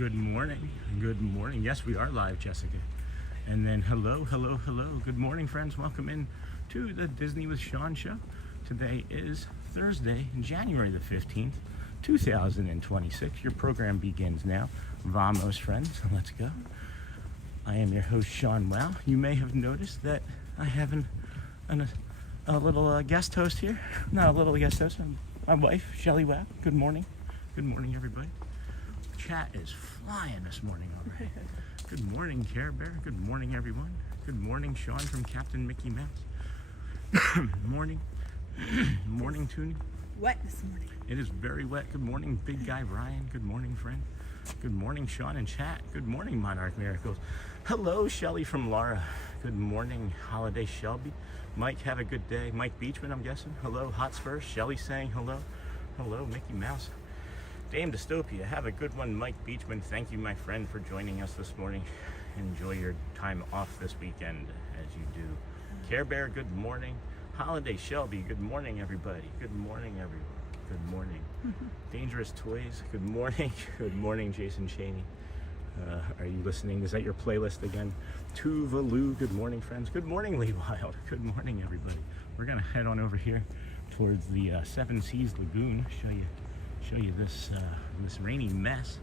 Good morning. Good morning. Yes, we are live, Jessica. And then hello. Good morning, friends. Welcome in to the Disney with Sean show. Today is Thursday, January the 15th, 2026. Your program begins now. Vamos, friends. Let's go. I am your host, Sean Wow. You may have noticed that I have a little guest host here. Not a little guest host. My wife, Shelley Wow. Good morning. Good morning, everybody. Chat is flying this morning already. Good morning, Care Bear. Good morning, everyone. Good morning, Sean from Captain Mickey Mouse. Morning. Morning, Toonie. Wet this morning. It is very wet. Good morning, big guy Ryan. Good morning, friend. Good morning, Sean in chat. Good morning, Monarch Miracles. Hello, Shelley from Laura. Good morning, Holiday Shelby. Mike, have a good day. Mike Beachman, I'm guessing. Hello, Hotspur. Shelley saying hello. Hello, Mickey Mouse. Dame Dystopia, have a good one, Mike Beachman. Thank you, my friend, for joining us this morning. Enjoy your time off this weekend as you do. Care Bear, good morning. Holiday Shelby, good morning, everybody. Good morning, everyone. Good morning. Dangerous Toys, good morning. Good morning, Jason Cheney. Are you listening? Is that your playlist again? Tuvalu, good morning, friends. Good morning, Lee Wild. Good morning, everybody. We're gonna head on over here towards the Seven Seas Lagoon. Show you this rainy mess.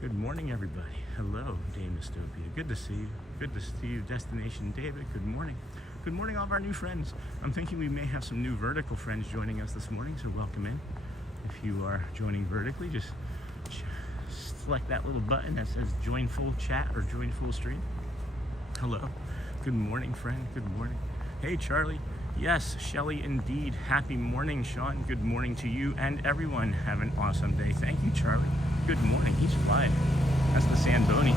Good morning, everybody. Hello, Dame Dystopia. Good to see you. Good to see you, Destination David. Good morning. Good morning, all of our new friends. I'm thinking we may have some new vertical friends joining us this morning, so welcome in. If you are joining vertically, just select that little button that says join full chat or join full stream. Hello. Good morning, friend. Good morning. Hey, Charlie. Yes, Shelley, indeed. Happy morning, Sean. Good morning to you and everyone. Have an awesome day. Thank you, Charlie. Good morning. He's flying. That's the Sandboni.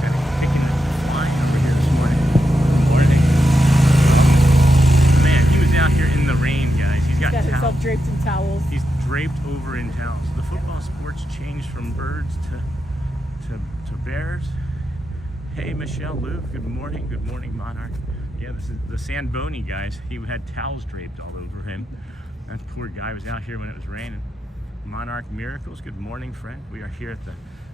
Kind of kicking it flying over here this morning. Good morning. Man, he was out here in the rain, guys. He's got himself draped in towels. He's draped over in towels. The football sports changed from birds to bears. Hey, Michelle Lou. Good morning. Good morning, Monarch. Yeah, this is the Sandboni, guys. He had towels draped all over him. That poor guy was out here when it was raining. Monarch Miracles, good morning, friend. We are here at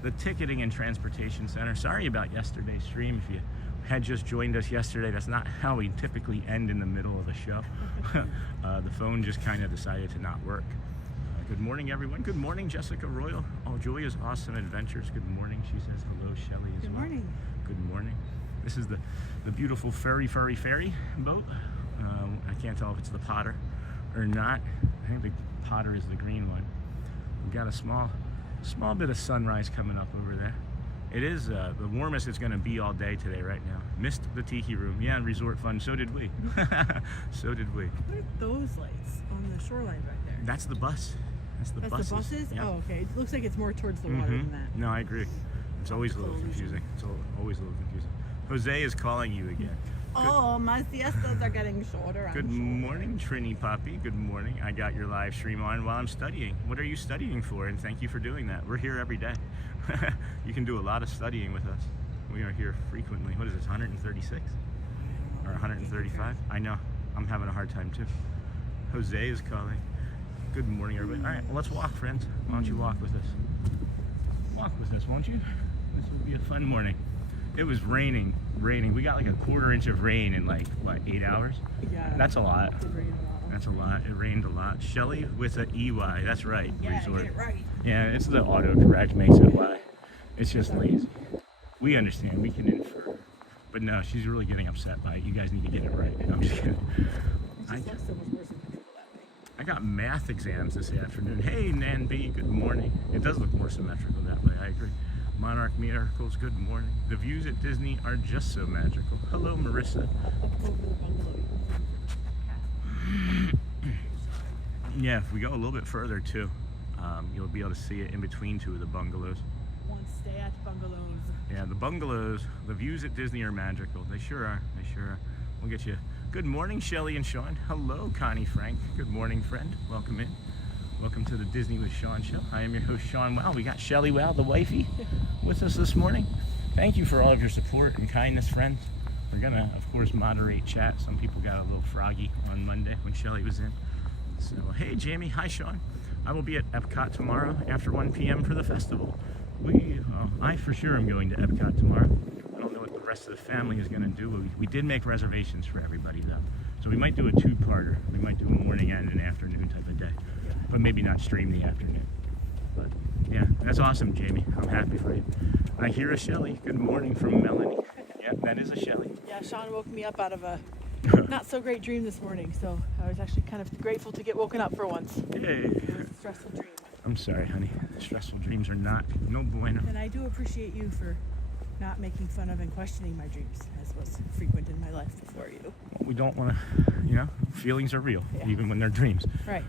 the Ticketing and Transportation Center. Sorry about yesterday's stream. If you had just joined us yesterday, that's not how we typically end in the middle of a show. The phone just kind of decided to not work. Good morning, everyone. Good morning, Jessica Royal. Oh, Joya's Awesome Adventures. Good morning. She says hello, Shelley, as well. Good morning. Good morning. This is the beautiful furry boat. I can't tell if it's the Potter or not. I think the Potter is the green one. We've got a small bit of sunrise coming up over there. It is the warmest it's going to be all day today right now. Missed the tiki room. Yeah, and resort fun. So did we. So did we. What are those lights on the shoreline right there? That's the bus. That's the buses. Yeah. Yeah. Oh, okay. It looks like it's more towards the water than that. No, I agree. It's always a little confusing. It's always a little confusing. Jose is calling you again. Oh, my siestas are getting shorter. Good morning, Trini Poppy. Good morning. I got your live stream on while I'm studying. What are you studying for? And thank you for doing that. We're here every day. You can do a lot of studying with us. We are here frequently. What is this, 136? Or 135? I know. I'm having a hard time too. Jose is calling. Good morning, everybody. All right, well, let's walk, friends. Why don't you walk with us? Walk with us, won't you? This will be a fun morning. It was raining. We got like a quarter inch of rain in like, what, 8 hours? Yeah. That's a lot. It rained a lot. That's a lot. It rained a lot. Shelley with a EY. That's right. Yeah, Resort. get it right. Yeah, it's the autocorrect makes it Y. It's just lazy. We understand. We can infer. But no, she's really getting upset by it. You guys need to get it right. No, I'm just kidding. I got math exams this afternoon. Hey, Nan B, good morning. It does look more symmetrical that way, I agree. Monarch Miracles, good morning. The views at Disney are just so magical. Hello, Marissa. Yeah, if we go a little bit further too, you'll be able to see it in between two of the bungalows. One stay at bungalows. Yeah, the bungalows, the views at Disney are magical. They sure are. They sure are. We'll get you. Good morning, Shelley and Sean. Hello, Connie Frank. Good morning, friend. Welcome in. Welcome to the Disney with Sean show. I am your host, Sean. Wow, we got Shelley Wow, the wifey, with us this morning. Thank you for all of your support and kindness, friends. We're gonna, of course, moderate chat. Some people got a little froggy on Monday when Shelley was in. So, hey, Jamie. Hi, Sean. I will be at Epcot tomorrow after 1 p.m. for the festival. I for sure am going to Epcot tomorrow. I don't know what the rest of the family is going to do. We did make reservations for everybody, though. So we might do a two-parter. We might do a morning and an afternoon type of day. But maybe not stream the afternoon. But, yeah, that's awesome, Jamie. I'm happy for you. And I hear a Shelley. Good morning from Melanie. Yeah, that is a Shelley. Yeah, Sean woke me up out of a not so great dream this morning, so I was actually kind of grateful to get woken up for once. Yay. It was a stressful dream. I'm sorry, honey. Stressful dreams are not no bueno. And I do appreciate you for not making fun of and questioning my dreams, as was frequent in my life before you. We don't want to, feelings are real, Yeah. even when they're dreams. Right.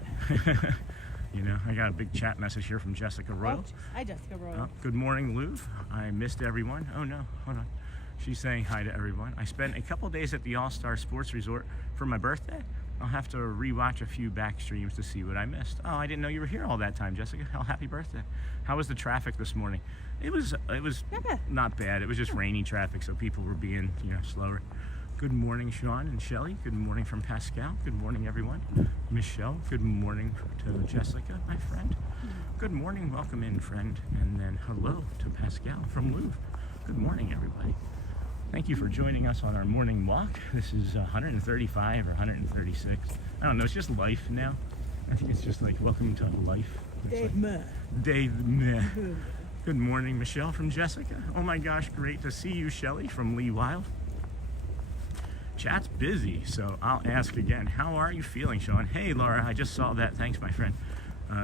I got a big chat message here from Jessica Royal. Hi, Jessica Royal. Good morning, Louvre. I missed everyone. Oh no, hold on. She's saying hi to everyone. I spent a couple days at the All-Star Sports Resort for my birthday. I'll have to rewatch a few back streams to see what I missed. Oh, I didn't know you were here all that time, Jessica. Oh, happy birthday. How was the traffic this morning? It was not bad. It was just rainy traffic, so people were being, slower. Good morning, Sean and Shelley. Good morning from Pascal. Good morning, everyone. Michelle, good morning to Jessica, my friend. Good morning, welcome in, friend. And then hello to Pascal from Louvre. Good morning, everybody. Thank you for joining us on our morning walk. This is 135 or 136. I don't know, it's just life now. I think it's just like welcome to life. Dave Meh. Dave Meh. Good morning, Michelle from Jessica. Oh my gosh, great to see you, Shelley from Lee Wild. Chat's busy, so I'll ask again. How are you feeling, Sean? Hey, Laura, I just saw that. Thanks, my friend.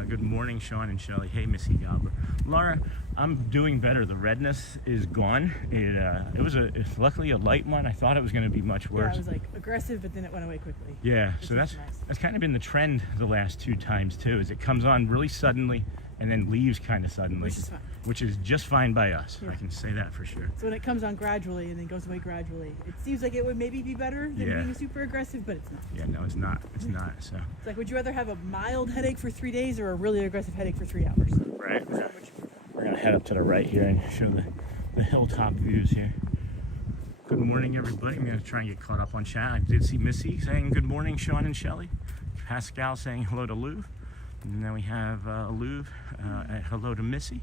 Good morning, Sean and Shelley. Hey, Missy Gobbler. Laura, I'm doing better. The redness is gone. It was luckily a light one. I thought it was going to be much worse. Yeah, it was like aggressive, but then it went away quickly. Yeah, so nice. that's kind of been the trend the last 2 times too. Is it comes on really suddenly and then leaves kind of suddenly, Which is fine. Which is just fine by us. Yeah. I can say that for sure. So when it comes on gradually and then goes away gradually, it seems like it would maybe be better than being super aggressive, but it's not. Yeah, no, it's not. It's not. So. It's like, would you rather have a mild headache for 3 days or a really aggressive headache for 3 hours? Right. We're gonna head up to the right here and show the hilltop views here. Good morning, everybody. I'm gonna try and get caught up on chat. I did see Missy saying good morning, Sean and Shelley. Pascal saying hello to Louvre. And then we have Louvre, hello to Missy.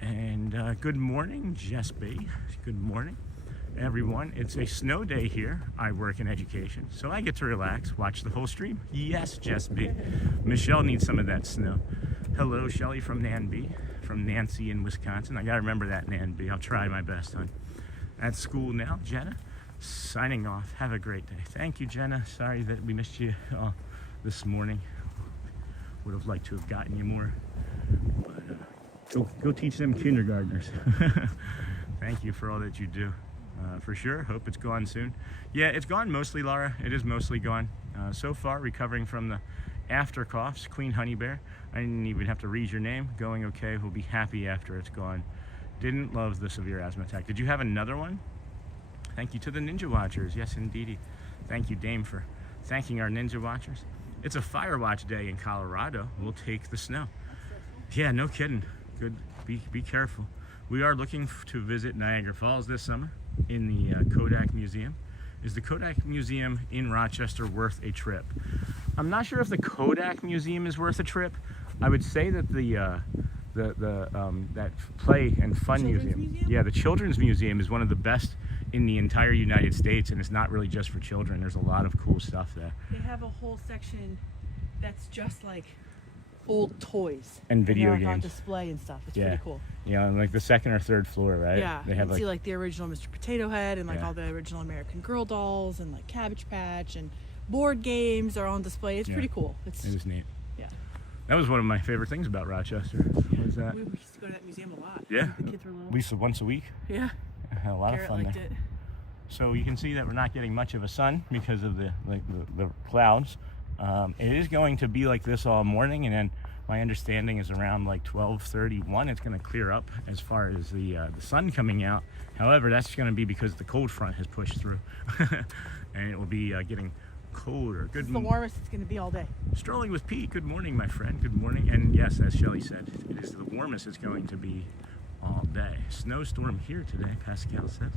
And good morning, Jess B. Good morning, everyone. It's a snow day here. I work in education, so I get to relax, watch the whole stream. Yes, Jess B. Michelle needs some of that snow. Hello, Shelley from Nan B, from Nancy in Wisconsin. I gotta remember that, Nan B. I'll try my best, hon. At school now, Jenna. Signing off. Have a great day. Thank you, Jenna. Sorry that we missed you this morning. Would have liked to have gotten you more. But go teach them kindergartners. Thank you for all that you do. For sure. Hope it's gone soon. Yeah, it's gone mostly, Laura. It is mostly gone. So far, recovering from the after coughs. Queen Honey Bear. I didn't even have to read your name. Going okay. We'll be happy after it's gone. Didn't love the severe asthma attack. Did you have another one? Thank you to the Ninja Watchers. Yes, indeedy. Thank you, Dame, for thanking our Ninja Watchers. It's a Fire Watch day in Colorado. We'll take the snow. Yeah, no kidding. Good. Be careful. We are looking to visit Niagara Falls this summer in the Kodak Museum. Is the Kodak Museum in Rochester worth a trip? I'm not sure if the Kodak Museum is worth a trip. I would say that the that play and fun museum. Yeah, the Children's Museum is one of the best in the entire United States, and it's not really just for children. There's a lot of cool stuff there. They have a whole section that's just like old toys and video games games on display and stuff. It's pretty cool. Yeah, on like the second or third floor, right? Yeah, they have you can see like the original Mr. Potato Head and like all the original American Girl dolls and like Cabbage Patch and board games are on display. It's pretty cool. It was neat. Yeah. That was one of my favorite things about Rochester. Was that? We used to go to that museum a lot. Yeah. The kids were little. We used to once a week. Yeah. I had a lot Garrett of fun liked there. it. So you can see that we're not getting much of a sun because of the clouds. It is going to be like this all morning, and then my understanding is around like 12:31 it's going to clear up as far as the sun coming out. However, that's going to be because the cold front has pushed through, and it will be getting colder. This is the warmest it's going to be all day. Strolling with Pete. Good morning, my friend. Good morning. And yes, as Shelley said, it is the warmest it's going to be all day. Snowstorm here today, Pascal says.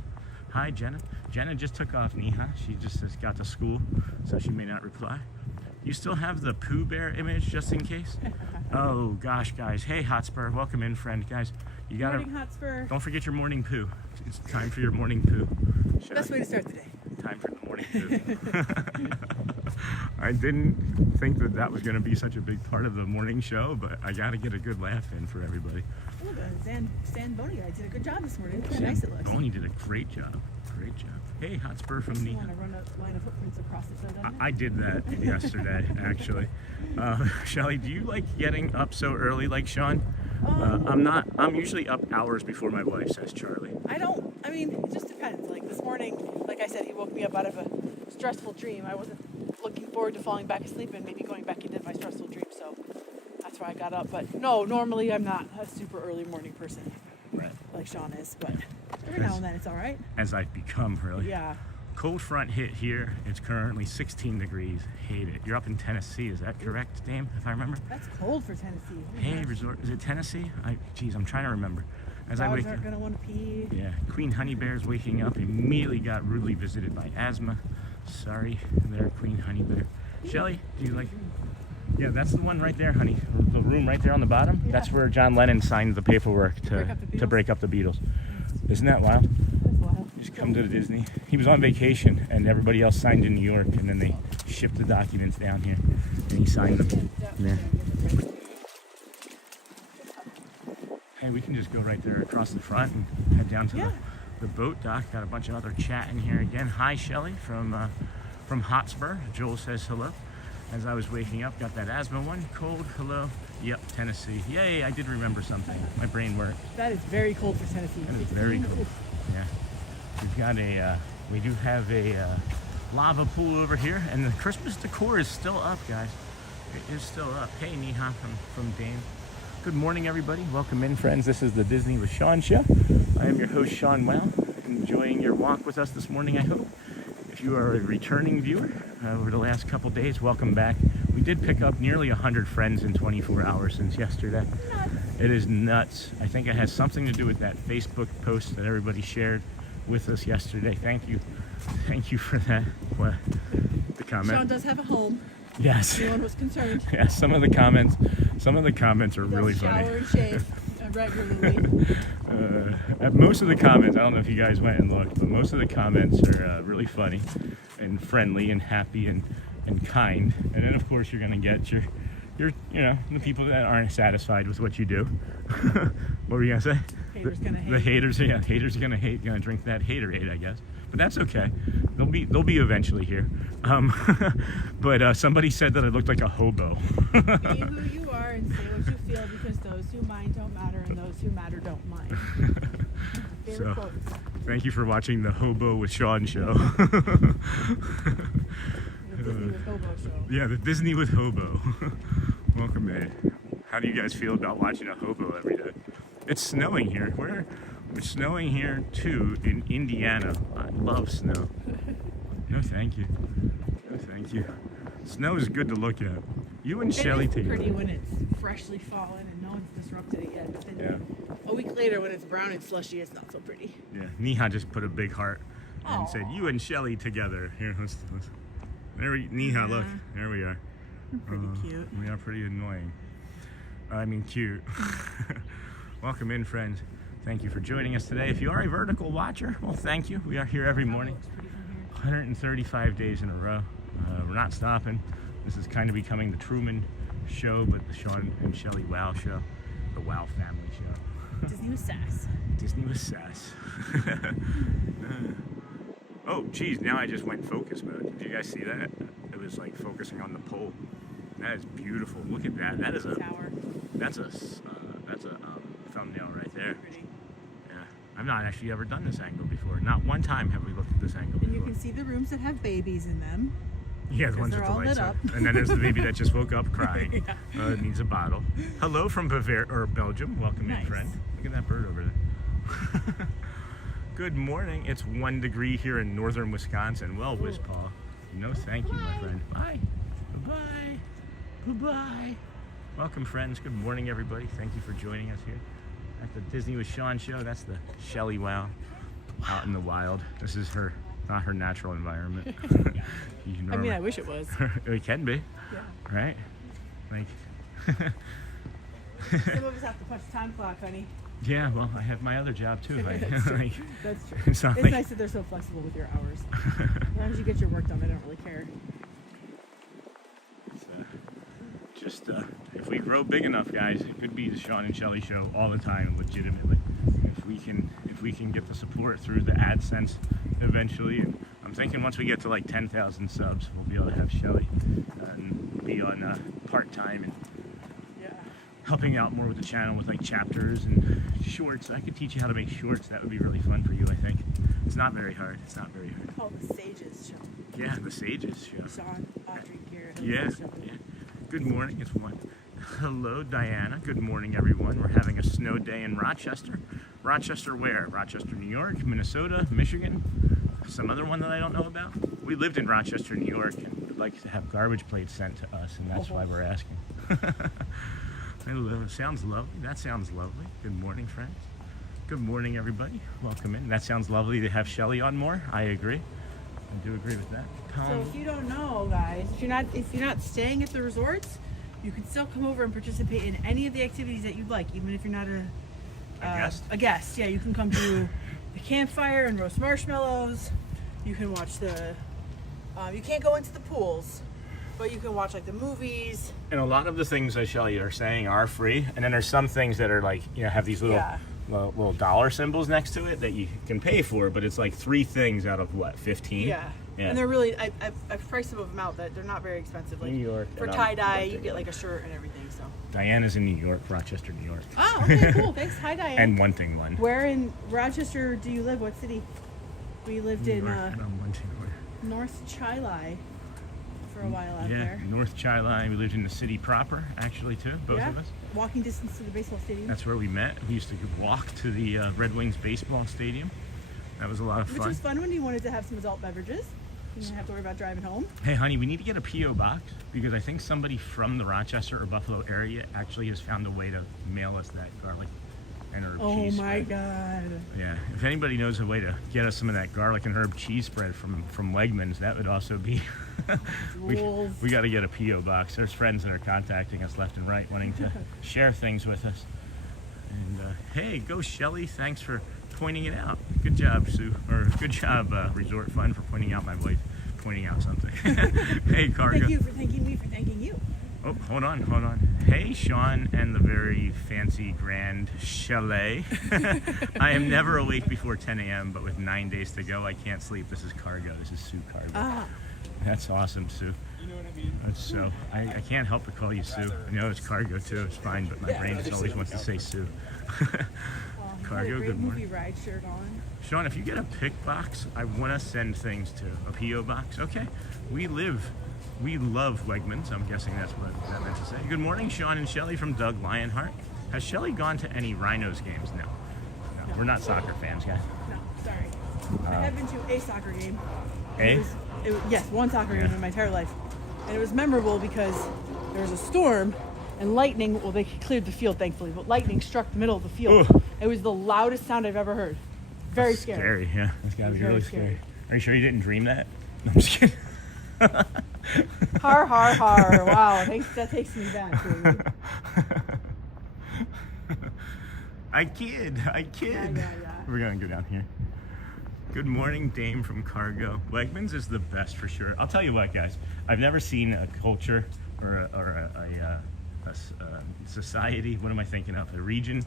Hi, Jenna. Jenna just took off Neha. She just got to school, so she may not reply. You still have the Pooh Bear image just in case? Oh gosh, guys. Hey, Hotspur. Welcome in, friend. Guys, you gotta. Morning, Hotspur. Don't forget your morning poo. It's time for your morning poo. Best way to start the day. Time for the morning poo. I didn't think that was going to be such a big part of the morning show, but I got to get a good laugh in for everybody. Oh, Stan Boney did a good job this morning. Look how nice it looks. Boney did a great job. Great job. Hey, Hotspur from You Neha. want to run a line of footprints across the soda? I did that yesterday, actually. Shelley, do you like getting up so early like Sean? I'm usually up hours before my wife, says Charlie. I mean, it just depends. Like this morning, like I said, he woke me up out of a stressful dream. I wasn't looking forward to falling back asleep and maybe going back into my stressful dream, so that's why I got up. But no, normally I'm not a super early morning person. Right. Like Sean is, but every now and then it's all right. As I've become, really. Yeah. Cold front hit here. It's currently 16 degrees. Hate it. You're up in Tennessee, is that correct, Dame, if I remember? That's cold for Tennessee. Hey, resort. Is it Tennessee? Geez, I'm trying to remember. As I Dogs wake aren't up. going to want to pee. Yeah, Queen Honey Bear's waking up. Immediately got rudely visited by asthma. Sorry there, Queen Honey Bear. Shelley, do you like... Yeah, that's the one right there, honey. The room right there on the bottom. Yeah. That's where John Lennon signed the paperwork to break up the Beatles. Isn't that wild? That's wild. Just come to the Disney. He was on vacation, and everybody else signed in New York, and then they shipped the documents down here, and he signed them. Yeah. Hey, we can just go right there across the front and head down to the boat dock. Got a bunch of other chat in here again. Hi, Shelley from Hotspur. Joel says hello. As I was waking up, got that asthma one. Cold, hello. Yep, Tennessee. Yay, I did remember something. My brain worked. That is very cold for Tennessee. That is very cold. Yeah. We do have a lava pool over here, and the Christmas decor is still up, guys. It is still up. Hey, Neha from Dane. Good morning, everybody. Welcome in, friends. This is the Disney with Sean show. I am your host, Sean Well. Enjoying your walk with us this morning, I hope. If you are a returning viewer over the last couple days, welcome back. We did pick up nearly 100 friends in 24 hours since yesterday. It is nuts. I think it has something to do with that Facebook post that everybody shared with us yesterday. Thank you. Thank you for that. What? The comment. Sean does have a home. Yes. Anyone was concerned. Yeah, some of the comments are really funny. Shower and shave regularly. Most of the comments, I don't know if you guys went and looked, but most of the comments are really funny and friendly and happy and kind. And then of course you're gonna get your the people that aren't satisfied with what you do. What were you gonna say? Haters gonna hate. The haters, yeah, haters are gonna hate, gonna drink that haterade, I guess. But that's okay. They'll be eventually here. But somebody said that I looked like a hobo. Be who you are and say what you feel, because those who mind don't matter and those who matter don't mind. Favorite quote. Thank you for watching the Hobo with Sean show. The Disney with Hobo show. Yeah, the Disney with Hobo. Welcome in. How do you guys feel about watching a hobo every day? It's snowing here. It's snowing here too in Indiana. I love snow. No, thank you. No, thank you. Snow is good to look at. You and Shelley It's together. pretty when it's freshly fallen and no one's disrupted it yet. But then a week later, when it's brown and slushy, it's not so pretty. Yeah, Neha just put a big heart and Aww. said, "You and Shelley together." Here, let's there we Neha, look, there we are. Pretty cute. We are pretty annoying. I mean cute. Welcome in, friends. Thank you for joining us today. If you are a vertical watcher, well, thank you. We are here every morning, 135 days in a row. We're not stopping. This is kind of becoming the Truman Show, but the Sean and Shelley Wow Show, the Wow Family Show. Disney with sass. Disney with sass. Oh, geez, now I just went focus mode. Did you guys see that? It was like focusing on the pole. That is beautiful. Look at that. That is a Tower. That's a thumbnail right there. Pretty. Yeah, I've not actually ever done this angle before. Not one time have we looked at this angle And before. you can see the rooms that have babies in them. Yeah, the ones with they're the all lights lit up. up. And then there's the baby that just woke up crying. Yeah. It needs a bottle. Hello from Bavaria or Belgium. Welcome in, Nice. friend. Look at that bird over there. Good morning. It's 1 degree here in northern Wisconsin. Well, Wiz Paul. No, thank you, my friend. Bye. Bye. Bye. Welcome, friends. Good morning, everybody. Thank you for joining us here at the Disney with Sean show. That's the Shelley Wow out in the wild. This is not her natural environment. I mean, I wish it was. It can be, Yeah. right? Like, Some of us have to punch the time clock, honey. yeah. Well, I have my other job too. That's true. Like, That's true. it's not It's like nice that they're so flexible with your hours. As long as you get your work done, they don't really care. just if we grow big enough, guys, it could be the Sean and Shelley show all the time, legitimately. If we can get the support through the AdSense eventually, and I'm thinking once we get to like 10,000 subs, we'll be able to have Shelley and be on part-time and Yeah. helping out more with the channel with like chapters and shorts. I could teach you how to make shorts. That would be really fun for you, I think. It's not very hard. It's not very hard. Called the Sages Show. Yeah, the Sages show. Sean, Audrey, Garrett. Yeah, yeah. Good morning. It's 1. Hello, Diana. Good morning, everyone. We're having a snow day in Rochester. Rochester where? Rochester, New York, Minnesota, Michigan. Some other one that I don't know about. We lived in Rochester, New York, and would like to have garbage plates sent to us, and that's why we're asking. Sounds lovely. That sounds lovely. Good morning, friends. Good morning, everybody. Welcome in. That sounds lovely to have Shelley on more. I agree. I do agree with that. So if you don't know, guys, if you're not staying at the resorts, you can still come over and participate in any of the activities that you'd like, even if you're not a guest? A guest, yeah. You can come to the campfire and roast marshmallows. You can watch the. You can't go into the pools, but you can watch like the movies. And a lot of the things that Shelley are saying are free, and then there's some things that are like, have these little Yeah. little dollar symbols next to it that you can pay for, but it's like 3 things out of what, 15? Yeah. Yeah. And they're really, I've priced some of them out that they're not very expensive. Like New York, for and I'm tie dye, one you thing get like a shirt and everything. So. Diana's in New York, Rochester, New York. Oh, okay, cool. Thanks. Hi, Diane. And one thing one. Where in Rochester do you live? What city? We lived New in York, and I'm one thing one. North Chili for a while out Yeah, there. North Chili. We lived in the city proper, actually, too, both Yeah. of us. Walking distance to the baseball stadium. That's where we met. We used to walk to the Red Wings baseball stadium. That was a lot of Which fun. was fun when you wanted to have some adult beverages. You didn't have to worry about driving home. Hey, honey, we need to get a P.O. box because I think somebody from the Rochester or Buffalo area actually has found a way to mail us that garlic and herb Oh cheese my spread. God. Yeah, if anybody knows a way to get us some of that garlic and herb cheese spread from Wegmans, that would also be. Rules. we got to get a P.O. box. There's friends that are contacting us left and right wanting to share things with us. And hey, go Shelley. Thanks for pointing it out. Good job, Sue. Or good job, Resort Fund, for pointing out my wife pointing out something. Hey, Cargo. Thank you for thanking me for thanking you. Oh, hold on. Hey, Sean and the very fancy grand Shelley. I am never awake before 10 a.m., but with 9 days to go, I can't sleep. This is Cargo. This is Sue Cargo. Ah. That's awesome, Sue. You know what I mean? That's so. I can't help but call you Sue. I know it's Cargo too. It's fine, but my brain just always wants to say Sue. Cargo, Great good movie morning. ride shirt on. Sean, if you get a pick box, I want to send things to a P.O. box. Okay. We love Wegmans. I'm guessing that's what that meant to say. Good morning, Sean and Shelley from Doug Lionheart. Has Shelley gone to any Rhinos games? No. We're not soccer fans, guys. No, sorry. I have been to a soccer game. Eh? Yes, one soccer game Yeah. in my entire life. And it was memorable because there was a storm and lightning, well, they cleared the field, thankfully, but lightning struck the middle of the field. Ugh. It was the loudest sound I've ever heard. Very scary. Scary, yeah. That's got to be Very really scary. scary. Are you sure you didn't dream that? No, I'm just kidding. Har, har, har. Wow, that takes me back. Baby. I kid. Yeah. We're gonna go down here. Good morning, Dame from Cargo. Wegmans is the best for sure. I'll tell you what, guys. I've never seen a culture or a society. What am I thinking of? A region.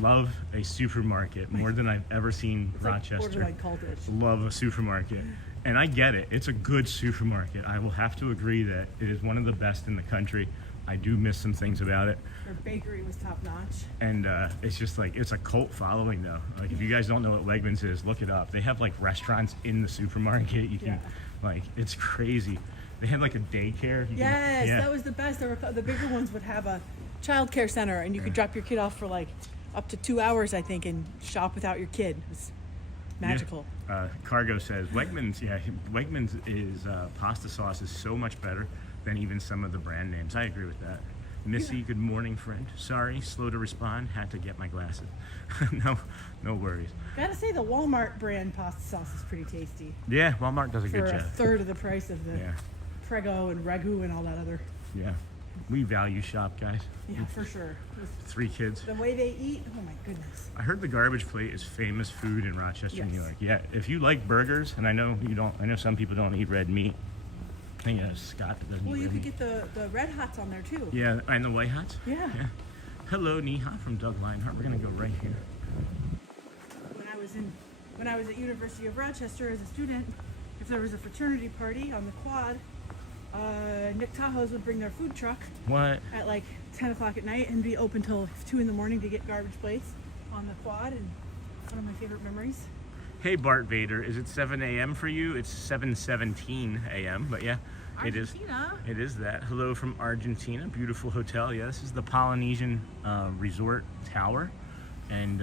Love a supermarket more than I've ever seen Rochester. Borderline cultish. Love a supermarket. And I get it. It's a good supermarket. I will have to agree that it is one of the best in the country. I do miss some things about it. Their bakery was top notch. And it's just like, it's a cult following though. Like if you guys don't know what Wegmans is, look it up. They have like restaurants in the supermarket. You can, like, it's crazy. They had like a daycare. Yes, that was the best. The bigger ones would have a child care center, and you could drop your kid off for like up to 2 hours, I think, and shop without your kid. It was magical. Yeah. Cargo says Wegmans. Yeah, Wegmans is pasta sauce is so much better than even some of the brand names. I agree with that. Missy, good morning, friend. Sorry, slow to respond. Had to get my glasses. No worries. Gotta say, the Walmart brand pasta sauce is pretty tasty. Yeah, Walmart does a good For job. a third of the price of the Yeah. Prego and Ragu and all that other. Yeah, we value shop, guys. Yeah, for sure. 3 kids. The way they eat, oh my goodness. I heard the garbage plate is famous food in Rochester, New Yes. York. Yeah, if you like burgers, and I know you don't. I know some people don't eat red meat. I think Scott doesn't Well, eat you red could meat. get the red hots on there too. Yeah, and the white hots. Yeah. Hello, Neha from Doug Lionheart. We're gonna go right here. When I was at University of Rochester as a student, if there was a fraternity party on the quad, Nick Tahoe's would bring their food truck What? at like 10 o'clock at night and be open till 2 in the morning to get garbage plates on the quad, and one of my favorite memories. Hey, Bart Vader. Is it 7 a.m. for you? It's 7:17 a.m. But yeah, Argentina. It is that. Hello from Argentina. Beautiful hotel. Yeah, this is the Polynesian Resort Tower, and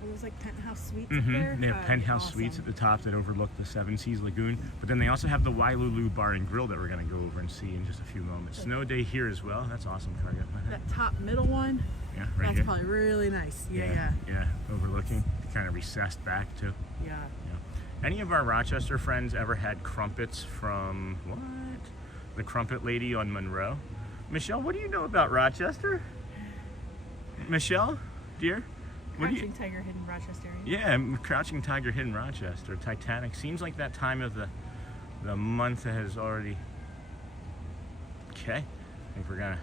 It was like penthouse suites up there. they have penthouse Awesome. suites at the top that overlook the Seven Seas Lagoon. But then they also have the Wailulu Bar and Grill that we're gonna go over and see in just a few moments. Snow day here as well. That's awesome, Cargo. That top middle one, Yeah, right that's here. probably really nice. Yeah. Overlooking, kind of recessed back too. Yeah. Yeah. Any of our Rochester friends ever had crumpets from what? The Crumpet Lady on Monroe? Michelle, what do you know about Rochester? Michelle, dear? What do you? Crouching Tiger, hidden Rochester area. Yeah, Crouching Tiger, Hidden Rochester. Titanic. Seems like that time of the month has already. Okay. I think we're gonna.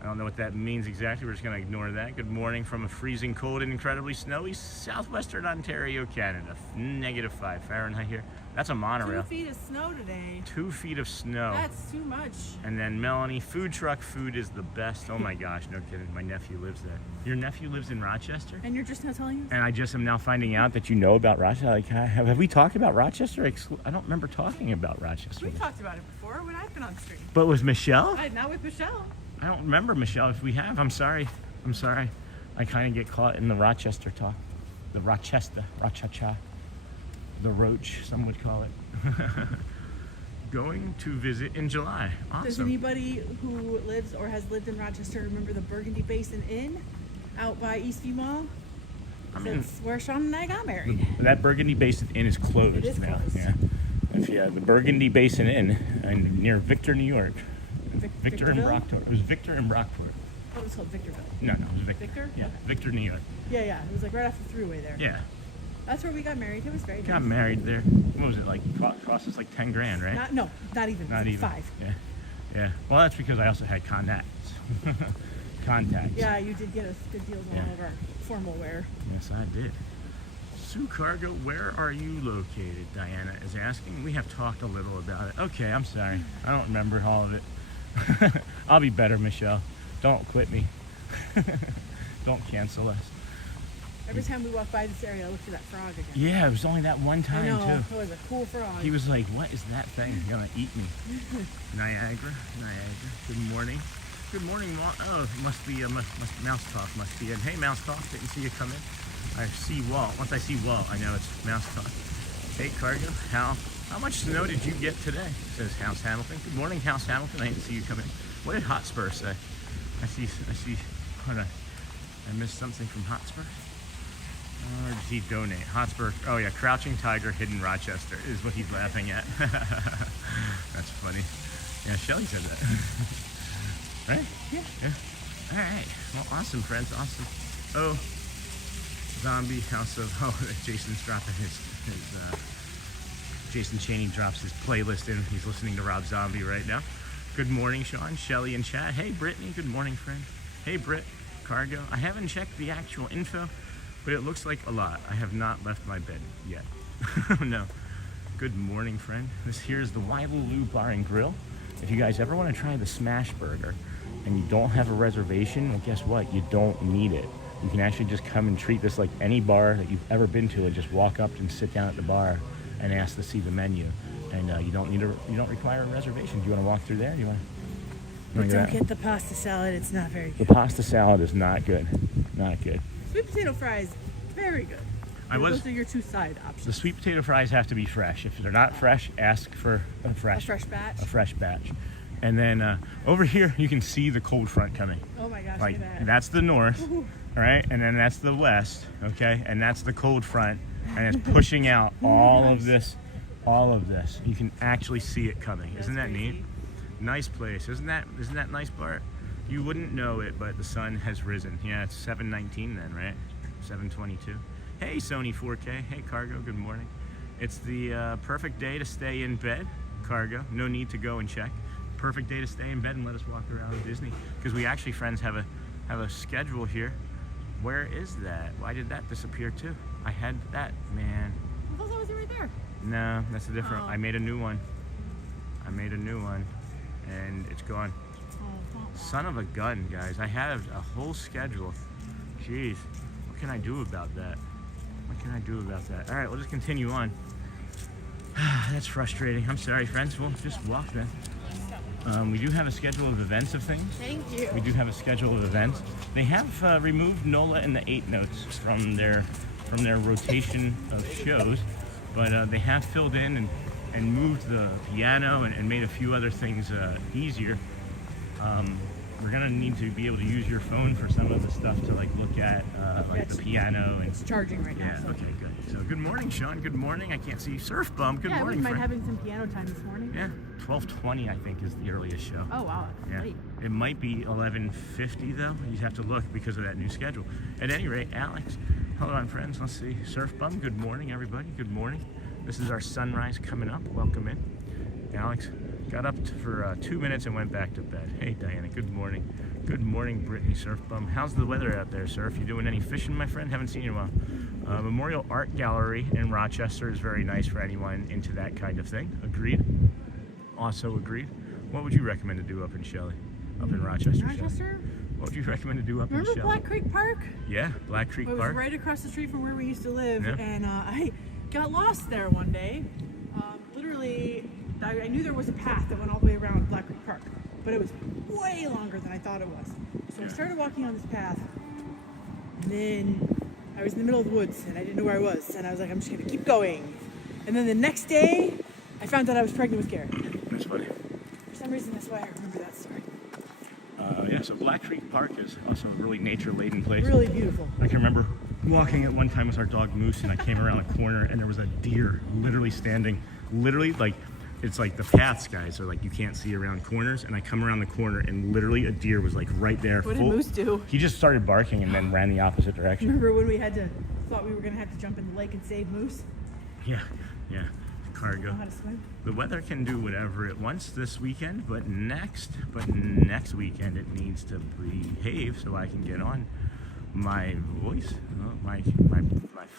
I don't know what that means exactly. We're just gonna ignore that. Good morning from a freezing cold and incredibly snowy southwestern Ontario, Canada. -5 Fahrenheit here. That's a 2 monorail. feet of snow today. 2 feet of snow. That's too much. And then Melanie, food truck food is the best. Oh my gosh, no kidding. My nephew lives there. Your nephew lives in Rochester? And you're just not telling us? And I just am now finding out that you know about Rochester. Like, have we talked about Rochester? I don't remember talking about Rochester. We've talked about it before when I've been on stream. But with Michelle? Not with Michelle. I don't remember, Michelle. If we have, I'm sorry. I kind of get caught in the Rochester talk. The Rochester, Rocha-cha. The Roach, some would call it. Going to visit in July. Awesome. Does anybody who lives or has lived in Rochester remember the Burgundy Basin Inn out by Eastview Mall? That's where Sean and I got married. That Burgundy Basin Inn is closed It is now. closed. Yeah. The Burgundy Basin Inn near Victor, New York. Victor and Victorville? Brockport. It was Victor and Brockport. Oh, it was called Victorville. No, it was Victor. Victor? Yeah, Victor, New York. Yeah. It was like right off the thruway there. Yeah. That's where we got married. It was very Got nice. married there. What was it like? Cost us like 10 grand, right? Not even. Not even. 5. Yeah. Well, that's because I also had contacts. Contacts. Yeah, you did get us good deals on all of our formal wear. Yes, I did. Sue Cargo, where are you located? Diana is asking. We have talked a little about it. Okay, I'm sorry. I don't remember all of it. I'll be better, Michelle. Don't quit me. Don't cancel us. Every time we walk by this area, I look for that frog again. Yeah, it was only that one I time know. too. It was a cool frog. He was like, "What is that thing? It's gonna eat me." Niagara. Good morning. Good morning, Walt. Oh, must be Mouse Talk. Must be in. Hey, Mouse Talk. Didn't see you come in. I see Walt. Once I see Walt, I know it's Mouse Talk. Hey, Cargo. How much snow did you get today? Says House Hamilton. Good morning, House Hamilton. I didn't see you come in. What did Hotspur say? I see. Hold on. I missed something from Hotspur. Or does he donate? Hotspur. Oh yeah, Crouching Tiger, Hidden Rochester is what he's laughing at. That's funny. Yeah, Shelley said that. Right? Yeah. All right. Well, awesome, friends. Awesome. Oh, Zombie House of... Oh, Jason's dropping his Jason Chaney drops his playlist in. He's listening to Rob Zombie right now. Good morning, Sean, Shelley, and chat. Hey, Brittany. Good morning, friend. Hey, Britt. Cargo. I haven't checked the actual info, but it looks like a lot. I have not left my bed yet. No. Good morning, friend. This here is the Wailaloo Bar and Grill. If you guys ever want to try the Smash Burger and you don't have a reservation, well, guess what? You don't need it. You can actually just come and treat this like any bar that you've ever been to and just walk up and sit down at the bar and ask to see the menu. And you don't require a reservation. Do you want to walk through there? Do you want to? But don't get the pasta salad. It's not very good. The pasta salad is not good. Not good. Sweet potato fries, very good. Those are your two side options. The sweet potato fries have to be fresh. If they're not fresh, ask for a fresh batch. A fresh batch. And then over here, you can see the cold front coming. Oh my gosh, like, look at that. That's the north, Ooh. all right? And then that's the west, okay? And that's the cold front. And it's pushing out all of this. You can actually see it coming. Isn't that crazy. neat? Nice place. Isn't that nice, Bart? You wouldn't know it, but the sun has risen. Yeah, it's 7:19 then, right? 7:22. Hey, Sony 4K. Hey, Cargo. Good morning. It's the perfect day to stay in bed, Cargo. No need to go and check. Perfect day to stay in bed and let us walk around Disney. Because we actually, friends, have a schedule here. Where is that? Why did that disappear too? I had that, man. I thought that was right there. No, that's a different. Oh. I made a new one. And it's gone. Son of a gun, guys. I had a whole schedule. Jeez. What can I do about that? All right, we'll just continue on. That's frustrating. I'm sorry, friends. We'll just walk then. We do have a schedule of events of things. Thank you. We do have a schedule of events. They have removed NOLA and the 8 notes from their rotation of shows, but they have filled in and moved the piano and made a few other things easier. We're gonna need to be able to use your phone for some of the stuff to like look at, like the piano. And it's charging right now. Yeah. So. Okay. Good. So good morning, Sean. Good morning. I can't see Surf Bum. Good morning, we might friend. having some piano time this morning. Yeah. 12:20 I think is the earliest show. Oh wow. Yeah. Late. It might be 11:50 though. You have to look because of that new schedule. At any rate, Alex. Hold on, friends. Let's see. Surf Bum. Good morning, everybody. Good morning. This is our sunrise coming up. Welcome in. Alex got up for 2 minutes and went back to bed. Hey, Diana. Good morning. Good morning, Brittany Surf Bum. How's the weather out there, Surf? You doing any fishing, my friend? Haven't seen you in a while. Memorial Art Gallery in Rochester is very nice for anyone into that kind of thing. Agreed. Also agreed. What would you recommend to do up in Shelley? Up in Rochester? Rochester? What would you recommend to do up in Remember Shelley? Black Creek Park? Yeah, Black Creek It was Park. right across the street from where we used to live, Yeah. and I got lost there one day. Literally, I knew there was a path that went all the way around Black Creek Park, but it was way longer than I thought it was. So I started walking on this path, and then I was in the middle of the woods, and I didn't know where I was, and I was like, I'm just gonna keep going. And then the next day, I found out I was pregnant with Garrett. That's funny. For some reason, that's why I remember that story. Yeah, so Black Creek Park is also a really nature-laden place. Really beautiful. I can remember walking at one time with our dog Moose, and I came around a corner, and there was a deer literally standing, like, it's like the paths, guys, are like you can't see around corners, and I come around the corner, and literally a deer was like right there. What did Moose do? He just started barking and then ran the opposite direction. Remember when we thought we were gonna have to jump in the lake and save Moose? Yeah. Cargo. Know how to swim? The weather can do whatever it wants this weekend, but next weekend it needs to behave so I can get on my voice, my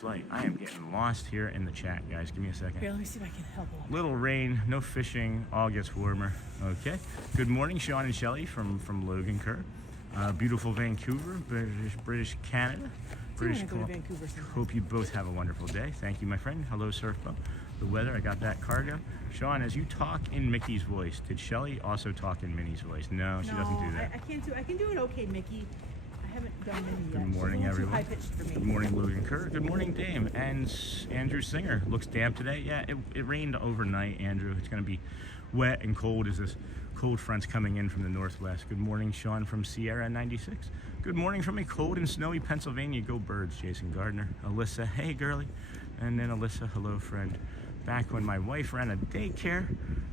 flight. I am getting lost here in the chat, guys. Give me a second. Here, let me see if I can help a little. Little rain, no fishing, all gets warmer. Okay. Good morning, Sean and Shelley from Logan Kerr. Beautiful Vancouver, British Canada. British I go to Vancouver sometime. Hope you both have a wonderful day. Thank you, my friend. Hello, Surf Bum. The weather, I got that Cargo. Sean, as you talk in Mickey's voice, did Shelley also talk in Minnie's voice? No, she doesn't do that. I can't do. I can do it okay, Mickey. I haven't done Minnie yet. Good morning, She's a little everyone. too high-pitched for me. Good morning, Logan Kerr. Good morning, Dame. And Andrew Singer. Looks damp today. Yeah, it rained overnight, Andrew. It's going to be wet and cold as this cold front's coming in from the northwest. Good morning, Sean from Sierra 96. Good morning from a cold and snowy Pennsylvania. Go Birds, Jason Gardner. Alyssa, hey, girly. And then Alyssa, hello, friend. Back when my wife ran a daycare,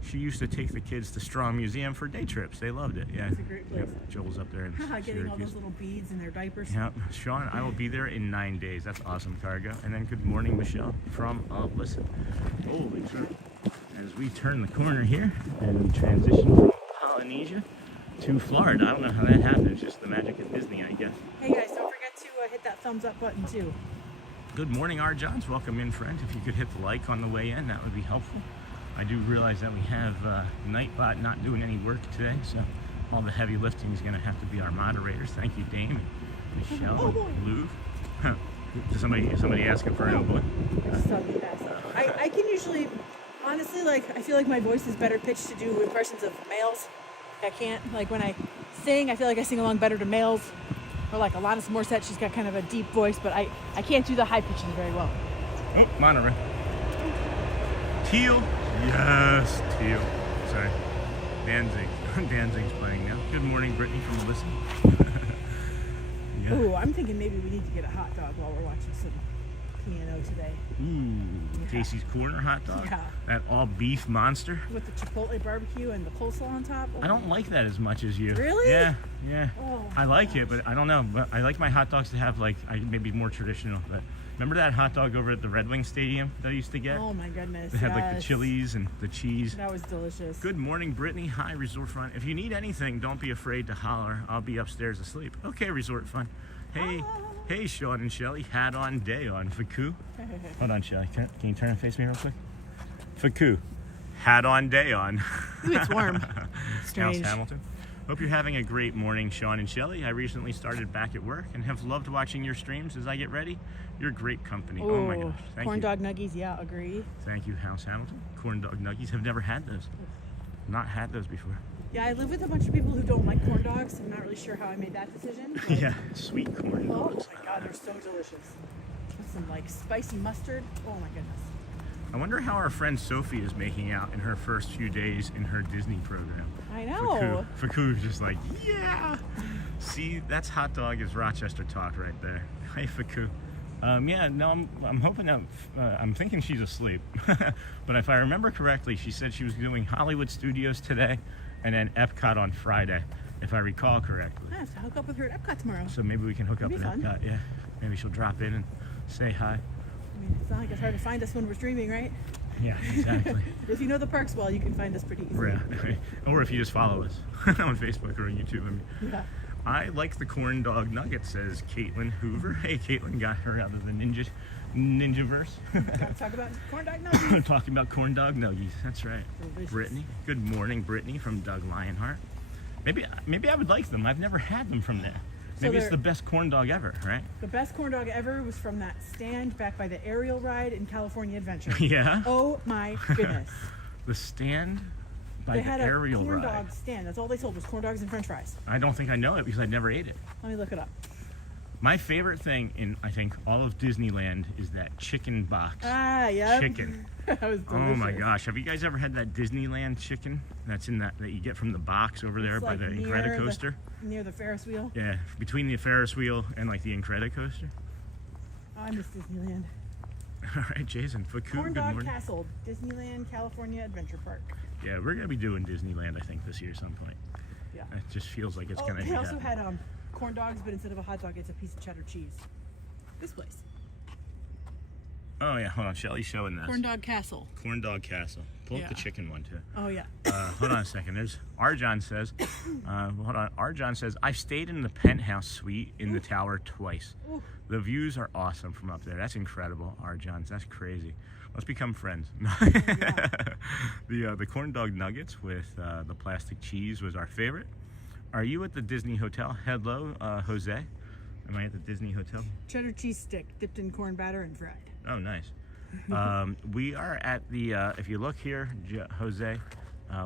she used to take the kids to Strong Museum for day trips. They loved it. Yeah, It's a great place. Yep. Joel's up there in Getting all Syracuse. those little beads in their diapers. Yep, Sean, I will be there in 9 days. That's awesome, cargo. And then good morning, Michelle from listen. Holy crap. As we turn the corner here and transition from Polynesia to Florida. I don't know how that happened. It's just the magic of Disney, I guess. Hey guys, don't forget to hit that thumbs up button too. Good morning, R. Johns. Welcome in, friend. If you could hit the like on the way in, that would be helpful. I do realize that we have Nightbot not doing any work today, so all the heavy lifting is going to have to be our moderators. Thank you, Dame, Michelle, Oh, boy. and Lou. Huh. Somebody asking for an oh boy. I can usually, honestly, like, I feel like my voice is better pitched to do impressions of males. I can't, like, when I sing, I feel like I sing along better to males. Or like Alanis Morissette, she's got kind of a deep voice, but I can't do the high pitches very well. Oh, monorail. Teal. Yes, Teal. Sorry. Danzig. Danzig's playing now. Good morning, Brittany from Listen. Yeah. Ooh, I'm thinking maybe we need to get a hot dog while we're watching some piano today. Ooh, Yeah. Casey's Corner hot dog. Yeah. That all beef monster. With the chipotle barbecue and the coleslaw on top. Oh. I don't like that as much as you. Really? Yeah. Oh, I like it, but I don't know. But I like my hot dogs to have like maybe more traditional. But remember that hot dog over at the Red Wing Stadium that I used to get? Oh my goodness. They had like the yes. chilies and the cheese. That was delicious. Good morning, Brittany. Hi, Resort Fun. If you need anything, don't be afraid to holler. I'll be upstairs asleep. Okay, Resort Fun. Hey, hey, Sean and Shelley. Hat on, day on. Faku. Hold on, Shelley. Can you turn and face me real quick? Faku. Hat on, day on. Ooh, it's warm. Strange. House Hamilton. Hope you're having a great morning, Sean and Shelley. I recently started back at work and have loved watching your streams as I get ready. You're great company. Oh my gosh. Thank corn you. dog nuggies, yeah, agree. Thank you, House Hamilton. Corn dog nuggies. Have never had those. Not had those before. Yeah, I live with a bunch of people who don't like corn dogs. I'm not really sure how I made that decision. but- Yeah, sweet corn Oh dogs. my god, they're so delicious. With some like spicy mustard. Oh my goodness. I wonder how our friend Sophie is making out in her first few days in her Disney program. I know. Faku's just like, yeah. See, that's hot dog is Rochester talk right there. Hey, Faku. Yeah, no, I'm hoping that, I'm thinking she's asleep. But if I remember correctly, she said she was doing Hollywood Studios today and then Epcot on Friday, if I recall correctly. I have to hook up with her at Epcot tomorrow. So maybe we can hook up at That'd be fun. Epcot, yeah. Maybe she'll drop in and say hi. I mean, it's not like it's hard to find us when we're streaming, right? Yeah, exactly. If you know the perks well, you can find us pretty easily. Yeah. Or if you just follow us on Facebook or on YouTube. I mean, Yeah. I like the corn dog nugget, says Caitlin Hoover. Hey, Caitlin got her out of the Ninjaverse. Gotta talk about corn dog nuggies. Talking about corn dog nuggies. That's right. Delicious. Brittany. Good morning, Brittany from Doug Lionheart. Maybe I would like them. I've never had them from there. So Maybe it's they're- the best corn dog ever, right? The best corn dog ever was from that stand back by the aerial ride in California Adventure. Yeah. Oh my goodness. The stand by They the had a aerial corn ride. dog stand. That's all they sold was corn dogs and french fries. I don't think I know it because I never ate it. Let me look it up. My favorite thing in, I think, all of Disneyland is that chicken box. Ah, yeah. Chicken. That was delicious. Oh my gosh! Have you guys ever had that Disneyland chicken? That's in that you get from the box over there It's by like the near Incredicoaster. Near the Ferris wheel. Yeah, between the Ferris wheel and like the Incredicoaster. Oh, I miss Disneyland. All right, Jason. Faku, Corn good Dog morning. Castle, Disneyland, California Adventure Park. Yeah, we're gonna be doing Disneyland, I think, this year at some point. Yeah. It just feels like it's Oh, gonna they be also happening. had corn dogs, but instead of a hot dog, it's a piece of cheddar cheese. This place. Oh yeah, hold on, Shelley's showing this. Corn Dog Castle. Corn Dog Castle. Pull up the Yeah. chicken one too. Oh yeah. Hold on a second. There's Arjan says. Hold on. Arjan says I've stayed in the penthouse suite in the tower twice. Ooh. The views are awesome from up there. That's incredible, Arjan. That's crazy. Let's become friends. The corn dog nuggets with the plastic cheese was our favorite. Are you at the Disney Hotel? Hello, Jose. Am I at the Disney Hotel? Cheddar cheese stick dipped in corn batter and fried. Oh, nice. We are at the, if you look here, Jose,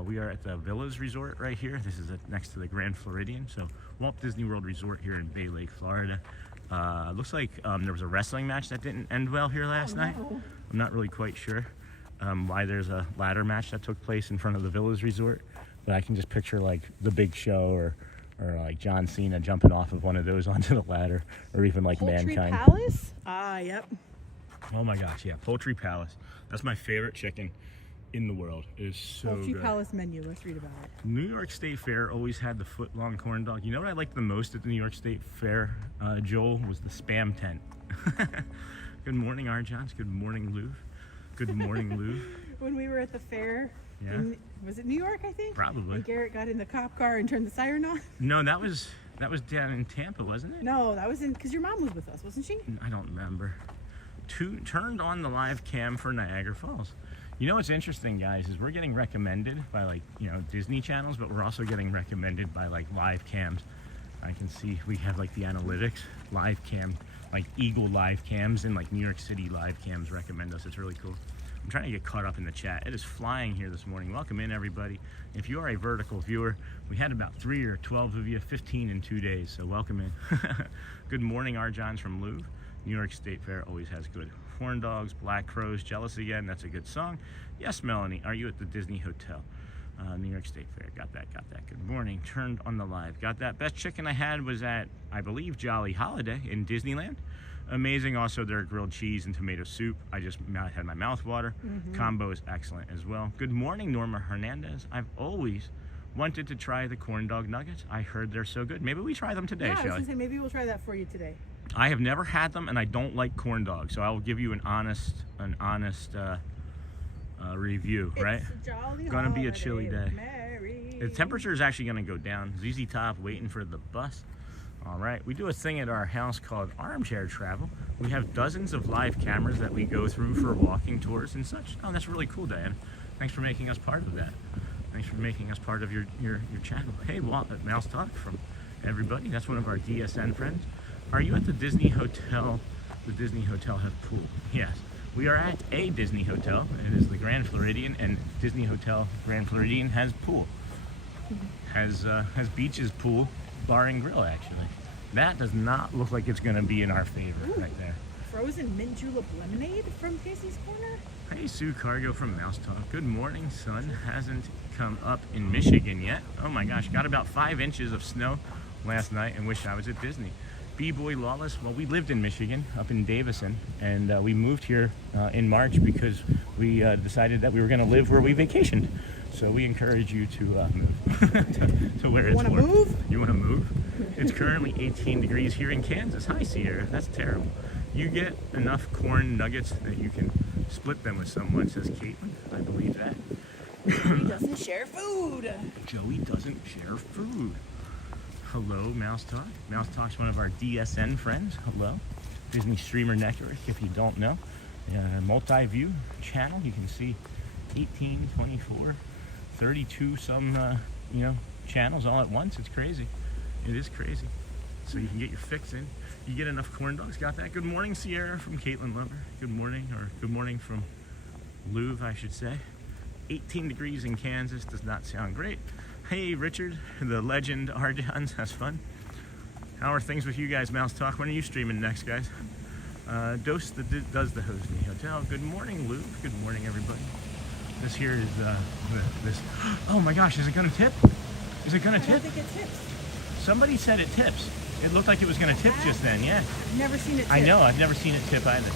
we are at the Villas Resort right here. This is next to the Grand Floridian. So Walt Disney World Resort here in Bay Lake, Florida. Looks like there was a wrestling match that didn't end well here last night. no. I'm not really quite sure why there's a ladder match that took place in front of the Villas Resort. But I can just picture like the Big Show or like John Cena jumping off of one of those onto the ladder, or even like Poultry Mankind. Palace? Ah, yep. Oh my gosh, yeah, Poultry Palace. That's my favorite chicken in the world. It is so Poultry good. Palace menu. Let's read about it. New York State Fair always had the foot-long corn dog. You know what I liked the most at the New York State Fair, Joel, was the Spam tent. Good morning, Arjons. Good morning, Lou. Good morning, Lou. When we were at the fair, Yeah. was it New York, I think? Probably. And Garrett got in the cop car and turned the siren on? No, that was down in Tampa, wasn't it? No, that was because your mom was with us, wasn't she? I don't remember. Turned on the live cam for Niagara Falls. You know what's interesting, guys, is we're getting recommended by, like, you know, Disney channels, but we're also getting recommended by, like, live cams. I can see we have, like, the analytics, live cam, like Eagle live cams and, like, New York City live cams recommend us. It's really cool. I'm trying to get caught up in the chat. It is flying here this morning. Welcome in, everybody. If you are a vertical viewer, we had about 3 or 12 of you, 15 in 2 days, so welcome in. Good morning, Arjons from Louvre. New York State Fair always has good horn dogs, black crows, jealous again, that's a good song. Yes, Melanie, are you at the Disney Hotel? New York State Fair, got that. Good morning, turned on the live, got that. Best chicken I had was at, I believe, Jolly Holiday in Disneyland. Amazing, also their grilled cheese and tomato soup. I just had my mouth water. Combo is excellent as well. Good morning, Norma Hernandez. I've always wanted to try the corn dog nuggets. I heard they're so good. Maybe we try them today, Yeah, I was Shelley. gonna say maybe we'll try that for you today. I have never had them, and I don't like corn dogs, so I will give you an honest review, right? It's a jolly Gonna be a holiday, chilly day. Merry. The temperature is actually going to go down. ZZ Top waiting for the bus. All right, we do a thing at our house called armchair travel. We have dozens of live cameras that we go through for walking tours and such. Oh, that's really cool, Diana. Thanks for making us part of that. Thanks for making us part of your channel. Hey, Walt at Mouse Talk from everybody. That's one of our DSN friends. Are you at the Disney Hotel? The Disney Hotel have pool? Yes. We are at a Disney Hotel. It is the Grand Floridian, and Disney Hotel Grand Floridian has pool. Has beaches, pool, bar and grill, actually. That does not look like it's going to be in our favor. Ooh. Right there. Frozen mint julep lemonade from Casey's Corner. Hey, Sue Cargo from Mouse Talk. Good morning. Sun hasn't come up in Michigan yet. Oh my gosh, got about 5 inches of snow last night and wish I was at Disney. B-Boy Lawless, well, we lived in Michigan, up in Davison, and we moved here in March because we decided that we were going to live where we vacationed. So we encourage you to move to where it's Wanna warm. move? You want to move? It's currently 18 degrees here in Kansas. Hi, Sierra. That's terrible. You get enough corn nuggets that you can split them with someone, says Caitlin. I believe that. He doesn't share food. Joey doesn't share food. Hello, Mouse Talk. Mouse Talk's one of our DSN friends. Hello. Disney Streamer Network, if you don't know. Multi-view channel. You can see 18, 24, 32 some, channels all at once. It's crazy. It is crazy. So you can get your fix in. You get enough corn dogs. Got that? Good morning, Sierra from Caitlin Lumber. Good morning from Louvre, I should say. 18 degrees in Kansas does not sound great. Hey, Richard, the legend Arjons, that's fun. How are things with you guys, Mouse Talk? When are you streaming next, guys? Does the Disney Hotel. Good morning, Luke. Good morning, everybody. This here is this. Oh my gosh, is it gonna tip? Is it gonna I tip? don't think it tips. Somebody said it tips. It looked like it was gonna tip just then. Yeah. I've never seen it tip. I know. I've never seen it tip either.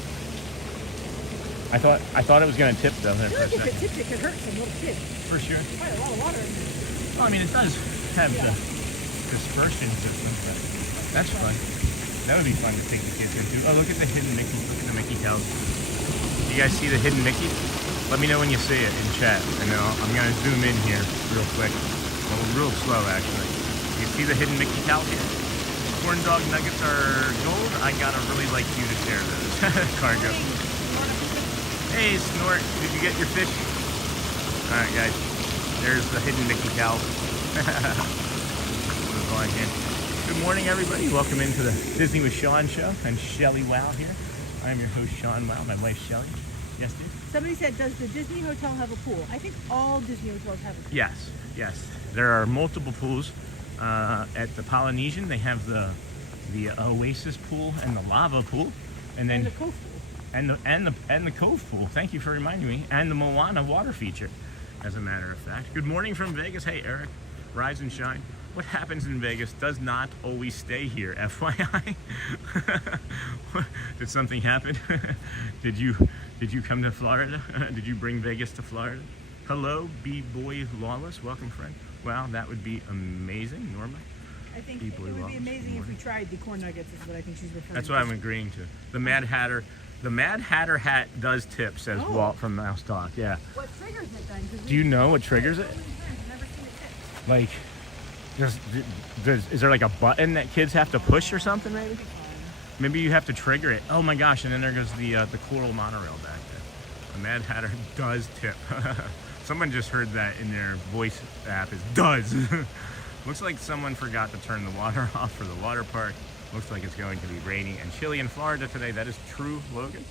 I thought it was gonna tip though. I There feel for a like if it second. tipped, it could hurt some little kids. For sure. Quite a lot of water in there. Well, I mean, it does have the dispersion system. But that's fun. That would be fun to take the kids into. Oh, look at the hidden Mickey. Look at the Mickey cows. You guys see the hidden Mickey? Let me know when you see it in chat. And then I'm going to zoom in here real quick. Well, real slow, actually. You see the hidden Mickey cows here? Corn dog nuggets are gold. I got to really like you to share those. Cargo. Hey, Snort. Did you get your fish? All right, guys. There's the hidden Mickey cows. Good morning, everybody. Welcome into the Disney with Sean show and Shelley Wow here. I am your host, Sean Wow. My wife, Shelley. Yes, dude? Somebody said, does the Disney Hotel have a pool? I think all Disney hotels have a pool. Yes. There are multiple pools. At the Polynesian, they have the Oasis pool and the lava pool, and then And the Cove pool. and the Cove pool. Thank you for reminding me. And the Moana water feature, as a matter of fact. Good morning from Vegas. Hey, Eric. Rise and shine. what happens in Vegas does not always stay here, FYI. Did something happen? Did you come to Florida? Did you bring Vegas to Florida? Hello, B-Boy Lawless. Welcome, friend. Wow, that would be amazing, Norma. I think it would be amazing if we tried the corn nuggets, is what I think she's referring to. That's what I'm agreeing to. The Mad Hatter hat does tip, says Walt from Mouse Talk. Yeah. What triggers it then? Do you know what triggers it? I've never seen it tip. Like, is there like a button that kids have to push or something, maybe? Maybe you have to trigger it. Oh my gosh, and then there goes the coral monorail back there. The Mad Hatter does tip. Someone just heard that in their voice app, is does. Looks like someone forgot to turn the water off for the water park. Looks like it's going to be rainy and chilly in Florida today. That is true, Logan.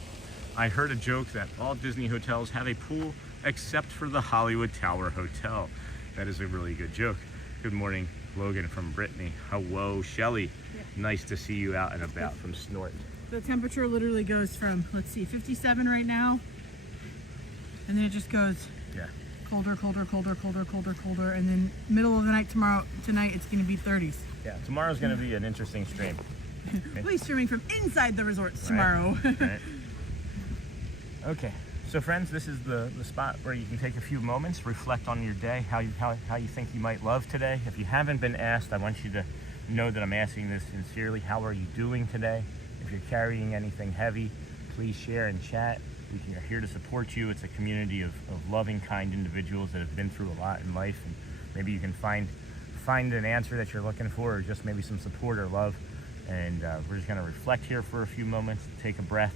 I heard a joke that all Disney hotels have a pool except for the Hollywood Tower Hotel. That is a really good joke. Good morning, Logan from Brittany. Hello, Shelley. Yeah. Nice to see you out and about from Snort. The temperature literally goes from, let's see, 57 right now, and then it just goes colder, colder, colder, colder, colder, colder, and then middle of the night tonight it's going to be 30s. Yeah, tomorrow's going to be an interesting stream. We'll be streaming from inside the resorts tomorrow. Right. Okay, so friends, this is the spot where you can take a few moments, reflect on your day, how you think you might love today. If you haven't been asked, I want you to know that I'm asking this sincerely. How are you doing today? If you're carrying anything heavy, please share and chat. We are here to support you. It's a community of loving, kind individuals that have been through a lot in life, and maybe you can find an answer that you're looking for, or just maybe some support or love. And we're just going to reflect here for a few moments, take a breath,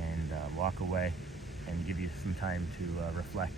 and walk away and give you some time to reflect.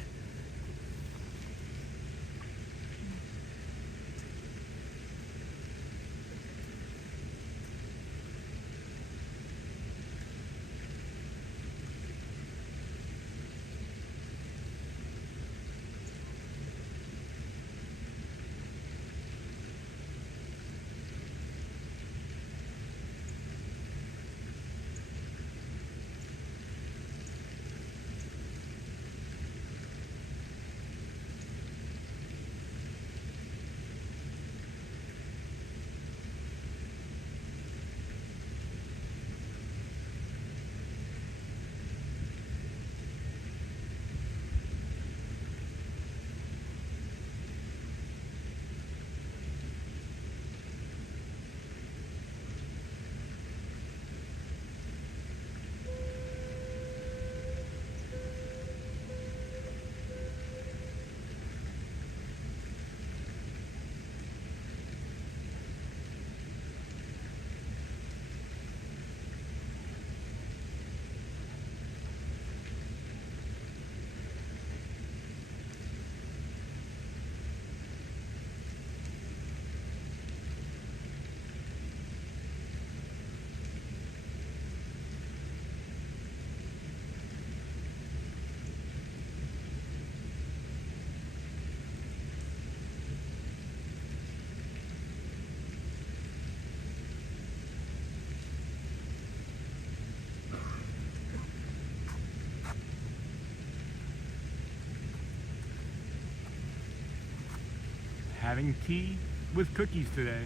Having tea with cookies today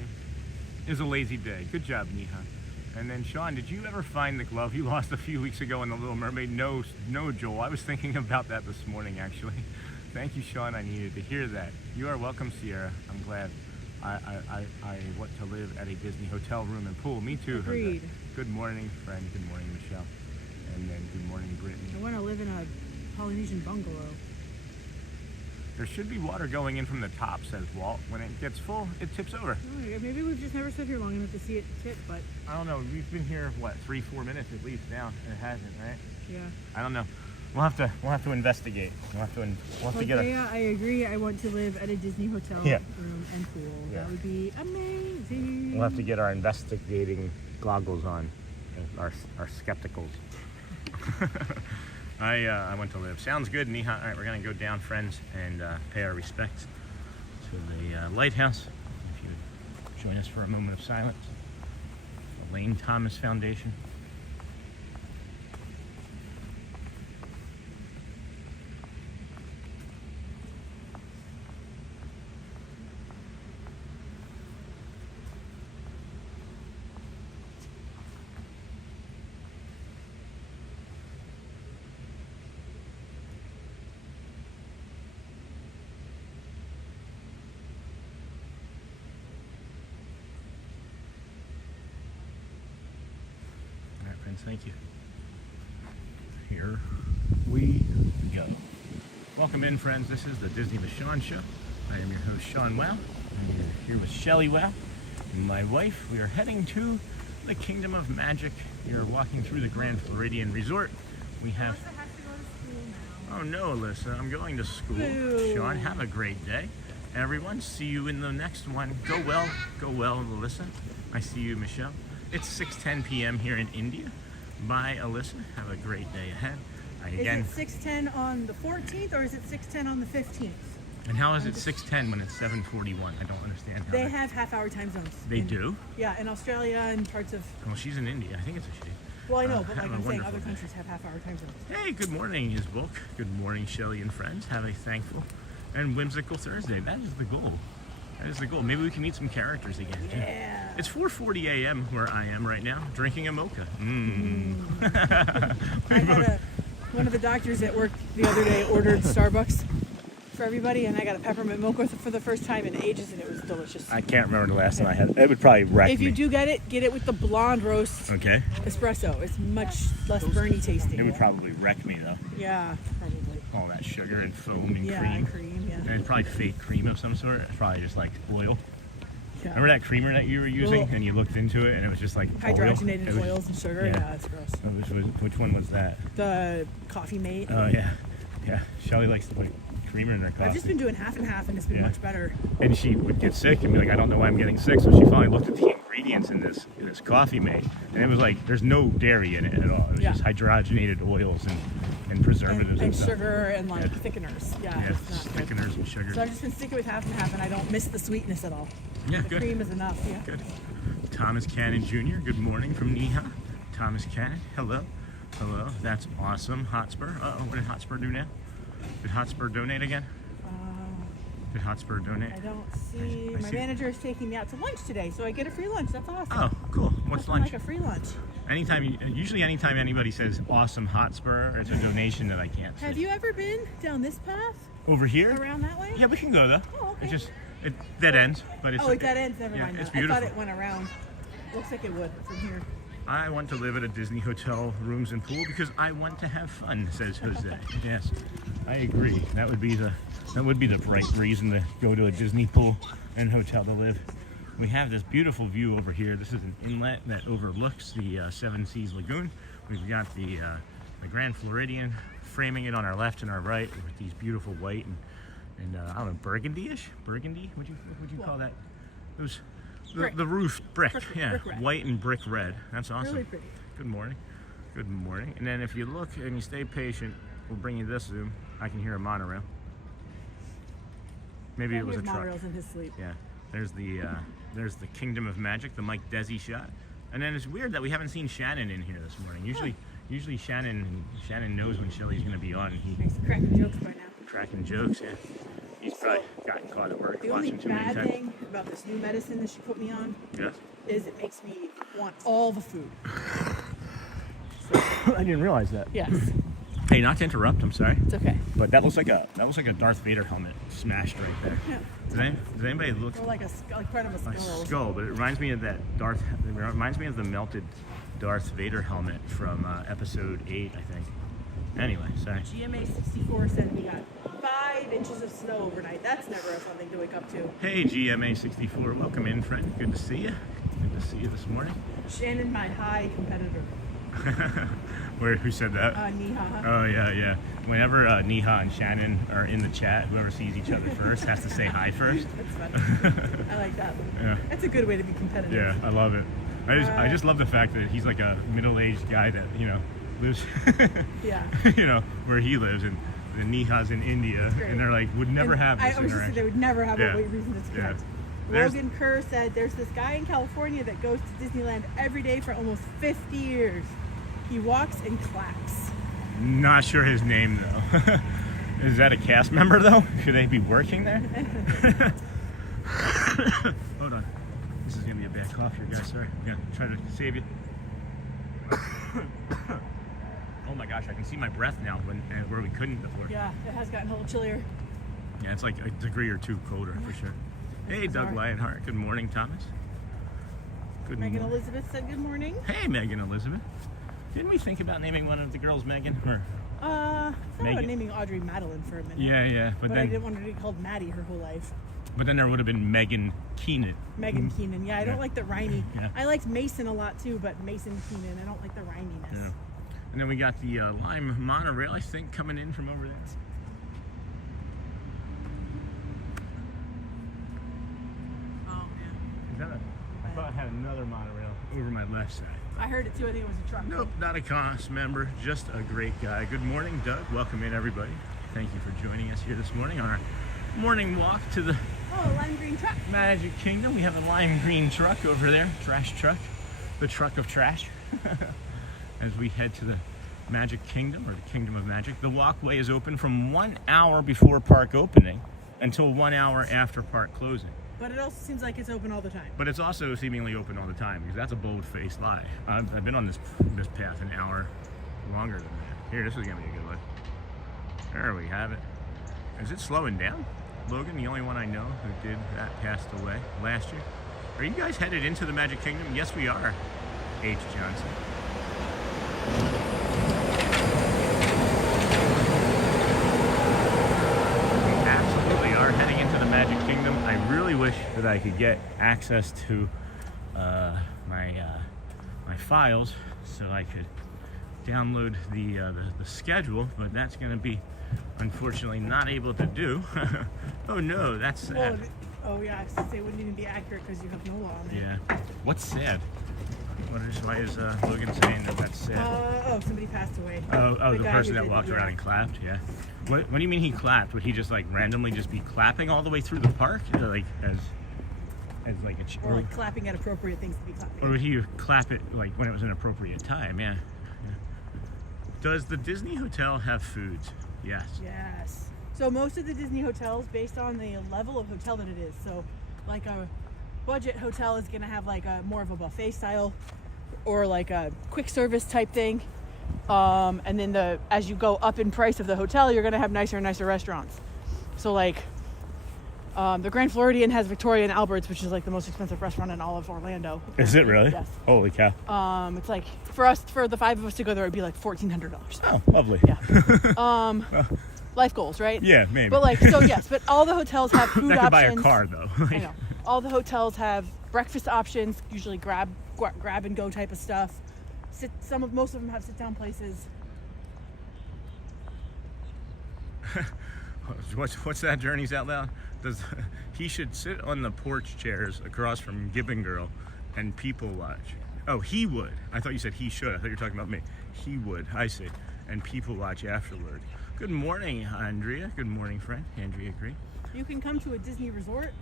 is a lazy day. Good job, Neha. And then Sean, did you ever find the glove you lost a few weeks ago in The Little Mermaid? No, Joel. I was thinking about that this morning, actually. Thank you, Sean. I needed to hear that. You are welcome, Sierra. I'm glad. I want to live at a Disney hotel room and pool. Me too. Agreed. Good morning, friend. Good morning, Michelle. And then good morning, Brittany. I want to live in a Polynesian bungalow. There should be water going in from the top, says Walt. When it gets full, it tips over. Oh, maybe we've just never stood here long enough to see it tip, but... I don't know. We've been here, what, 3-4 minutes at least now, and it hasn't, right? Yeah. I don't know. We'll have to investigate. We'll have to get yeah, I agree. I want to live at a Disney hotel room and pool. Yeah. That would be amazing. We'll have to get our investigating goggles on, our skepticals. I went to live. Sounds good, Neha. All right, we're going to go down, friends, and pay our respects to the lighthouse. If you would join us for a moment of silence. The Lane Thomas Foundation. friends. Thank you. Here we go. Welcome in, friends. This is the Disney with Sean show. I am your host, Sean Wow. I'm here with Shelley Wow and my wife. We are heading to the Kingdom of Magic. We are walking through the Grand Floridian Resort. We have... Oh no, Alyssa, I'm going to school. Boo. Sean, have a great day. Everyone, see you in the next one. Go well, Alyssa. I see you, Michelle. It's 6:10 p.m. here in India. Bye, Alyssa. Have a great day ahead. Is it 6:10 on the 14th or is it 6:10 on the 15th? And how is it 6:10 when it's 7:41? I don't understand how They that- have half-hour time zones. They do? Yeah, in Australia and parts of... Well, she's in India. I think it's a she. Well, I know, but have like a I'm saying, wonderful other day. countries have half-hour time zones. Hey, good morning, his book. Good morning, Shelley and friends. Have a thankful and whimsical Thursday. That is the goal. That is the goal. Maybe we can meet some characters again. too. Yeah. It's 4:40 a.m. where I am right now, drinking a mocha. I had one of the doctors at work the other day ordered Starbucks for everybody, and I got a peppermint mocha for the first time in ages, and it was delicious. I can't remember the last time I had it. It would probably wreck If me. you do get it with the blonde roast Okay. espresso. It's much less burny tasting. It would probably wreck me though. Yeah, probably. All that sugar and foam and Yeah, cream. cream, yeah. And it's probably fake cream of some sort. It's probably just like oil. Yeah. Remember that creamer that you were using Ugh. and you looked into it and it was just like Hydrogenated oil? It was- oils and sugar. yeah. Yeah, it's gross. Which one was that? The Coffee Mate. Oh yeah. Yeah. Shelley likes to put creamer in her coffee. I've just been doing half and half, and it's been Yeah. much better. And she would get sick and be like, I don't know why I'm getting sick. So she finally looked at the ingredients in this coffee mate, and it was like there's no dairy in it at all. It was Yeah. just hydrogenated oils and preservatives And stuff. sugar and like Yeah. thickeners. Yeah, Yeah, it's not good. thickeners and sugar. So I've just been sticking with half and half, and I don't miss the sweetness at all. Yeah, The good. cream is enough. Yeah. Good. Thomas Cannon Jr., good morning from Neha. Thomas Cannon, hello. Hello, that's awesome. Hotspur. Uh-oh, what did Hotspur do now? Did Hotspur donate again? Did Hotspur donate? I don't see. I My see. manager is taking me out to lunch today, so I get a free lunch. That's awesome. Oh, cool. What's Nothing lunch? Like a free lunch. Usually anytime anybody says awesome Hotspur, it's a donation that I can't see. Have you ever been down this path Over here? around that way? Yeah, we can go though. Oh, okay. It dead ends, but it's Oh, it dead ends. Never yeah, mind. it's that. I thought beautiful. it went around. Looks like it would from here. I want to live at a Disney hotel, rooms and pool because I want to have fun, says Jose. Yes, I agree. That would be the right reason to go to a Disney pool and hotel to live. We have this beautiful view over here. This is an inlet that overlooks the Seven Seas Lagoon. We've got the Grand Floridian framing it on our left and our right with these beautiful white and I don't know, burgundy-ish? Burgundy? What would you call that? Those Brick. the roof brick. Yeah, brick red. white and brick red. That's awesome. Really pretty. Good morning. Good morning. And then if you look and you stay patient, we'll bring you this zoom. I can hear a monorail. Maybe it was a truck. Monorails in his sleep. Yeah. There's the Kingdom of Magic, the Mike Desi shot. And then it's weird that we haven't seen Shannon in here this morning. Usually Shannon knows when Shelley's going to be on. He Makes cracking jokes by now. cracking jokes. Yeah. He's probably gotten caught at work The only watching too many bad times. thing about this new medicine that she put me on Yeah. is it makes me want all the food. I didn't realize that. Yes, Hey, not to interrupt. I'm sorry. it's okay. But that looks like a Darth Vader helmet smashed right there. Yeah. Does anybody look Or like like part of a like skull. a skull? But it reminds me of It reminds me of the melted Darth Vader helmet from Episode 8, I think. Anyway, sorry. GMA 64 said we got 5 inches of snow overnight. That's never something to wake up to. Hey, GMA64, welcome in, friend. Good to see you. Good to see you this morning. Shannon, my high competitor. Who said that? Neha. Oh yeah. Whenever Neha and Shannon are in the chat, whoever sees each other first has to say hi first. That's funny. I like that. Yeah. That's a good way to be competitive. Yeah, I love it. I just love the fact that he's like a middle-aged guy that lives, Yeah. where he lives, and Neha's in India, great. and they're like would never And have I this was just saying they interaction. would never have Yeah. a reason to Yeah. connect. There's- Logan Kerr said there's this guy in California that goes to Disneyland every day for almost 50 years. He walks and claps. Not sure his name though. Is that a cast member though? Should they be working there? Hold on. This is gonna be a bad cough here, guys. Sorry. I'm gonna try to save you. Oh my gosh, I can see my breath now where we couldn't before. Yeah, it has gotten a little chillier. Yeah, it's like a degree or two colder for sure. Hey, Doug Sorry. Lionheart. Good morning, Thomas. Good Megan morning. Elizabeth said good morning. Hey, Megan Elizabeth. Didn't we think about naming one of the girls Megan? Or I thought about Megan. naming Audrey Madeline for a minute. yeah, But then I didn't want her to be called Maddie her whole life. but then there would have been Megan Keenan. Megan Keenan. Yeah, I don't like the rhymey. Yeah. I liked Mason a lot too, but Mason Keenan, I don't like the rhyminess. Yeah. And then we got the Lime monorail, I think, coming in from over there. Oh man. Is that I thought I had another monorail over my left side. I heard it too. I think it was a truck. Nope, not a cast member, just a great guy. Good morning, Doug. Welcome in, everybody. Thank you for joining us here this morning on our morning walk to the Oh, lime green truck. Magic Kingdom. We have a lime green truck over there, trash truck, the truck of trash. As we head to the Magic Kingdom, or the Kingdom of Magic. The walkway is open from 1 hour before park opening until 1 hour after park closing. But it also seems like it's open all the time. But it's also seemingly open all the time, because that's a bold-faced lie. I've been on this path an hour longer than that. Here, this is gonna be a good one. There we have it. Is it slowing down? Logan, the only one I know who did that, passed away last year. Are you guys headed into the Magic Kingdom? Yes, we are. H. Johnson. We absolutely are heading into the Magic Kingdom. I really wish that I could get access to my files so I could download the schedule, but that's going to be unfortunately not able to do. Oh no, that's sad. Oh yeah, I was gonna say it wouldn't even be accurate because you have no law on it. Yeah. What's sad? Why is Logan saying that that's sad? Oh, somebody passed away. The guy person who that did walked it, around yeah. and clapped, yeah. What do you mean he clapped? Would he just like randomly just be clapping all the way through the park? Like as like a Or like clapping at appropriate things to be clapping. or would he clap it like when it was an appropriate time? Yeah. Does the Disney Hotel have foods? Yes. Yes. So most of the Disney hotels, based on the level of hotel that it is, so like a budget hotel is gonna have like a more of a buffet style, or like a quick service type thing. And then as you go up in price of the hotel, you're gonna have nicer and nicer restaurants. So like the Grand Floridian has Victoria and Albert's, which is like the most expensive restaurant in all of Orlando. Is it really? Yes. Holy cow. It's like for the five of us to go there, it'd be like $1,400. Oh, lovely. Yeah. Life goals, right? Yeah, maybe. But like, so yes, but all the hotels have food that could buy options. a car though. I know. All the hotels have breakfast options, usually grab and go type of stuff. Most of them have sit down places. What's that? Journeys Out Loud? He should sit on the porch chairs across from Gibbon Girl and people watch. Oh, he would. I thought you said he should. I thought you were talking about me. He would. I see. And people watch afterward. Good morning, Andrea. Good morning, friend. Andrea agree. You can come to a Disney resort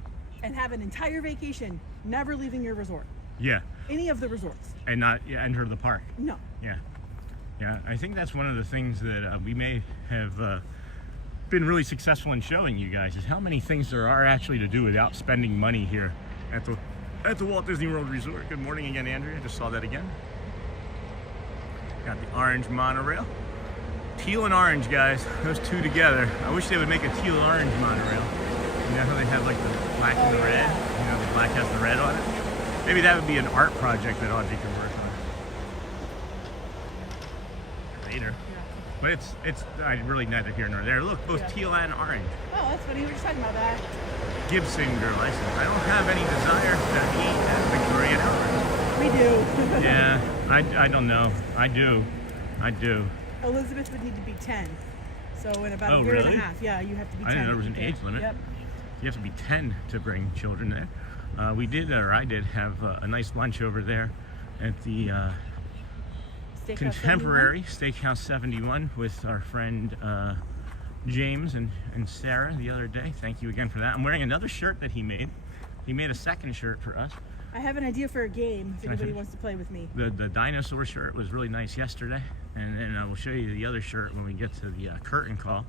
and have an entire vacation never leaving your resort. Yeah. Any of the resorts. And not enter the park. No. Yeah. Yeah. I think that's one of the things that we may have been really successful in showing you guys is how many things there are actually to do without spending money here at the Walt Disney World Resort. Good morning again, Andrea. Just saw that again. Got the orange monorail. Teal and orange, guys. Those two together. I wish they would make a teal and orange monorail. You know how they have like the black and the red? You know, the black has the red on it? Maybe that would be an art project that Audrey could work on. Later. Yeah. But it's really neither here nor there. Look, both teal and orange. Oh, that's funny. We were just talking about that. Gibson girl, I said, I don't have any desire to eat at Victoria and Albert. We do. Yeah, I don't know. I do. Elizabeth would need to be 10. So in about Oh, a year really? and a half, yeah, you have to be 10. I didn't know there was an age limit. Yep. You have to be 10 to bring children there. I did have a nice lunch over there at the Steakhouse Contemporary Steakhouse 71 with our friend James and Sarah the other day. Thank you again for that. I'm wearing another shirt that he made. He made a second shirt for us. I have an idea for a game if anybody wants to play with me. The dinosaur shirt was really nice yesterday, and then I will show you the other shirt when we get to the curtain call.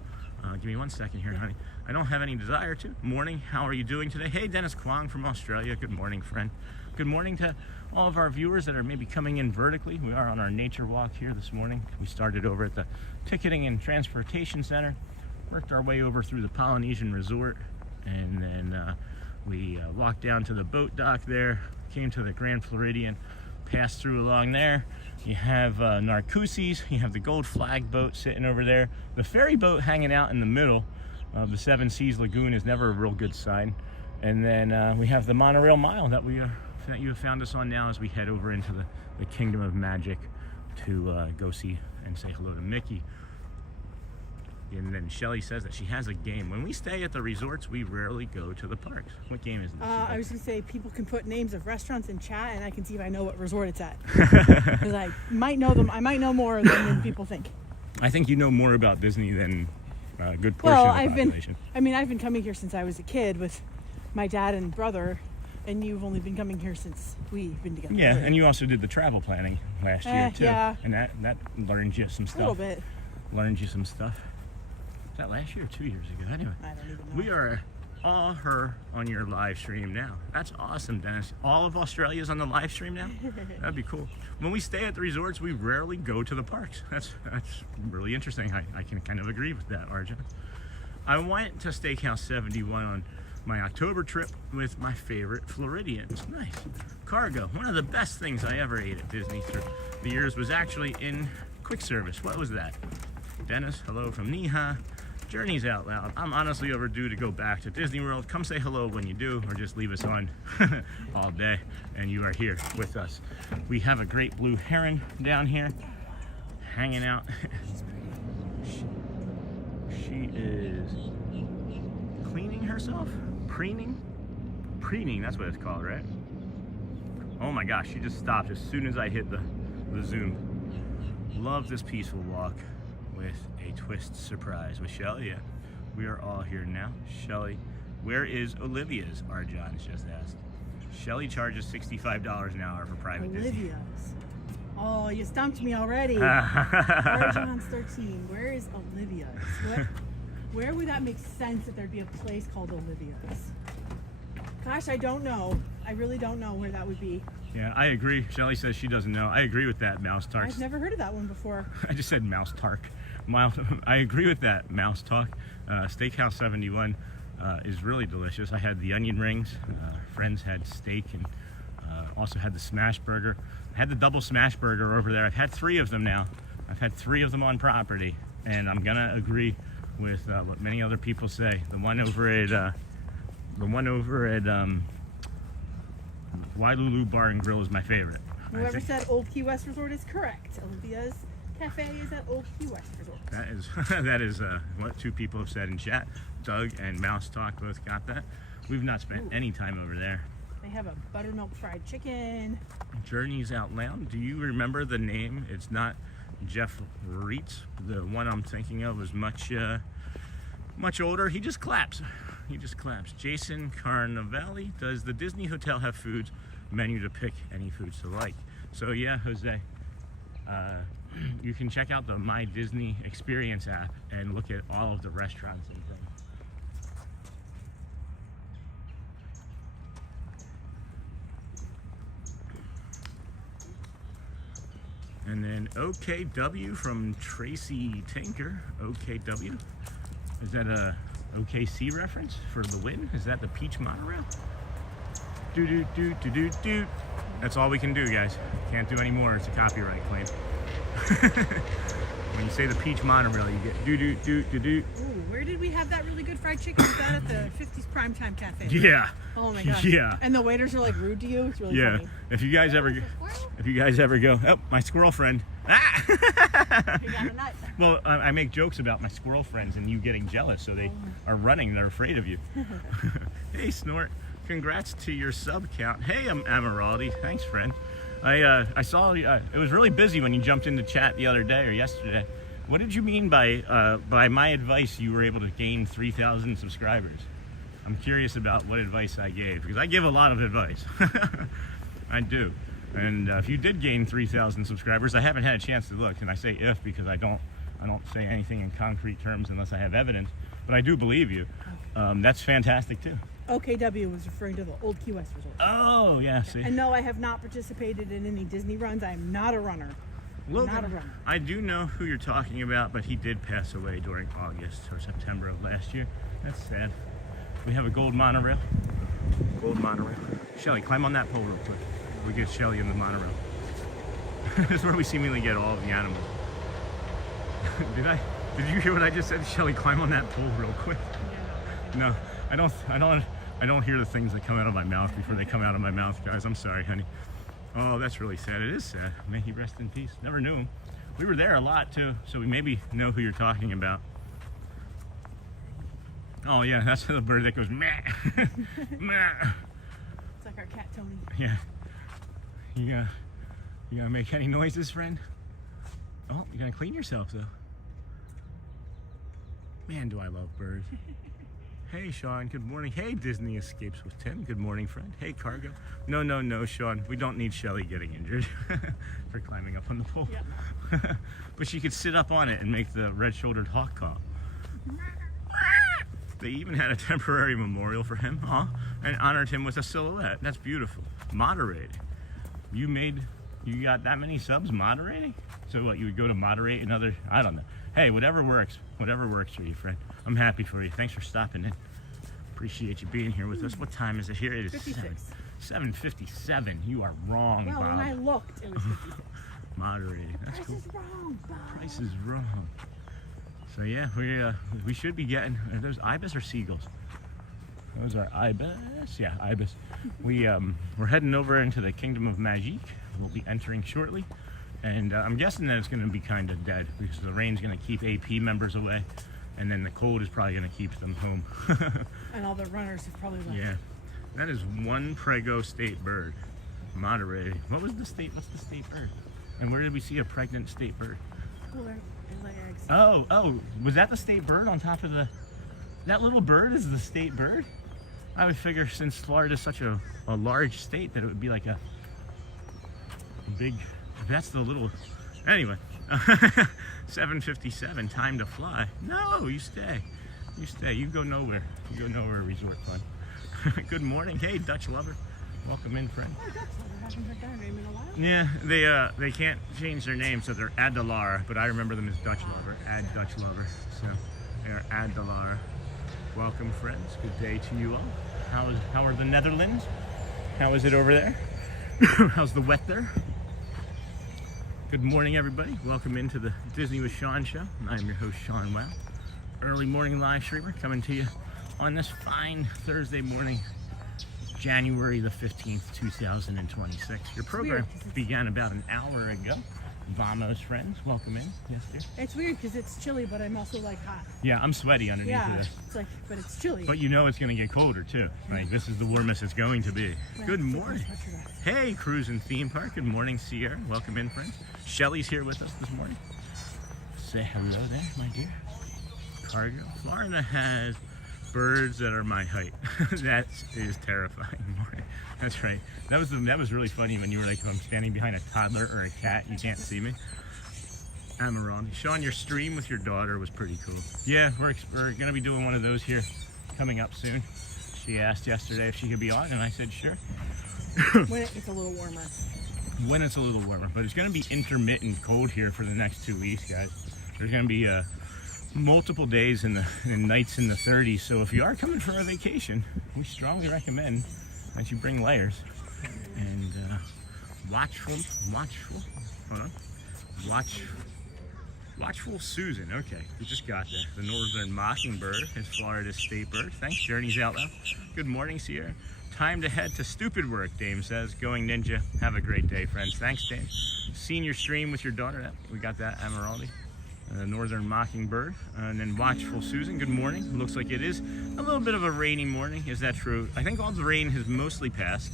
Give me 1 second here, honey. I don't have any desire to. Morning, how are you doing today? Hey, Dennis Kwong from Australia. Good morning, friend. Good morning to all of our viewers that are maybe coming in vertically. We are on our nature walk here this morning. We started over at the Ticketing and Transportation Center, worked our way over through the Polynesian Resort, and then we walked down to the boat dock there, came to the Grand Floridian, pass through along there. You have Narcoossee's, you have the Gold Flag boat sitting over there. The ferry boat hanging out in the middle of the Seven Seas Lagoon is never a real good sign. And then we have the monorail mile that you have found us on now as we head over into the Kingdom of Magic to go see and say hello to Mickey. And then Shelley says that she has a game. When we stay at the resorts, we rarely go to the parks. What game is this? I was going to say people can put names of restaurants in chat, and I can see if I know what resort it's at. Because I might know them. I might know more than people think. I think you know more about Disney than a good portion of the population. I've been coming here since I was a kid with my dad and brother, and you've only been coming here since we've been together. Yeah, and you also did the travel planning last year too. Yeah. And that learned you some stuff. A little bit. Learned you some stuff. Was that last year or 2 years ago? Anyway, I don't even know. we are all her on your live stream now. That's awesome, Dennis. All of Australia's on the live stream now? That'd be cool. When we stay at the resorts, we rarely go to the parks. That's really interesting. I can kind of agree with that, Arjun. I went to Steakhouse 71 on my October trip with my favorite Floridians. Nice. Cargo. One of the best things I ever ate at Disney through the years was actually in quick service. What was that? Dennis, hello from Neha. Journeys Out Loud. I'm honestly overdue to go back to Disney World. Come say hello when you do, or just leave us on all day, and you are here with us. We have a great blue heron down here, hanging out. She is cleaning herself? Preening? Preening, that's what it's called, right? Oh my gosh, she just stopped as soon as I hit the zoom. Love this peaceful walk with a twist surprise with Shelley. Yeah, we are all here now. Shelley, where is Olivia's? Arjan's just asked. Shelley charges $65 an hour for private Disney. Olivia's. Oh, you stumped me already. Arjan's 13. Where is Olivia's? Where would that make sense that there'd be a place called Olivia's? Gosh, I don't know. I really don't know where that would be. Yeah, I agree. Shelley says she doesn't know. I agree with that, Mouse Talk. I've never heard of that one before. I just said Mouse Talk. I agree with that, Mouse Talk. Steakhouse 71 is really delicious. I had the onion rings. Friends had steak and also had the smash burger. I had the double smash burger over there. I've had 3 of them now. I've had 3 of them on property, and I'm gonna agree with what many other people say. The one over at Wailulu Bar and Grill is my favorite. Whoever said Old Key West Resort is correct. Olivia's Cafe is at Old Key West Resort. That is what 2 people have said in chat. Doug and Mouse Talk both got that. We've not spent any time over there. They have a buttermilk fried chicken. Journeys Out Loud. Do you remember the name? It's not Jeff Reitz. The one I'm thinking of is much older. He just claps. Jason Carnavale. Does the Disney Hotel have foods menu to pick any foods to like? So yeah, Jose. You can check out the My Disney Experience app and look at all of the restaurants and things. And then OKW from Tracy Tinker. OKW. Is that a OKC reference for the win? Is that the Peach Monorail? Do. That's all we can do, guys. Can't do any more. It's a copyright claim. When you say the Peach Monorail, you get do. Ooh, where did we have that really good fried chicken? Was that at the 50s Primetime Cafe? Yeah. Oh my gosh. Yeah. And the waiters are like rude to you. It's really funny. If you guys ever go, oh, my squirrel friend. Ah! You got a nut. Well, I make jokes about my squirrel friends and you getting jealous, so they are running. They're afraid of you. Hey, Snort. Congrats to your sub count. Hey, I'm Amiraldi. Thanks, friend. I saw it was really busy when you jumped into chat the other day or yesterday. What did you mean by my advice you were able to gain 3,000 subscribers? I'm curious about what advice I gave, because I give a lot of advice. I do. And if you did gain 3,000 subscribers, I haven't had a chance to look, and I say if because I don't say anything in concrete terms unless I have evidence, but I do believe you. That's fantastic too. OKW was referring to the Old Key West Resort. Oh, yeah, see. And no, I have not participated in any Disney runs. I'm not a runner. Logan, not a runner. I do know who you're talking about, but he did pass away during August or September of last year. That's sad. We have a gold monorail. Gold monorail. Shelley, climb on that pole real quick. We get Shelley in the monorail. This is where we seemingly get all of the animals. Did you hear what I just said? Shelley, climb on that pole real quick. No, I don't hear the things that come out of my mouth before they come out of my mouth, guys. I'm sorry, honey. Oh, that's really sad. It is sad. May he rest in peace. Never knew him. We were there a lot too, so we maybe know who you're talking about. Oh yeah, that's the bird that goes meh. Meh. It's like our cat Tony. Yeah. You gonna make any noises, friend? Oh, you're gonna clean yourself though. Man, do I love birds. Hey, Sean, good morning. Hey, Disney Escapes with Tim. Good morning, friend. Hey, Cargo. No, Sean. We don't need Shelley getting injured for climbing up on the pole. Yep. But she could sit up on it and make the red-shouldered hawk call. They even had a temporary memorial for him, and honored him with a silhouette. That's beautiful. Moderating. You got that many subs moderating? So what, you would go to moderate another, I don't know. Hey, whatever works for you, friend. I'm happy for you. Thanks for stopping in. Appreciate you being here with us. What time is it here? It is 7:57. You are wrong, Well, Bob. when I looked, it was 56. Moderating. That's Price cool. is wrong, Bob. Price is wrong. So yeah, we should be getting, are those ibis or seagulls? Those are ibis. Yeah, ibis. We're heading over into the Kingdom of Magique. We'll be entering shortly. And I'm guessing that it's going to be kind of dead because the rain's going to keep AP members away, and then the cold is probably going to keep them home. And all the runners have probably left. Yeah, that is one Prego state bird. Monterey. What's the state bird? And where did we see a pregnant state bird? Cooler. They lay eggs. Oh, was that the state bird on top of the... That little bird is the state bird? I would figure since Florida is such a large state that it would be like a big... That's the little... Anyway, 7:57, time to fly. No, you stay. You stay. You go nowhere. You go nowhere, resort fun. Good morning. Hey, Dutch lover. Welcome in, friend. Oh, that's I haven't heard their name in a while. Yeah, they can't change their name, so they're Adelar, but I remember them as Dutch lover. Ad Dutch lover. So they're Adelar. Welcome, friends. Good day to you all. How are the Netherlands? How is it over there? How's the wet there? Good morning, everybody. Welcome into the Disney with Sean show. I am your host, Sean Wow. Early morning live streamer coming to you on this fine Thursday morning, January the 15th, 2026. Your program began about an hour ago. Vamos, friends. Welcome in. Yes, dear. It's weird because it's chilly, but I'm also like hot. Yeah, I'm sweaty underneath Yeah, this. it's like, but it's chilly. But you know it's going to get colder, too. Like, this is the warmest it's going to be. Yeah, Good it's like morning. much better. Hey, Cruising Theme Park. Good morning, Sierra. Welcome in, friends. Shelley's here with us this morning. Say hello there, my dear. Cargo. Florida has birds that are my height. That is terrifying. That's right. That was really funny when you were like, if I'm standing behind a toddler or a cat, you can't see me. Amarone. Sean, your stream with your daughter was pretty cool. Yeah, we're going to be doing one of those here coming up soon. She asked yesterday if she could be on, and I said sure. When it's a little warmer. When it's a little warmer, but it's going to be intermittent cold here for the next 2 weeks, guys. There's going to be multiple days and nights in the 30s, so if you are coming for a vacation, we strongly recommend that you bring layers. And watchful Susan. Okay, we just got there. The northern mockingbird is Florida's state bird. Thanks, Journey's out loud. Good morning, Sierra. Time to head to stupid work, Dame says. Going ninja. Have a great day, friends. Thanks, Dame. Seen your stream with your daughter. We got that, Emeraldi. Northern mockingbird. And then watchful Susan. Good morning. Looks like it is a little bit of a rainy morning. Is that true? I think all the rain has mostly passed.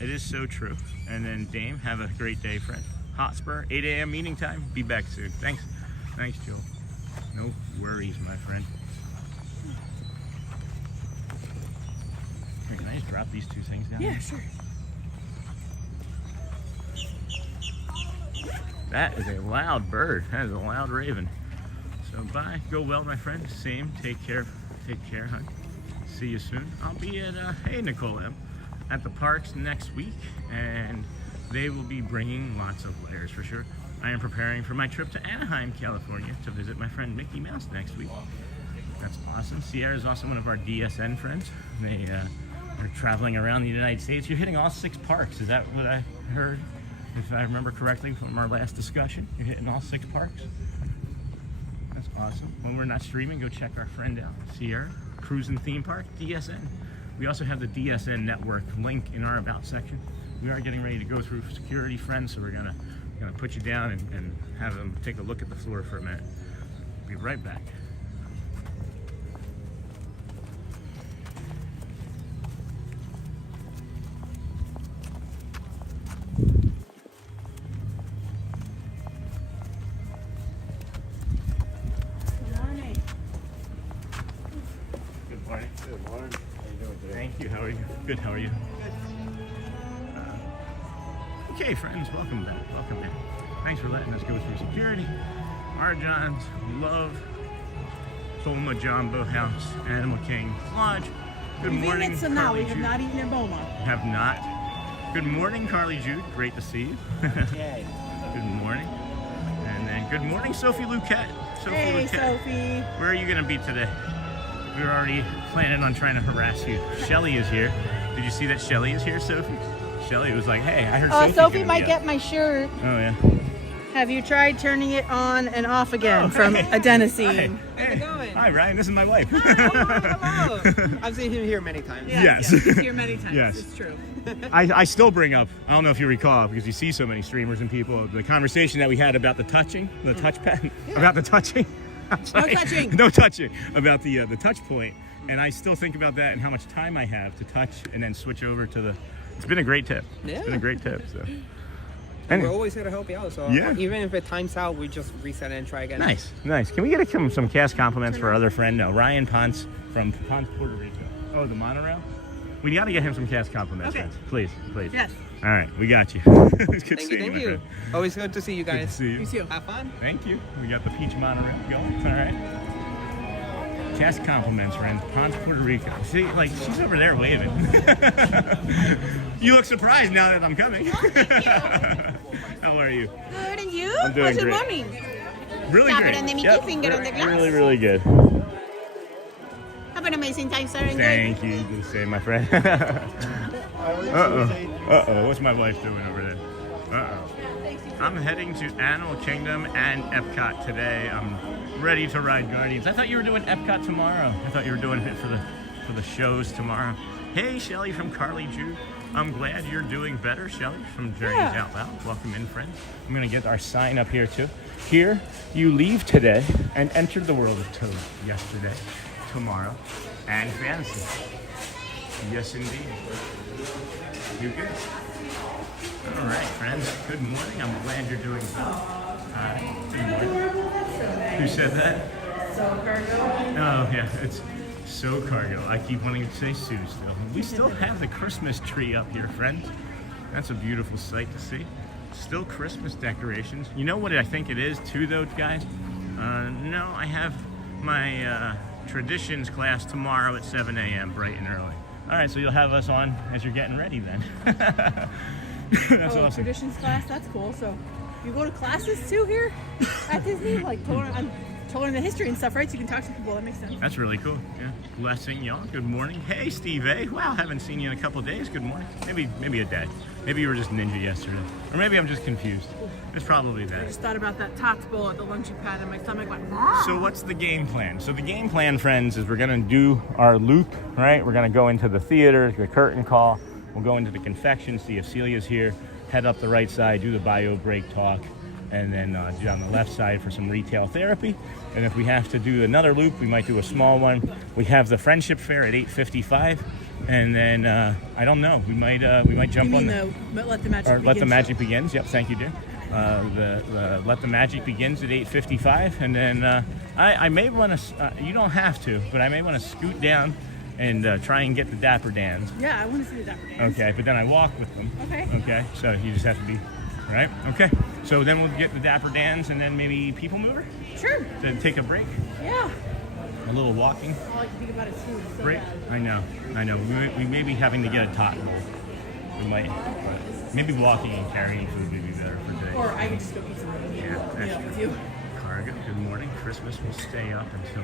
It is so true. And then Dame, have a great day, friend. Hotspur, 8 a.m. meeting time. Be back soon. Thanks. Thanks, Joe. No worries, my friend. Here, can I just drop these two things down? Yeah, sure. That is a loud bird. That is a loud raven. So bye. Go well, my friend. Same. Take care. Take care, hon. See you soon. I'll be at, hey, Nicole M. at the parks next week, and they will be bringing lots of layers for sure. I am preparing for my trip to Anaheim, California to visit my friend Mickey Mouse next week. That's awesome. Sierra is also one of our DSN friends. They are traveling around the United States. You're hitting all 6 parks. Is that what I heard? if I remember correctly from our last discussion. You're hitting all 6 parks. That's awesome. When we're not streaming, go check our friend out, Sierra, Cruise and Theme Park, DSN. We also have the DSN network link in our About section. We are getting ready to go through security, friends, so we're gonna put you down and have them take a look at the floor for a minute. Be right back. Thank you. How are you? Good. How are you? Okay, friends. Welcome back. Welcome back. Thanks for letting us go through security. Arjohn's, Love, Boma Jumbo House, Animal King Lodge. Good morning, So now Carly we have Jude. not eaten at Boma. Have not. Good morning, Carly Jude. Great to see you. Yay. Good morning. And then good morning, Sophie Luquette. Sophie Hey, Luquette. Sophie. Where are you going to be today? We were already planning on trying to harass you. Shelley is here. Did you see that Shelley is here, Sophie? Shelley was like, hey, I heard Sophie's Sophie gonna might be get up. my shirt. Oh, yeah. Have you tried turning it on and off again Oh, from hey. adenosine? Hi. How's it going? Hi, Ryan. This is my wife. Hello. I've seen him here many times. Yes. He's here many times. Yes. It's true. I still bring up, I don't know if you recall, because you see so many streamers and people, the conversation that we had about the touching, the touchpad, about the touching. I'm sorry. No touching. No touching. About the touch point. And I still think about that and how much time I have to touch and then switch over to the, it's been a great tip. It's been a great tip, so. And we're always here to help you out. So Yeah. even if it times out, we just reset it and try again. Nice, nice. Can we get some cast compliments for our other friend, Ryan Ponce from Ponce, Puerto Rico? Oh, the monorail? We got to get him some cast compliments, Okay. friends. Please, please. Yes. All right, we got you. It's good Thank seeing you, thank my you. friend. Always good to see you Good to guys. see you. You too. Have fun. Thank you. We got the peach monorail going. All right. Cast compliments, friends. Ponce, Puerto Rico. See, like, she's over there waving. You look surprised now that I'm coming. How are you? Good, and you? I'm doing How's your great. morning? Really Dapper great. and the Mickey finger on the glass. Really, really good. Have an amazing time, sir. Enjoy. Thank you. You say, my friend. Uh-oh. Uh-oh. What's my wife doing over there? Uh-oh. I'm heading to Animal Kingdom and Epcot today. I'm ready to ride Guardians. I thought you were doing Epcot tomorrow. I thought you were doing it for the shows tomorrow. Hey, Shelley from Carly Jude. I'm glad you're doing better, Shelley from Journeys Out Loud. Welcome in, friends. I'm going to get our sign up here, too. Here, you leave today and enter the world of Toad yesterday, tomorrow, and fantasy. Yes, indeed. You good? All right, friends. Good morning. I'm glad you're doing well. Good morning. Who said that? So cargo. Oh, yeah. It's so cargo. I keep wanting to say Sue still. We still have the Christmas tree up here, friends. That's a beautiful sight to see. Still Christmas decorations. You know what I think it is, too, though, guys? No, I have my traditions class tomorrow at 7 a.m. bright and early. All right, so you'll have us on as you're getting ready then. That's awesome. Traditions class. That's cool. So you go to classes too here at Disney, like to learn the history and stuff, right? So you can talk to people. That makes sense. That's really cool. Yeah. Blessing y'all. Good morning. Hey, Steve A. Wow, haven't seen you in a couple of days. Good morning. Maybe a day. Maybe you were just ninja yesterday. Or maybe I'm just confused. It's probably I that. just thought about that tots bowl at the lunching pad, and my stomach went. So what's the game plan? So the game plan, friends, is we're going to do our loop, right? We're going to go into the theater, the curtain call. We'll go into the confection, see if Celia's here, head up the right side, do the bio break talk, and then do on the left side for some retail therapy. And if we have to do another loop, we might do a small one. We have the Friendship Fair at 8:55, and then I don't know. We might jump You on mean the Let the Magic or Begin Let the show. Magic Begins. Yep, thank you, dear. The Let the Magic Begins at 8:55, and then I may want to. You don't have to, but I may want to scoot down and try and get the Dapper Dans. Yeah, I want to see the Dapper Dans. Okay, but then I walk with them. Okay. Okay, so you just have to be right. Okay, so then we'll get the Dapper Dans, and then maybe People Mover. Sure. Then take a break, Yeah. a little walking All I can think about is food. It's so break. bad. I know. We may be having to get a tot bowl. We might, but maybe walking and carrying food would be better for today. Or I could just go eat some. Yeah, that's Yeah, true. with you. Cargo. Cargo, good morning. Christmas will stay up until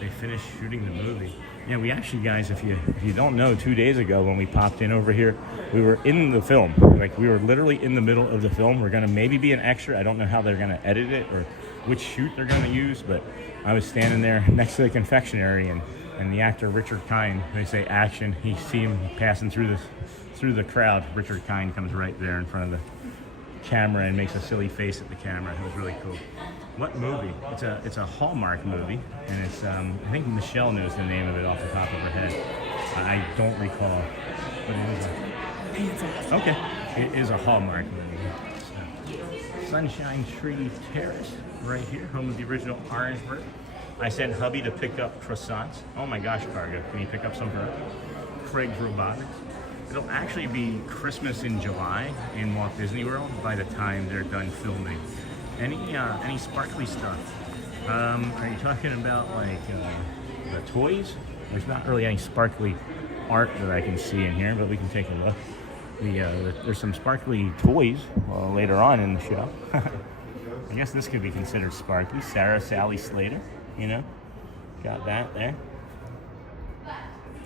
they finish shooting the movie. Yeah, we actually, guys, if you don't know, 2 days ago when we popped in over here, we were in the film. Like, we were literally in the middle of the film. We're going to maybe be an extra. I don't know how they're going to edit it or which shoot they're going to use, but I was standing there next to the confectionery, and the actor Richard Kind, they say action, you see him passing through the crowd. Richard Kind comes right there in front of the camera and makes a silly face at the camera. It was really cool. What movie? It's a Hallmark movie, and it's I think Michelle knows the name of it off the top of her head. I don't recall, but it is okay. It is a Hallmark movie. So, Sunshine Tree Terrace, right here, home of the original Orangeburg. I sent hubby to pick up croissants. Oh my gosh, Cargo, can you pick up some for Craig's Robotics? It'll actually be Christmas in July in Walt Disney World by the time they're done filming. Any sparkly stuff? Are you talking about like the toys? There's not really any sparkly art that I can see in here, but we can take a look. There's some sparkly toys later on in the show. I guess this could be considered sparkly. Sarah Sally Slater, you know, got that there.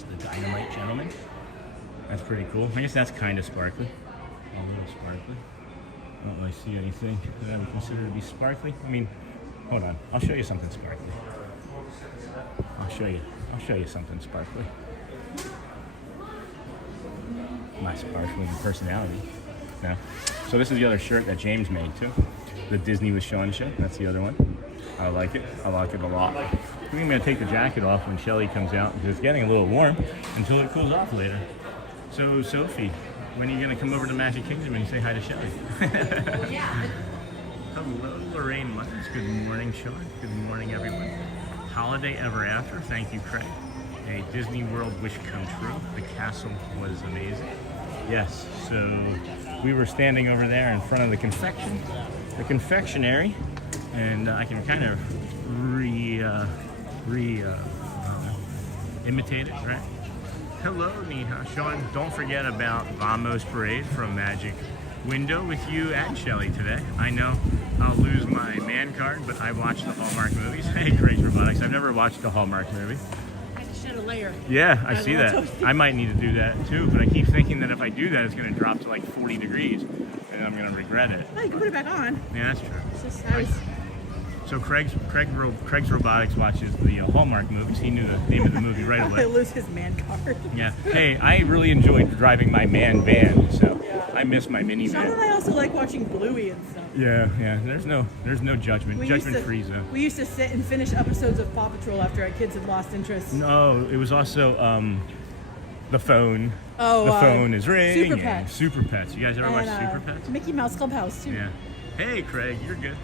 The Dynamite Gentleman. That's pretty cool. I guess that's kind of sparkly. A little sparkly. I don't really see anything that I would consider to be sparkly. I mean, hold on. I'll show you something sparkly. I'll show you something sparkly. My sparkling personality. No. So this is the other shirt that James made too. The Disney with Sean show. That's the other one. I like it. I like it a lot. I think I'm going to take the jacket off when Shelley comes out because it's getting a little warm until it cools off later. So, Sophie, when are you going to come over to Magic Kingdom and say hi to Shelley? Hello, Lorraine Muttons. Good morning, Sean. Good morning, everyone. Holiday Ever After. Thank you, Craig. A Disney World wish come true. The castle was amazing. Yes, so we were standing over there in front of the confectionery, and I can kind of imitate it, right? Hello, Neha. Sean, don't forget about Vamos Parade from Magic Window with you and Shelley today. I know I'll lose my man card, but I watched the Hallmark movies. Hey, Craig's Robotics. I've never watched a Hallmark movie. I just shed a layer. Yeah, I see that. I might need to do that too, but I keep thinking that if I do that, it's going to drop to like 40 degrees, and I'm going to regret it. Oh, you can put it back on. Yeah, that's true. It's just nice. So Craig's Robotics watches the Hallmark movies. He knew the name of the movie right away. I lose his man card. Yeah. Hey, I really enjoyed driving my man van, so I miss my minivan. Sean and I also like watching Bluey and stuff. Yeah. There's no judgment. Judgment-free zone. We used to sit and finish episodes of Paw Patrol after our kids had lost interest. No, it was also the phone. Oh, the phone is ringing. Super Pets. Super Pets. You guys ever watch Super Pets? Mickey Mouse Clubhouse too. Yeah. Hey, Craig, you're good.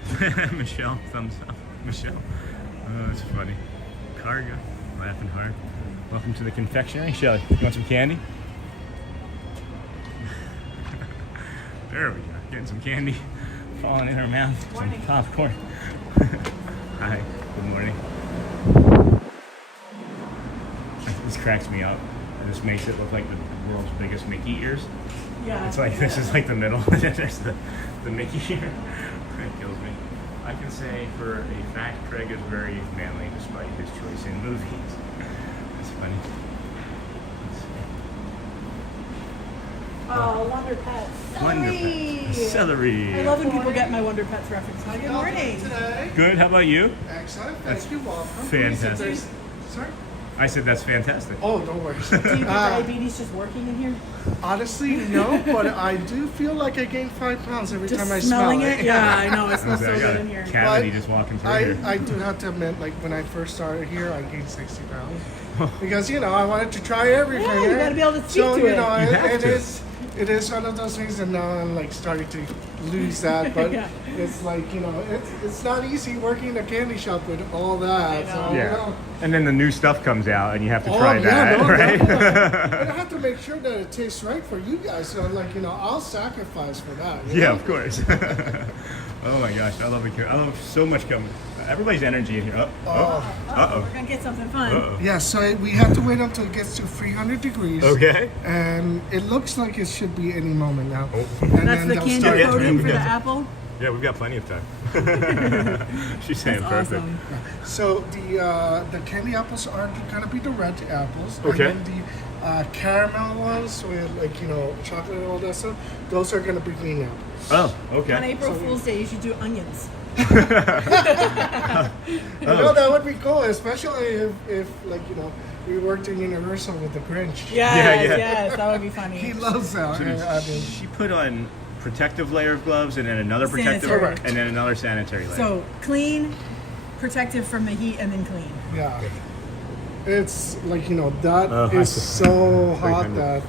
Michelle, thumbs up. Michelle. Oh, that's funny. Cargo, laughing hard. Welcome to the confectionery. Shelley, you want some candy? There we go. Getting some candy. Falling in her mouth. Some popcorn. Hi. Good morning. This cracks me up. This makes it look like the world's biggest Mickey ears. Yeah. It's like this is like the middle. There's the Mickey ear. It kills me. I can say for a fact Craig is very manly despite his choice in movies. That's funny. Oh, Wonder Pets. Wonder Pets. Celery. I love when people get my Wonder Pets reference. Hi, good morning. Good. How about you? Excellent. That's Thank you. Welcome. fantastic. Sorry? I said that's fantastic. Oh, don't worry. Do you get diabetes just working in here? Honestly, no, but I do feel like I gain 5 pounds every Just time I smelling smell it? Yeah, I know. It smells so I got good a in here. cavity But just walking through here. I do have to admit, like when I first started here, I gained 60 pounds because I wanted to try everything. Yeah, you gotta be able to speak so to it. You have to. It is one of those things, and now I'm like starting to lose that. But Yeah. it's like it's not easy working in a candy shop with all that. So, Yeah. And then the new stuff comes out and you have to Oh, try yeah, that, no, right? definitely. And I have to make sure that it tastes right for you guys. So, I'll sacrifice for that. you Yeah, know? of course. Oh my gosh, I love it. I love so much coming. Everybody's energy in here. We're gonna get something fun. Yeah, so we have to wait until it gets to 300 degrees. Okay. And it looks like it should be any moment now. Oh. And That's then the they'll candy start Yeah, coating for the yeah. apple. Yeah, we've got plenty of time. She's saying That's perfect. awesome. So the candy apples are gonna be the red apples. Okay. And then the caramel ones with like chocolate and all that stuff. Those are gonna be green apples. Oh, okay. On April Fool's Day, you should do onions. I know that would be cool, especially if we worked in Universal with the Grinch. Yes, yeah. yes, that would be funny. He loves that. She put on protective layer of gloves and then another protective Sanitary. and then another sanitary layer. So clean, protective from the heat, and then clean. Yeah. It's like that Oh, I is see. so hot 300. that.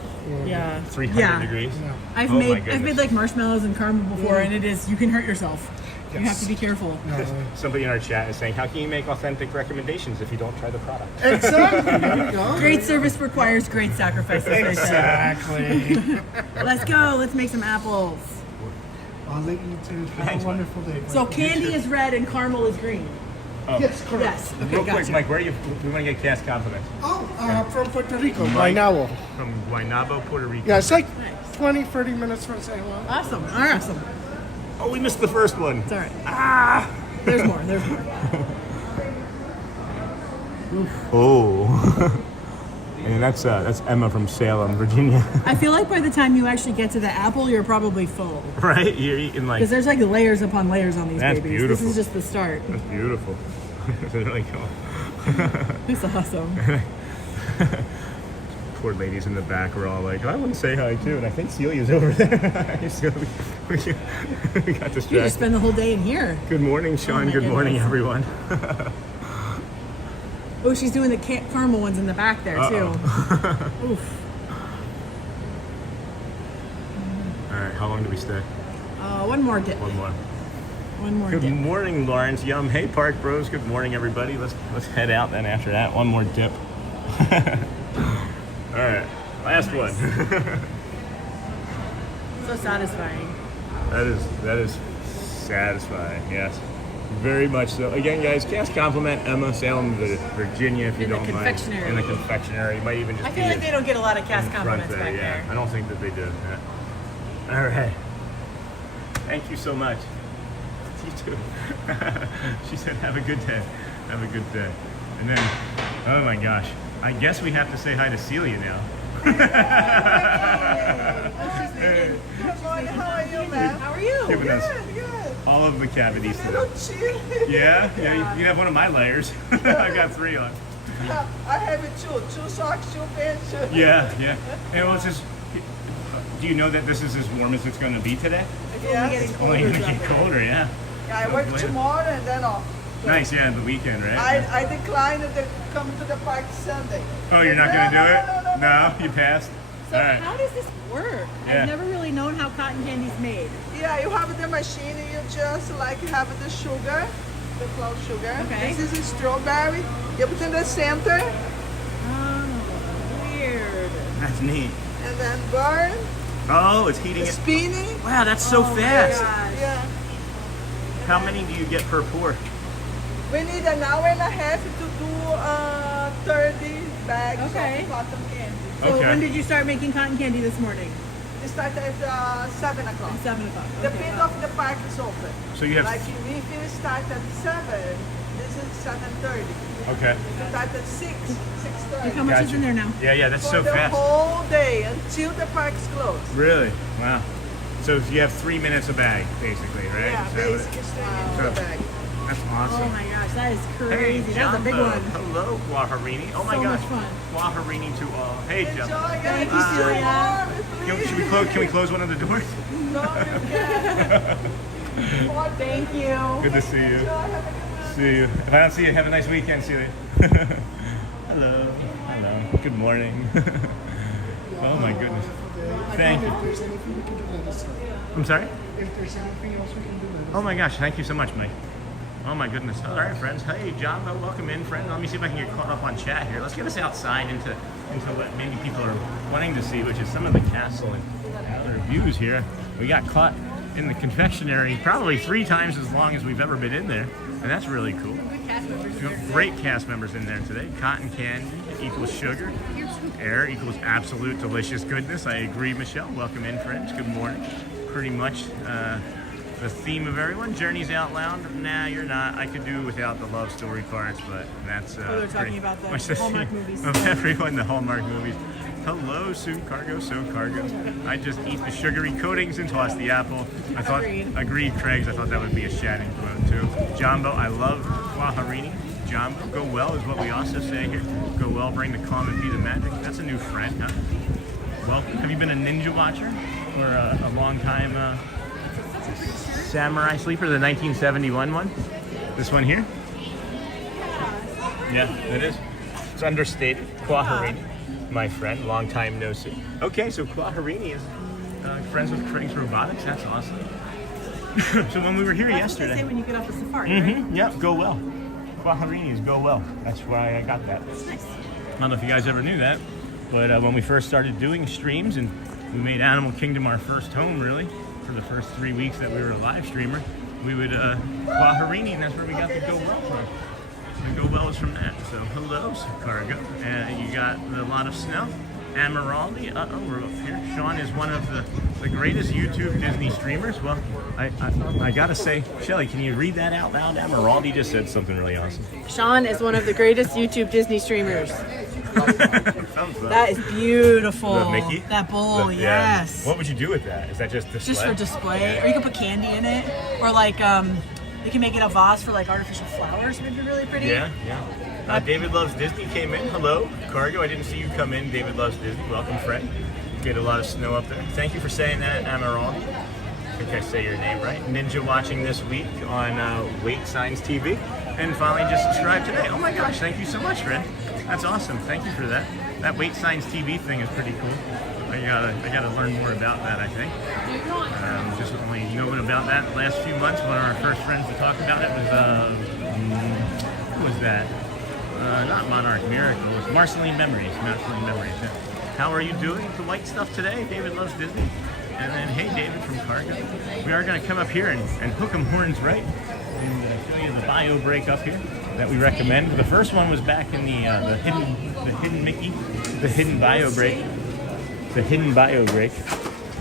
Yeah. 300 Yeah. degrees. Yeah. I've Oh my made goodness. like marshmallows and caramel before, and you can hurt yourself. You have Yes. to be careful. No, Somebody in our chat is saying, how can you make authentic recommendations if you don't try the product? exactly. There you go. Great service requires great sacrifices. they say. Exactly. Let's go. Let's make some apples. I'll let you two have Thanks, a wonderful day. So candy is red and caramel is green. Yes, correct. Yes. Okay, Real quick, gotcha. Mike, where are you? We want to get cast compliments. Oh, from Puerto Rico, Mike. Guaynabo. From Guaynabo, Puerto Rico. Yeah, it's like Nice. 20, 30 minutes from San Juan. Awesome. Awesome. Oh, we missed the first one. It's all right. There's more. There's more. Oh. And that's Emma from Salem, Virginia. I feel like by the time you actually get to the apple, you're probably full. Right? You're eating like... Because there's like layers upon layers on these That's babies. beautiful. This is just the start. That's beautiful. It's really cool. It's awesome. Poor ladies in the back are all like, I want to say hi too. And I think Celia's over there. Celia, we got You just distracted. spend the whole day in here. Good morning, Sean. my Good morning, goodness. everyone. Oh, she's doing the caramel ones in the back there too. Oof. All right, how long do we stay? One more dip. One more. One more Good dip. morning, Lawrence Yum. Hey, Park Bros. Good morning, everybody. Let's head out then after that. One more dip. All right, last one. So satisfying. That is satisfying. Yes, very much so. Again, guys, cast compliment Emma Salem, Virginia, if you In the don't mind. confectionery. In the confectionery. It might even just I feel be like they don't get a lot of cast in front compliments back yeah. there. I don't think that they do. Yeah. All right. Thank you so much. You too. She said, "Have a good day. Have a good day." And then, oh my gosh, I guess we have to say hi to Celia now. Hey, Good morning. How are you, ma'am? How are you? giving us Good. all of the cavities A little today. chilly. Yeah, you can have one of my layers. I've got 3 on. I have it too. 2 socks, 2 pants. Yeah. And well, it's just. Do you know that this is as warm as it's going to be today? Yes. It's only going to get colder, yeah. Yeah, I work Later. tomorrow and then off. Nice, yeah, the weekend, right? I declined to come to the park Sunday. Oh, you're not going to do it? No. You passed? So All right. how does this work? Yeah. I've never really known how cotton candy's made. Yeah, you have the machine. You just like have the sugar, the cloud sugar. Okay. This is a strawberry. You put in the center Oh, weird. That's neat. and then burn. Oh, it's heating it. Spinning. Wow, that's so fast. Yeah. How many do you get per pour? We need an hour and a half to do 30 bags Okay. of cotton candy. So Okay. when did you start making cotton candy this morning? It starts at 7 o'clock. 7 o'clock. The Okay, pit wow. of the park is open. So you have. Like if you start at 7, this is 7:30. Okay. If you start at 6, Look how 6:30. much is Gotcha. in there now? Yeah, that's For so the fast. whole day until the park is closed. Really? Wow. So you have 3 minutes a bag, basically, right? Yeah, Is that what it- basically straight into the bag. That's Oh awesome. my gosh, that is Hey, crazy. That was a big Jumbo. one. Hello, Guaharini. Oh my So gosh. much fun. Guaharini to all. Hey, Enjoy, Jumbo. guys. Thank you, It's so Celia. warm, Should we please. can we close one of the doors? No, you can't. Thank you. Good to see you. Enjoy, have a good night. See you. If I don't see you, have a nice weekend, Celia. Hello. Hello. Good morning. Oh my goodness. Thank you. If there's anything we can do, let us know. I'm sorry? If there's anything else we can do, let us know. Oh my gosh, thank you so much, Mike. Oh my goodness. All right, friends. Hey, John, welcome in, friend. Let me see if I can get caught up on chat here. Let's get us outside into what maybe people are wanting to see, which is some of the castle and other views here. We got caught in the confectionery probably 3 times as long as we've ever been in there, and that's really cool. Good cast members. We got great cast members in there today. Cotton candy equals sugar. Air equals absolute delicious goodness. I agree, Michelle. Welcome in, friends. Good morning. Pretty much the theme of everyone. Journeys Out Loud. Nah, you're not. I could do without the love story parts, but that's they're talking pretty about the much the Hallmark theme movies. of everyone. The Hallmark movies. Hello, so cargo. I just eat the sugary coatings and toss the apple. I thought, agreed, Craigs. I thought that would be a Shannon quote too. Jumbo, I love Quaharini. Jumbo, go well is what we also say here. Go well, bring the calm and be the magic. That's a new friend, huh? Well, have you been a ninja watcher or a long time samurai sleeper? The 1971 one. This one here. Yeah, it is. It's understated. Quaharini. My friend, long time no see. Okay, so Quaharini is friends with Craig's Robotics. That's awesome. So when we were here yesterday, Say when you get off the safari, right? yeah, go well. Quaharini is go well. That's why I got that. That's nice. I don't know if you guys ever knew that, but when we first started doing streams and we made Animal Kingdom our first home, really, for the first 3 weeks that we were a live streamer, we would Quaharini, and that's where we got the go well from. The go well is from that. So hello, cargo. You got a lot of snow. Amiraldi, we're up here. Sean is one of the greatest YouTube Disney streamers. Well, I gotta say, Shelley, can you read that out loud? Amiraldi just said something really awesome. Sean is one of the greatest YouTube Disney streamers. Thumbs up. That is beautiful. The Mickey? That bowl, Yeah. yes. What would you do with that? Is that just display? Just for display, or you can put candy in it, or like you can make it a vase for like artificial flowers. It would be really pretty. Yeah. David Loves Disney came in. Hello, cargo. I didn't see you come in. David Loves Disney. Welcome, friend. Get a lot of snow up there. Thank you for saying that, Amiraldi. I think I say your name right. Ninja watching this week on Wait Signs TV, and finally just subscribed today. Oh my gosh! Thank you so much, friend. That's awesome. Thank you for that. That Wait Signs TV thing is pretty cool. I gotta learn more about that. I think. Just only knowing about that the last few months. One of our first friends to talk about it was who was that? Not Monarch Miracles. Marceline Memories. Yeah. How are you doing with the white stuff today? David Loves Disney. And then, hey, David from Cargo. We are going to come up here and hook 'em horns right and show you the bio break up here that we recommend. The first one was back in the hidden Mickey, the hidden bio break. The hidden bio break.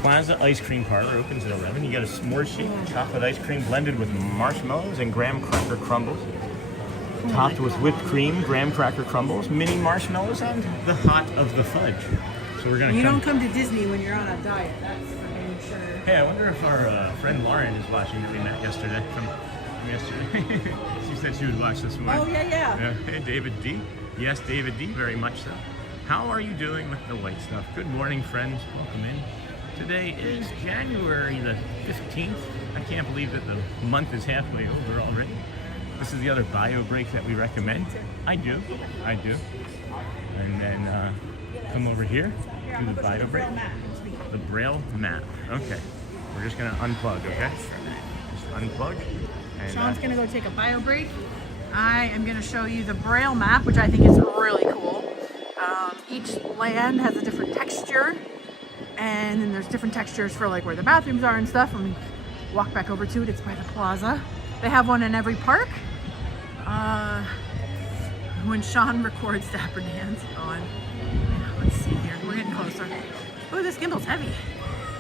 Plaza Ice Cream Parlor opens at 11. You got a s'more shake, chocolate ice cream blended with marshmallows and graham cracker crumbles. Topped with whipped cream, graham cracker crumbles, mini marshmallows, and the hot of the fudge. So we're gonna. You don't come to Disney when you're on a diet. That's for damn sure. Hey, I wonder if our friend Lauren is watching that we met yesterday. From yesterday. She said she would watch this morning. Oh yeah. Hey, David D. Yes, David D. Very much so. How are you doing with the white stuff? Good morning, friends. Welcome in. Today is January the 15th. I can't believe that the month is halfway over already. This is the other bio break that we recommend. I do. And then come over here to the bio break. The Braille map. Okay. We're just gonna unplug, okay? Just unplug. And, Sean's gonna go take a bio break. I am gonna show you the Braille map, which I think is really cool. Each land has a different texture, and then there's different textures for like where the bathrooms are and stuff. When we walk back over to it, it's by the plaza. They have one in every park. When Sean records Dapper Dans on, let's see here, we're getting closer. Oh, this gimbal's heavy.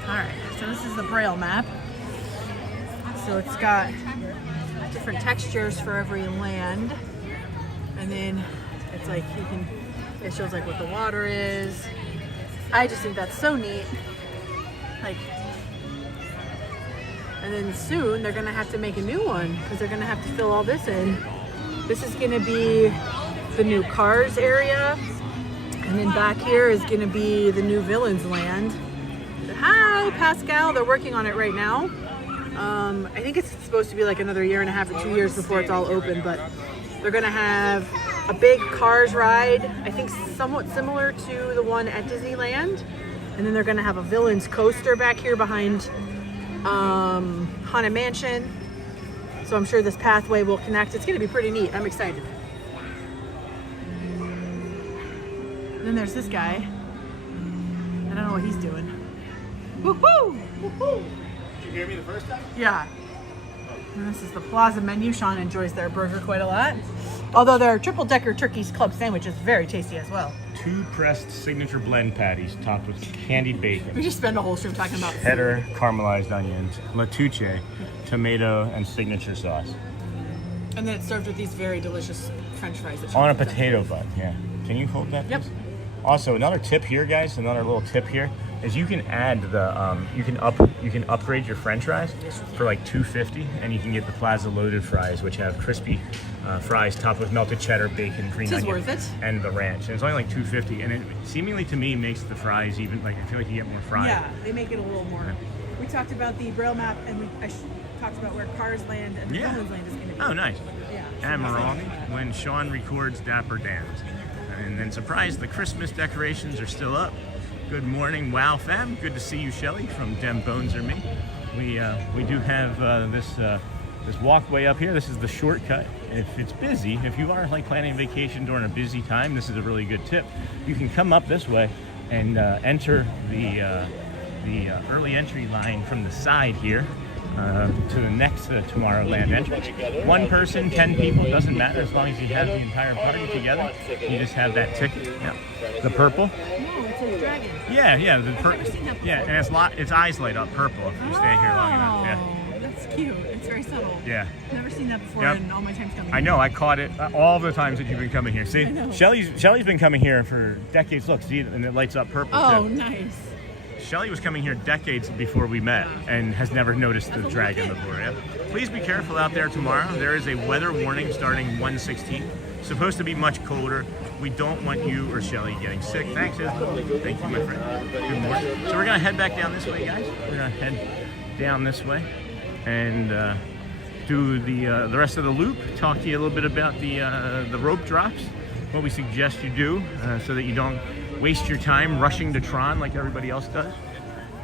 All right, so this is the Braille map. So it's got different textures for every land, and then it's like it shows like what the water is. I just think that's so neat. Like, and then soon they're gonna have to make a new one because they're gonna have to fill all this in. This is gonna be the new Cars area, and then back here is gonna be the new Villains land. Hi, Pascal. They're working on it right now. I think it's supposed to be like another 1.5 or 2 years before it's all open, but they're gonna have a big Cars ride, I think somewhat similar to the one at Disneyland, and then they're gonna have a Villains coaster back here behind Haunted Mansion. So I'm sure this pathway will connect. It's gonna be pretty neat. I'm excited. And then there's this guy. I don't know what he's doing. Woohoo! Woohoo! Did you hear me the first time? Yeah. And this is the plaza menu. Sean enjoys their burger quite a lot. Although their triple decker turkey's club sandwich is very tasty as well. 2 pressed signature blend patties topped with candied bacon, We just spend a whole stream talking about cheddar, caramelized onions, latuche, tomato, and signature sauce. And then it's served with these very delicious French fries. that On a Sean- potato bun, yeah. Can you hold that? Yep. please? Also, another tip here, guys. Another little tip here is you can add the you can upgrade your French fries for like $2.50, and you can get the Plaza loaded fries, which have crispy fries topped with melted cheddar, bacon, green This is onion, worth it. and the ranch. And it's only like $2.50, and it seemingly to me makes the fries even like I feel like you get more fries. Yeah, they make it a little more. We talked about the Braille map, and I talked about where Cars Land and Yeah. Villains Land is going to be. Oh, nice. Yeah. And Maraldi when Sean records Dapper Dans. And then surprise, the Christmas decorations are still up. Good morning, Wow Fam. Good to see you, Shelley, from Dem Bones or Me. We do have this walkway up here. This is the shortcut. If it's busy, if you are like planning a vacation during a busy time, this is a really good tip. You can come up this way and enter the early entry line from the side here. To the next Tomorrowland entrance. 1 person, 10 people, doesn't matter as long as you have the entire party together. You just have that ticket. Yeah. The purple. Oh, it's a dragon. Yeah, the never seen that yeah, and its eyes light up purple if you stay here long enough. Yeah. Oh, that's cute. It's very subtle. Yeah. Never seen that before Yep. in all my times coming. I know, I caught it all the times that you've been coming here. See, I know. Shelley's been coming here for decades. Look, see, and it lights up purple Oh, too. nice. Shelley was coming here decades before we met and has never noticed the dragon before. Yeah. Please be careful out there tomorrow. There is a weather warning starting 1:16. Supposed to be much colder. We don't want you or Shelley getting sick. Thanks, Isabel. Thank you, my friend. Good morning. So we're gonna head back down this way, guys. We're gonna head down this way and do the rest of the loop. Talk to you a little bit about the rope drops. What we suggest you do so that you don't waste your time rushing to Tron like everybody else does.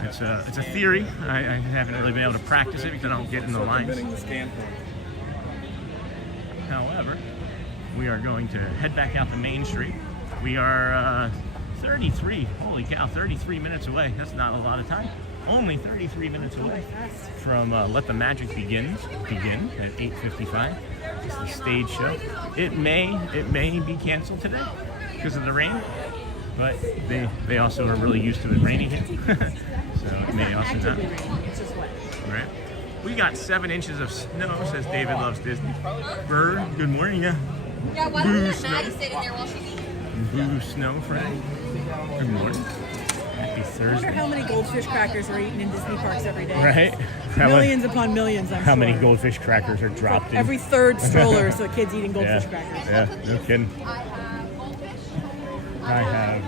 It's a theory. I haven't really been able to practice it because I don't get in the lines. However, we are going to head back out to Main Street. We are 33 minutes away. That's not a lot of time. Only 33 minutes away from Let the Magic begin at 8:55. It's the stage show. It may be canceled today because of the rain. But they also are really used to it raining here. So it may also not. It's just wet. Right. We got 7 inches of snow, says David Loves Disney. Bird, good morning. Yeah. Boo snow. Boo snow, friend. Good morning. Happy I wonder Thursday. how many goldfish crackers are eaten in Disney parks every day. Right? Millions upon millions, I'm How sure. many goldfish crackers are dropped in? Every third stroller, so a kid's eating goldfish Yeah, crackers. yeah, no kidding. I have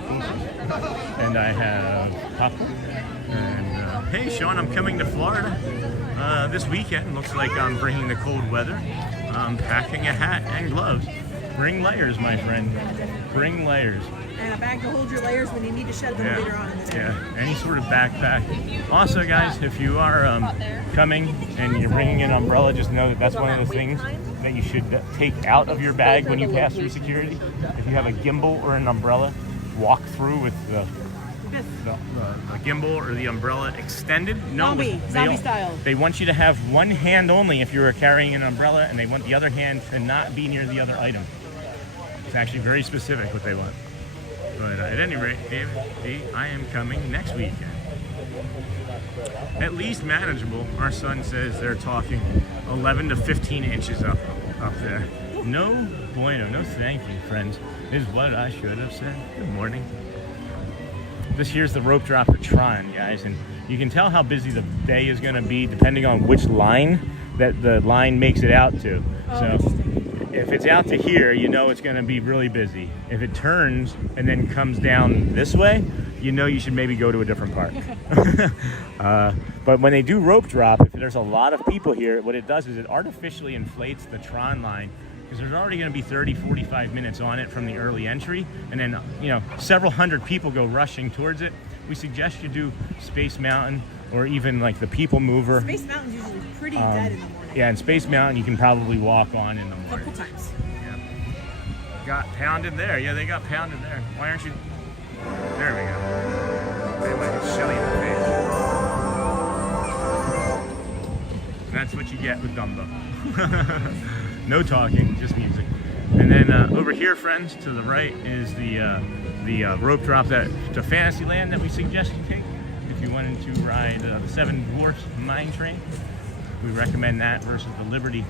and I have popcorn. And hey, Sean, I'm coming to Florida this weekend. Looks like I'm bringing the cold weather. I'm packing a hat and gloves. Bring layers, my friend. Bring layers. And a bag to hold your layers when you need to shed them later on in the day. Yeah, any sort of backpack. Also, guys, if you are coming and you're bringing an umbrella, just know that that's one of the things that you should take out of your bag when you pass through security. If you have a gimbal or an umbrella, walk through with the gimbal or the umbrella extended. No, Zombie style. They want you to have one hand only if you are carrying an umbrella, and they want the other hand to not be near the other item. It's actually very specific what they want. But at any rate, David, I am coming next weekend. At least manageable. Our son says they're talking 11 to 15 inches up there. No bueno, no thank you, friends, is what I should have said. Good morning. This here's the rope drop at Tron, guys, and you can tell how busy the day is going to be depending on which line that the line makes it out to. So if it's out to here, you know it's going to be really busy. If it turns and then comes down this way, you know you should maybe go to a different park. But when they do rope drop, if there's a lot of people here, what it does is it artificially inflates the Tron line because there's already going to be 30, 45 minutes on it from the early entry, and then several hundred people go rushing towards it. We suggest you do Space Mountain or even like the People Mover. Space Mountain's usually pretty dead in the morning. Yeah, and Space Mountain you can probably walk on in the A morning. couple times. Yeah. Got pounded there. Yeah, they got pounded there. Why aren't you? There we go. They might hit Shelley in the face. That's what you get with Dumbo. No talking, just music. And then over here, friends, to the right is the rope drop to Fantasyland that we suggest you take if you wanted to ride the Seven Dwarfs Mine Train. We recommend that versus the Liberty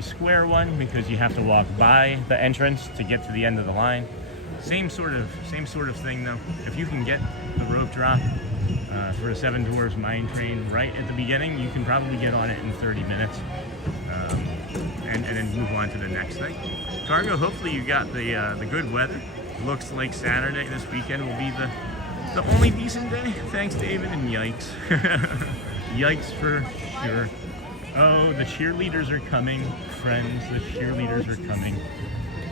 Square one because you have to walk by the entrance to get to the end of the line. Same sort of thing though. If you can get the rope drop for the Seven Dwarfs Mine Train right at the beginning, you can probably get on it in 30 minutes and then move on to the next thing. Cargo, hopefully you got the good weather. Looks like Saturday this weekend will be the only decent day. Thanks, David, and yikes. Yikes for sure. Oh, the cheerleaders are coming, friends. The cheerleaders are coming.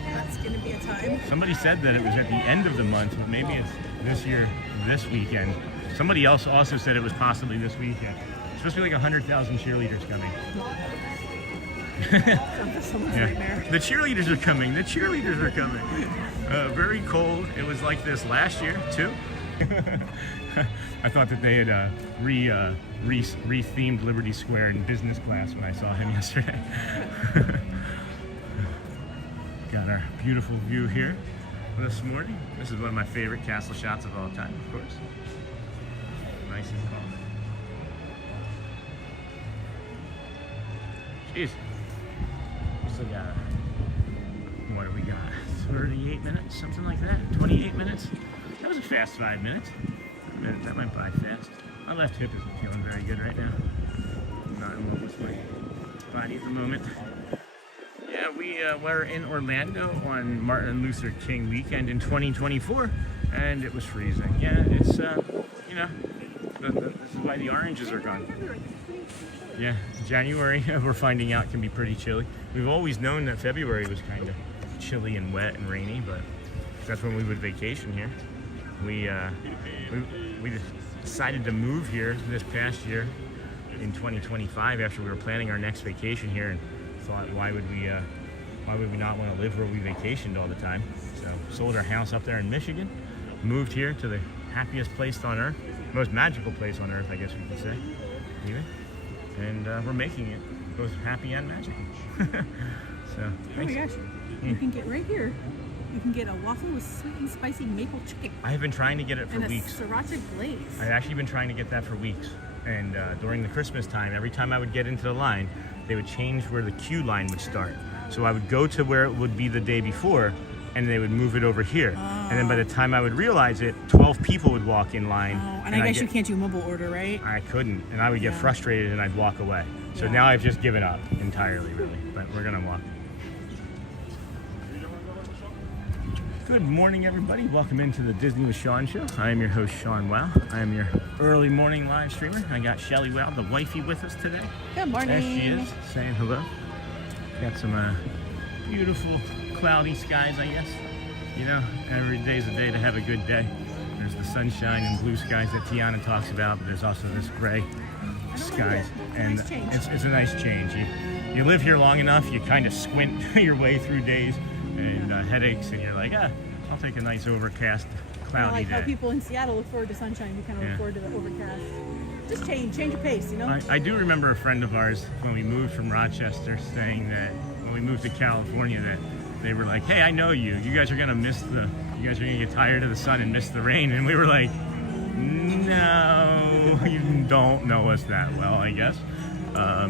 That's gonna be a time. Somebody said that it was at the end of the month, but maybe it's this year, this weekend. Somebody else also said it was possibly this weekend. It's supposed to be like 100,000 cheerleaders coming. Yeah. The cheerleaders are coming. The cheerleaders are coming. Very cold. It was like this last year too. I thought that they had re-themed Liberty Square in business class when I saw him yesterday. Got our beautiful view here this morning. This is one of my favorite castle shots of all time, of course. Nice and calm. Jeez. We still got, what do we got? 38 minutes, something like that? 28 minutes? That was a fast 5 minutes. That went by fast. My left hip isn't feeling very good right now. I'm not in love with my body at the moment. Yeah, we were in Orlando on Martin Luther King weekend in 2024, and it was freezing. Yeah, it's, you know, this is why the oranges are gone. Yeah, January, we're finding out, can be pretty chilly. We've always known that February was kind of chilly and wet and rainy, but that's when we would vacation here. We decided to move here this past year in 2025 after we were planning our next vacation here, and thought, why would we not want to live where we vacationed all the time? So sold our house up there in Michigan, moved here to the happiest place on earth, most magical place on earth, I guess we could say, even. And we're making it both happy and magical. So thanks. Oh my gosh, you can get right here. You can get a waffle with sweet and spicy maple chicken. I have been trying to get it for and weeks. a sriracha glaze. I've actually been trying to get that for weeks. And during the Christmas time, every time I would get into the line, they would change where the queue line would start. So I would go to where it would be the day before, and they would move it over here. Oh. And then by the time I would realize it, 12 people would walk in line. Oh, and I guess you can't do mobile order, right? I couldn't, and I would get frustrated and I'd walk away. So now I've just given up entirely, really, but we're gonna walk. Good morning, everybody. Welcome into the Disney with Sean show. I am your host, Sean Wow. I am your early morning live streamer. I got Shelley Wow, the wifey, with us today. Good morning. There she is, saying hello. Got some beautiful cloudy skies, I guess. You know, every day's a day to have a good day. There's the sunshine and blue skies that Tiana talks about, but there's also this gray skies. And it's a nice change. You live here long enough, you kind of squint your way through days and headaches, and you're like, I'll take a nice overcast, cloudy day. How people in Seattle look forward to sunshine, we kind of look forward to the overcast. Just change your pace, you know? I do remember a friend of ours when we moved from Rochester saying that when we moved to California that they were like, hey, I know you guys are gonna get tired of the sun and miss the rain. And we were like, no, you don't know us that well, I guess.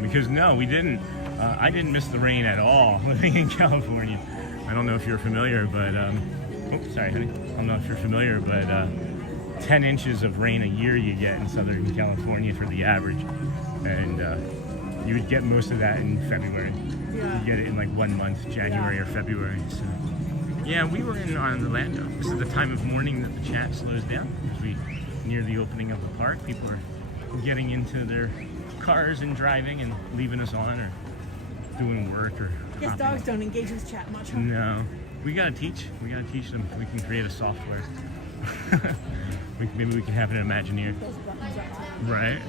Because no, we didn't. I didn't miss the rain at all living in California. I don't know if you're familiar, but, oops, sorry, honey. I don't know if you're familiar, but 10 inches of rain a year you get in Southern California for the average. And you would get most of that in February. Yeah. You get it in like 1 month, January or February. So, yeah, we were in Orlando. This is the time of morning that the chat slows down. As we near the opening of the park, people are getting into their cars and driving and leaving us on or doing work or. Yes, dogs don't engage with chat much. Huh? No, we gotta teach them. We can create a software. Maybe we can have an Imagineer. Right.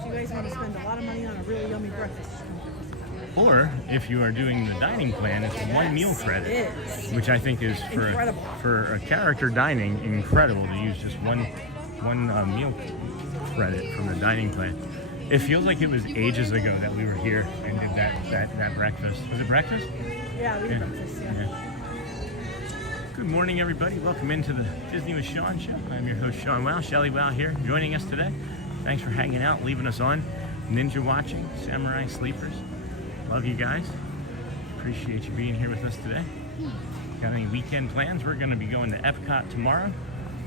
If you guys want to spend a lot of money on a really yummy breakfast. Or if you are doing the dining plan, it's one meal credit, which I think is for a character dining incredible to use just one meal credit from the dining plan. It feels like it was ages ago that we were here and did that breakfast. Was it breakfast? Yeah, we did breakfast, yeah. Good morning, everybody. Welcome into the Disney with Sean show. I'm your host, Sean Wow. Shelley Wow here, joining us today. Thanks for hanging out, leaving us on. Ninja watching, Samurai Sleepers. Love you guys. Appreciate you being here with us today. Got any weekend plans? We're going to be going to Epcot tomorrow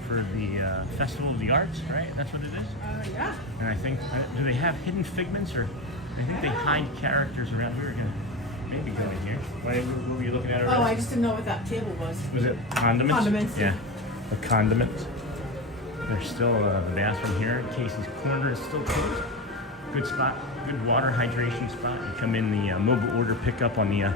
for the Festival of the Arts, right? That's what it is? Yeah. And I think, do they have hidden figments, or I think they hide characters around here. We're going to maybe go in here. What were you looking at already? Oh, I just didn't know what that table was. Was it condiments? Condiments. Yeah, the condiments. There's still a bathroom here. Casey's Corner is still closed. Good spot, good water hydration spot. You come in the mobile order pickup on the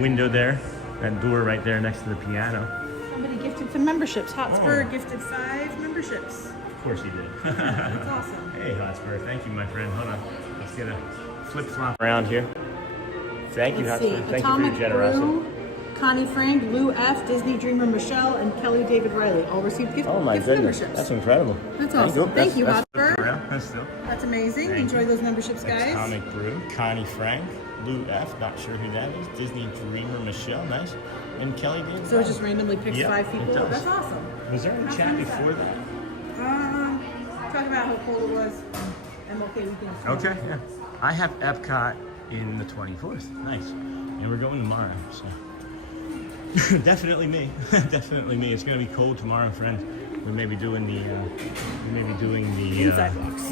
window there. That door right there next to the piano. Somebody gifted some memberships. Hotspur gifted 5 memberships. Of course he did. That's awesome. Hey Hotspur, thank you, my friend. Hold on, let's get a flip flop around here. Thank you, Hotspur. Thank you for your generosity. Brew, Connie Frank, Lou F, Disney Dreamer Michelle, and Kelly David Riley all received gift memberships. That's incredible. That's awesome. Thank you, Hotspur. That's That's amazing. Enjoy those memberships, guys. Atomic Brew, Connie Frank, Lou F, not sure who that is. Disney Dreamer Michelle, nice. And Kelly David. So it just randomly picks Yep, 5 people. it does. That's awesome. Was there any How chat fun is before that? that? Talk about how cold it was. MLK weekend. Okay, yeah. I have Epcot in the 24th. Nice. And we're going tomorrow, so. Definitely me. Definitely me. It's gonna be cold tomorrow, friends. We may be doing the sidewalks.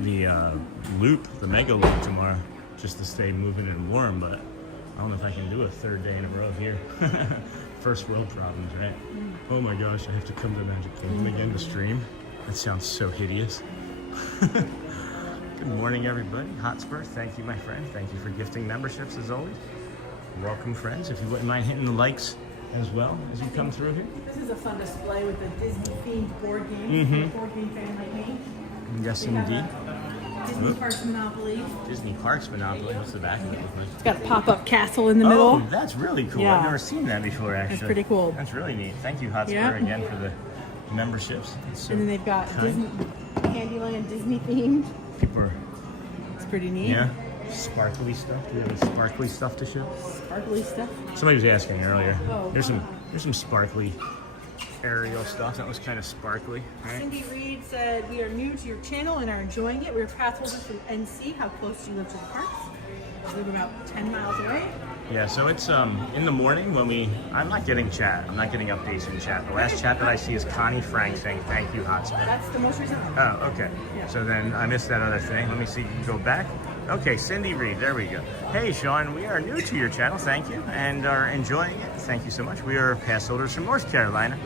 the loop, the mega loop tomorrow, just to stay moving and warm. But I don't know if I can do a 3rd day in a row here. First world problems, right? Oh my gosh, I have to come to Magic Kingdom again to stream. That sounds so hideous. Good morning, everybody. Hotspur, thank you, my friend. Thank you for gifting memberships as always. Welcome, friends. If you wouldn't mind hitting the likes as well as you come through here. This is a fun display with the Disney-themed board games. For a board game fan like me. Yes, We have indeed. a Disney Parks Monopoly. Disney Parks Monopoly. What's the back of it look like? It's got a pop-up castle in the middle. Oh, that's really cool. Yeah. I've never seen that before, actually. That's pretty cool. That's really neat. Thank you, Hotspur, Yeah. again for the memberships. It's so And then they've got kind. Disney, Candyland Disney-themed. People are, It's pretty neat. yeah, sparkly stuff. Do you have any sparkly stuff to show? Sparkly stuff. Somebody was asking earlier. Oh, There's some sparkly aerial stuff. That was kind of sparkly, right? Cindy Reed said, we are new to your channel and are enjoying it. We're path holders from NC. How close do you live to the parks? We live about 10 miles away. Yeah, so it's in the morning when I'm not getting chat. I'm not getting updates in chat. The last chat that I see is Connie Frank saying, thank you, Hotspur. That's the most recent one. Oh, okay. Yeah. So then I missed that other thing. Let me see. Go back. Okay, Cindy Reed. There we go. Hey, Sean. We are new to your channel. Thank you, and are enjoying it. Thank you so much. We are pass holders from North Carolina.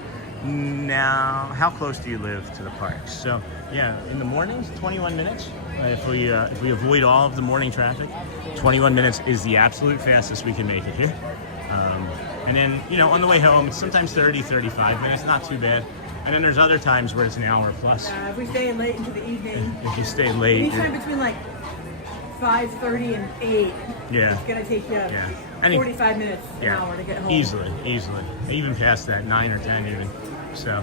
Now, how close do you live to the parks? So, yeah, in the mornings, 21 minutes. If we avoid all of the morning traffic, 21 minutes is the absolute fastest we can make it here. And then, on the way home, it's sometimes 30, 35 minutes. Not too bad. And then there's other times where it's an hour plus. If we stay in late into the evening, If you stay late, anytime between like 5:30 and 8, yeah, it's gonna take you yeah, 45 minutes, an yeah, hour to get home. easily, even past that 9 or 10 even. So,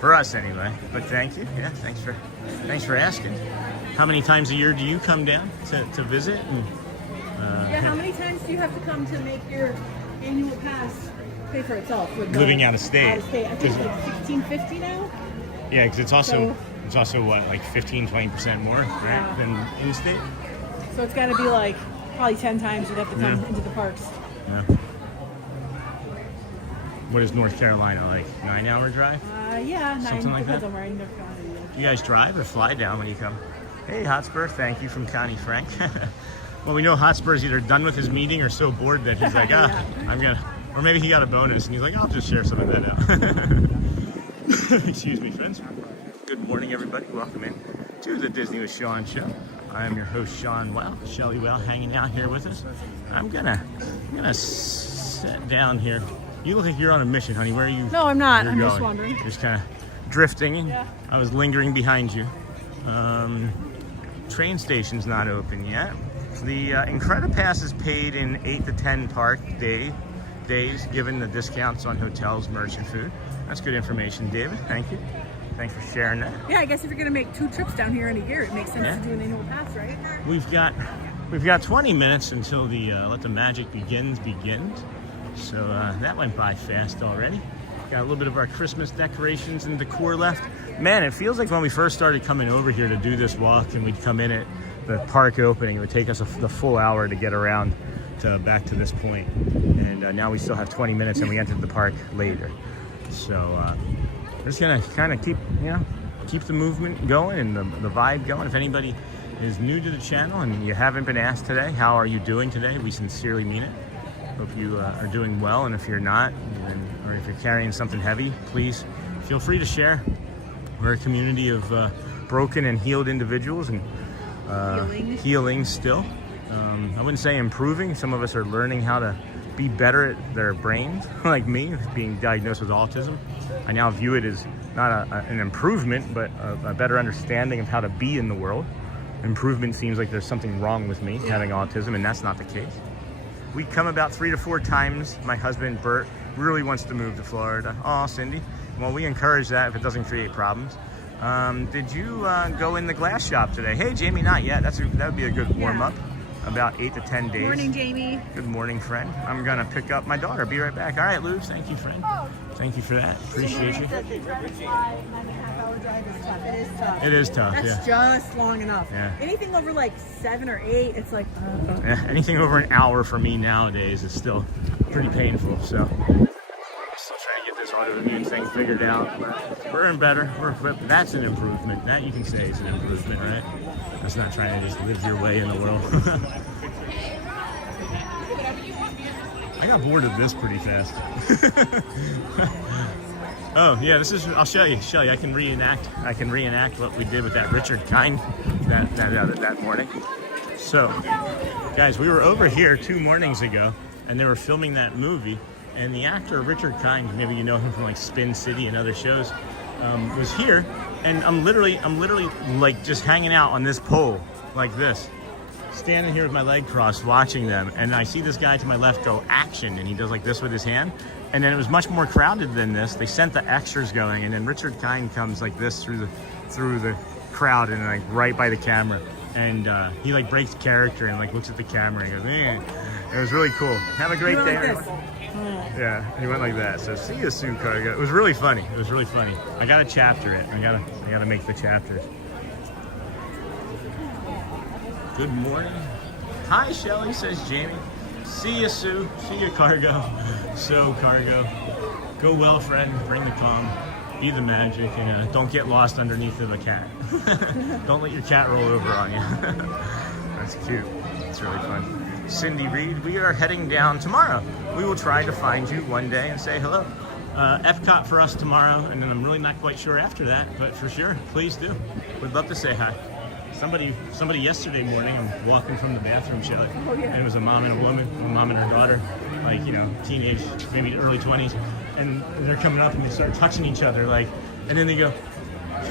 for us anyway. But thank you, yeah, thanks for asking. How many times a year do you come down to visit? Yeah, how many times do you have to come to make your annual pass pay for itself? With Living out of state. Out of state. I think it's like $16.50 now. Yeah, because it's also what, like 15-20% more, right, than in state. So it's got to be like probably 10 times you'd have to come into the parks. Yeah. What is North Carolina like? 9-hour drive? Yeah, 9. Something like Depends that? on where in North Carolina you live. Do you guys drive or fly down when you come? Hey, Hotspur, thank you from Connie Frank. Well, we know Hotspur's either done with his meeting or so bored that he's like, or maybe he got a bonus and he's like, I'll just share some of that out. Excuse me, friends. Good morning, everybody. Welcome in to the Disney with Sean show. I am your host, Sean Wow, Shelley Wow, hanging out here with us. I'm gonna sit down here. You look like you're on a mission, honey. Where are you? No, I'm not. You're I'm going? just wandering. You're just kind of drifting. Yeah. I was lingering behind you. Train station's not open yet. The Incredipass is paid in 8 to 10 park days, given the discounts on hotels, merch, and food. That's good information, David. Thank you. Thanks for sharing that. Yeah, I guess if you're gonna make 2 trips down here in a year, it makes sense to do an annual pass, right? We've got 20 minutes until the Let the Magic begins. So that went by fast already. Got a little bit of our Christmas decorations and decor left. Man, it feels like when we first started coming over here to do this walk, and we'd come in at the park opening, it would take us the full hour to get around to back to this point. And now we still have 20 minutes, and we entered the park later. So we're just gonna kind of keep the movement going and the vibe going. If anybody is new to the channel and you haven't been asked today, how are you doing today? We sincerely mean it. Hope you are doing well, and if you're not, or if you're carrying something heavy, please feel free to share. We're a community of broken and healed individuals, and healing still. I wouldn't say improving. Some of us are learning how to be better at their brains, like me, being diagnosed with autism. I now view it as not an improvement, but a better understanding of how to be in the world. Improvement seems like there's something wrong with me having autism, and that's not the case. We come about 3 to 4 times. My husband, Bert, really wants to move to Florida. Oh, Cindy. Well, we encourage that if it doesn't create problems. Did you go in the glass shop today? Hey, Jamie, not yet. That would be a good warm-up. About 8 to 10 days. Morning, Jamie. Good morning, friend. I'm going to pick up my daughter. Be right back. All right, Lou. Thank you, friend. Thank you for that. Appreciate you. It is tough, That's just long enough. Yeah. Anything over like 7 or 8, it's like... Yeah, anything over an hour for me nowadays is still pretty painful, so... I'm still trying to get this autoimmune thing figured out. We're in better. That's an improvement. That you can say is an improvement, right? That's not trying to just live your way in the world. I got bored of this pretty fast. Oh yeah, this is. I'll show you. I can reenact what we did with that Richard Kind that morning. So, guys, we were over here 2 mornings ago, and they were filming that movie. And the actor Richard Kind, maybe you know him from like Spin City and other shows, was here. And I'm literally like just hanging out on this pole like this, standing here with my leg crossed watching them, and I see this guy to my left go action, and he does like this with his hand, and then it was much more crowded than this. They sent the extras going, and then Richard Kind comes like this through the crowd and like right by the camera, and he like breaks character and like looks at the camera and goes, man. It was really cool. Have a great day, everyone. Yeah, he went like that. So see you soon, Cargo. It was really funny. I gotta chapter it. I gotta make the chapters. Good morning. Hi, Shelley, says Jamie. See you, Sue. See you, Cargo. So, Cargo, go well, friend. Bring the calm. Be the magic, and don't get lost underneath of a cat. Don't let your cat roll over on you. That's cute. It's really fun. Cindy Reed, we are heading down tomorrow. We will try to find you one day and say hello. Epcot for us tomorrow, and then I'm really not quite sure after that, but for sure, please do. Would love to say hi. Somebody yesterday morning, I'm walking from the bathroom, Shelley, and it was a mom and a woman, a mom and her daughter, like, teenage, maybe early 20s, and they're coming up and they start touching each other, like, and then they go,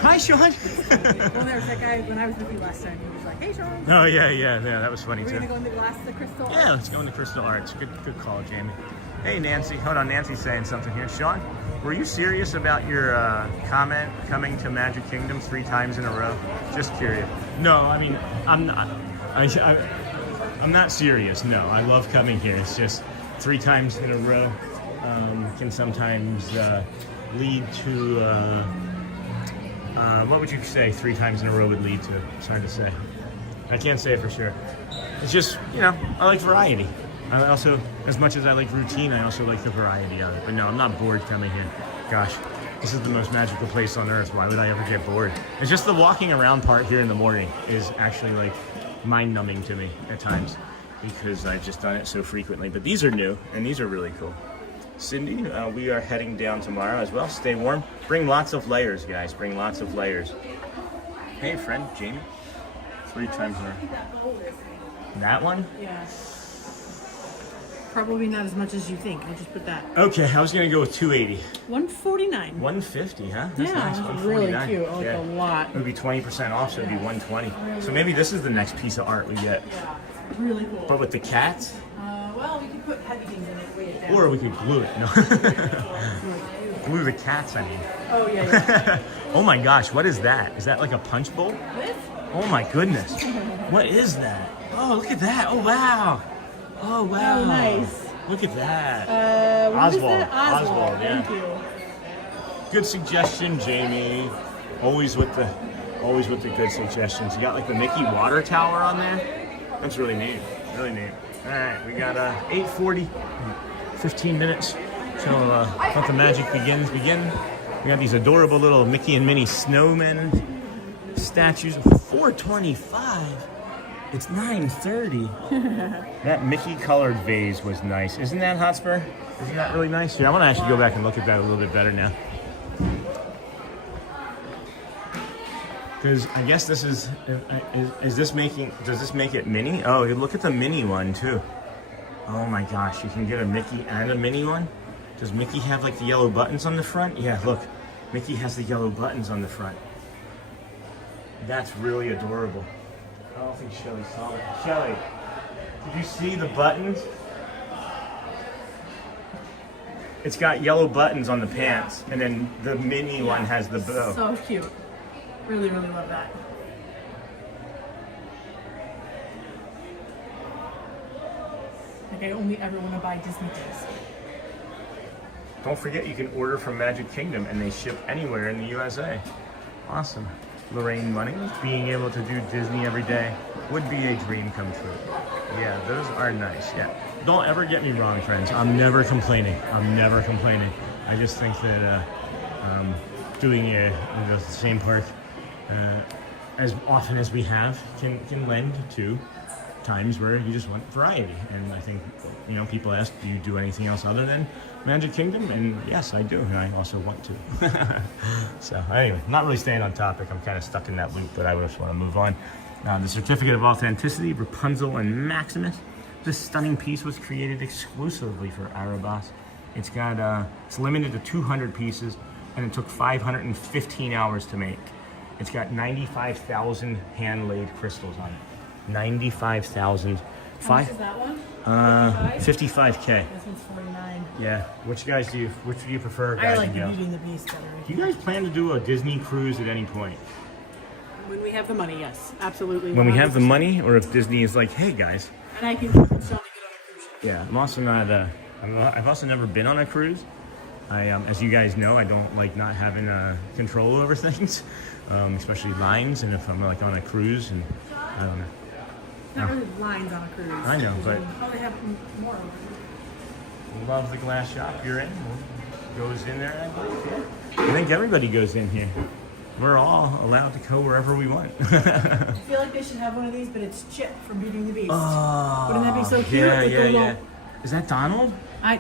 hi, Sean. Well, there was that guy when I was with you last time. He was like, hey, Sean. Oh, yeah, that was funny, We're too. going to go in the Crystal Yeah, let's go into Crystal Arts. Good call, Jamie. Hey, Nancy. Hold on, Nancy's saying something here. Sean, were you serious about your comment coming to Magic Kingdom 3 times in a row? Just curious. No, I mean, I'm not. I'm not serious. No, I love coming here. It's just 3 times in a row can sometimes lead to. What would you say 3 times in a row would lead to? It's hard to say. I can't say it for sure. It's just, I like variety. I also, as much as I like routine, I also like the variety of it. But no, I'm not bored coming here. Gosh, this is the most magical place on earth. Why would I ever get bored? It's just the walking around part here in the morning is actually like mind-numbing to me at times because I've just done it so frequently. But these are new, and these are really cool. Cindy, we are heading down tomorrow as well. Stay warm. Bring lots of layers, guys. Bring lots of layers. Hey, friend, Jamie. 3 times in a row. That one? Yeah. Probably not as much as you think. I'll just put that. Okay, I was gonna go with 280. 149. 150, huh? That's nice. That's really cute. I like a lot. It would be 20% off, so it'd be 120. So maybe this is the next piece of art we get. Yeah, really cool. But with the cats? Well, we could put heavy things in it, weigh it down. Or we could glue it. No. Glue the cats, I mean. Oh, yeah. Oh my gosh, what is that? Is that like a punch bowl? This? Oh my goodness. What is that? Oh, look at that. Oh, wow. Oh, wow. Oh, nice. Look at that. What is Oswald. that? Oswald, yeah. Thank you. Good suggestion, Jamie. Always with the good suggestions. You got like the Mickey water tower on there. That's really neat. Really neat. All right, we got 8:40, 15 minutes till let the magic begin. We got these adorable little Mickey and Minnie snowmen statues. 4:25. It's 9:30. That Mickey colored vase was nice. Isn't that, Hotspur? Isn't that really nice? Yeah, I want to actually go back and look at that a little bit better now. Because I guess this does this make it Minnie? Oh, look at the Minnie one too. Oh my gosh, you can get a Mickey and a Minnie one? Does Mickey have like the yellow buttons on the front? Yeah, look, Mickey has the yellow buttons on the front. That's really adorable. I don't think Shelley saw it. Shelley, did you see the buttons? It's got yellow buttons on the pants, and then the Minnie one has the bow. So cute. Really, really love that. Like I only ever want to buy Disney things. Don't forget, you can order from Magic Kingdom, and they ship anywhere in the USA. Awesome. Lorraine Money, being able to do Disney every day would be a dream come true. Yeah, those are nice. Yeah. Don't ever get me wrong, friends. I'm never complaining. I just think that doing the same park as often as we have can lend to times where you just want variety. And I think, people ask, do you do anything else other than Magic Kingdom? And yes, I do, and I also want to. So anyway, not really staying on topic. I'm kind of stuck in that loop, but I just want to move on. The Certificate of Authenticity, Rapunzel and Maximus. This stunning piece was created exclusively for Erebos. It's limited to 200 pieces, and it took 515 hours to make. It's got 95,000 hand-laid crystals on it. 95,000. How much is that one? 55K. This one's 49. Yeah. Which do you prefer, guys I like and the gals? Beauty and the Beast better. Do you guys plan to do a Disney cruise at any point? When we have the money, yes, absolutely. When we have the 100%. money, or if Disney is like, hey guys. And I can show me get on a cruise ship. Yeah, I'm also not. I've also never been on a cruise. As you guys know, I don't like not having control over things, especially lines. And if I'm like on a cruise, and I don't know. Not really lines on a cruise. I know, but Oh, they have more. love the glass shop you're in. Goes in there, I believe. Yeah. I think everybody goes in here. We're all allowed to go wherever we want. I feel like they should have one of these, but it's Chip from Beauty and the Beast. Oh, Wouldn't that be so cute? Yeah, With the yeah, little- yeah. Is that Donald? I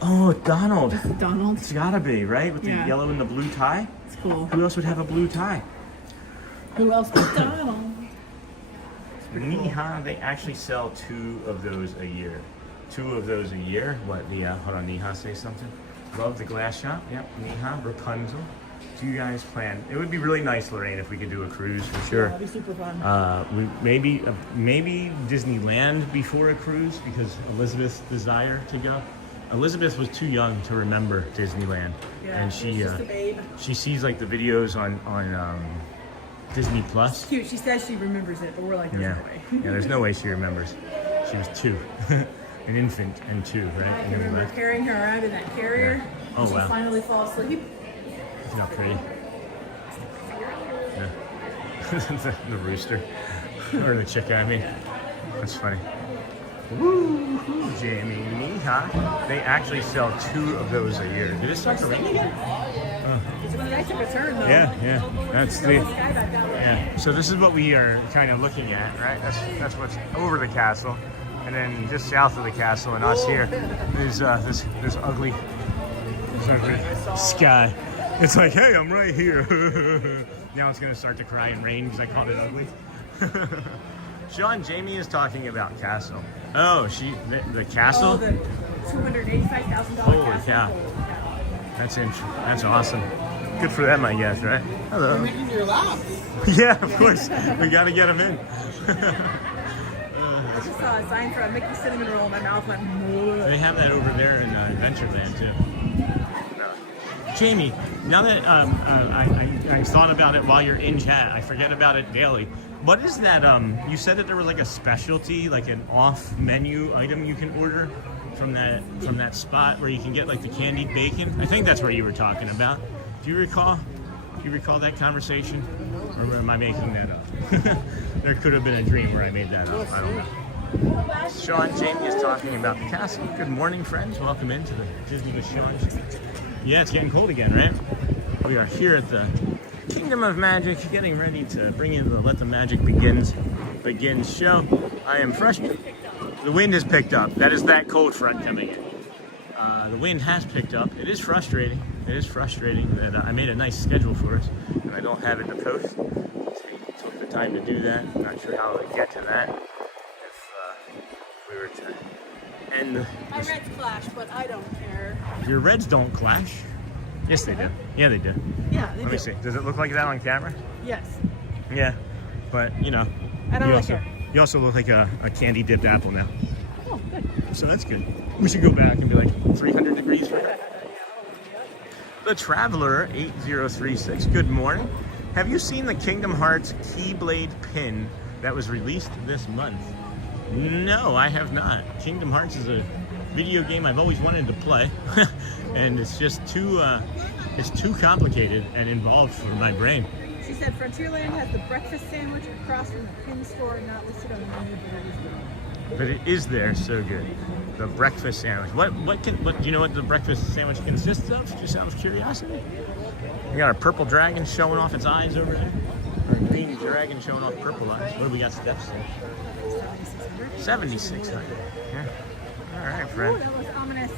Oh, Donald. Donald. It's gotta be, right? With the Yeah. yellow and the blue tie? It's cool. Who else would have a blue tie? Who else but Donald? Neha, they actually sell 2 of those a year. 2 of those a year. What, hold on, Neha, say something. Love the glass shop. Yep, Neha, Rapunzel. Do you guys plan? It would be really nice, Lorraine, if we could do a cruise for sure. That'd be super fun. Maybe Disneyland before a cruise, because Elizabeth's desire to go. Elizabeth was too young to remember Disneyland, Yeah, and she's just a babe. she sees like the videos on Disney Plus. Cute. She says she remembers it, but we're like, there's Yeah, no way. yeah. There's no way she remembers. She was 2, an infant and 2, right? I can remember carrying her around in that carrier. Yeah. Oh, and she'd wow. finally fall asleep. Isn't that pretty? Yeah. the rooster. Or the chicken, I mean. That's funny. Woo, Jamie, Neha. They actually sell 2 of those a year. Did it start to rain again? It's really nice of a turn, though. Yeah. That's the. Sky back down there. Yeah. So this is what we are kind of looking at, right? That's what's over the castle, and then just south of the castle, and us here is this ugly sky. It's like, hey, I'm right here. Now it's gonna start to cry and rain because I called it ugly. Sean, Jamie is talking about castle. Oh, the castle? Oh, the $285,000 Holy castle. cow. That's awesome. Good for them, I guess, right? Hello. You're making your laugh. Yeah, of course. We got to get them in. I just saw a sign for a Mickey cinnamon roll, and my mouth went. They have that over there in Adventureland too. Jamie, now that I thought about it while you're in chat, I forget about it daily. What is that? You said that there was like a specialty, like an off-menu item you can order from that spot where you can get like the candied bacon. I think that's what you were talking about. Do you recall? Do you recall that conversation, or am I making that up? There could have been a dream where I made that up. I don't know. Sean Jamie is talking about the castle. Good morning, friends. Welcome into the Disney with Sean. Yeah, it's getting cold again, right? We are here at the Kingdom of Magic, getting ready to bring in the Let the Magic Begins show. I am frustrated. The wind has picked up. That is that cold front coming in. The wind has picked up. It is frustrating. It is frustrating that I made a nice schedule for us, and I don't have it to post. So we took the time to do that. I'm not sure how I would get to that if we were to end. My Reds clash, but I don't care. Your Reds don't clash. Yes, they do. Yeah, they do. Yeah, they do. Let me see. Does it look like that on camera? Yes. Yeah, but you know, I don't really care. You also look like a candy dipped apple now. Oh, good. So that's good. We should go back and be like 300 degrees for her. The Traveler 8036. Good morning. Have you seen the Kingdom Hearts Keyblade pin that was released this month? No, I have not. Kingdom Hearts is a video game I've always wanted to play, and it's just too complicated and involved for my brain. She said Frontierland has the breakfast sandwich across from the pin store, not listed on the menu, but it is good. But it is there, so good. The breakfast sandwich. What do you know what the breakfast sandwich consists of? Just out of curiosity. We got our purple dragon showing off its eyes over there. Our green dragon showing off purple eyes. What do we got steps? 7,600. Yeah. All right, friend. Ooh, that was ominous.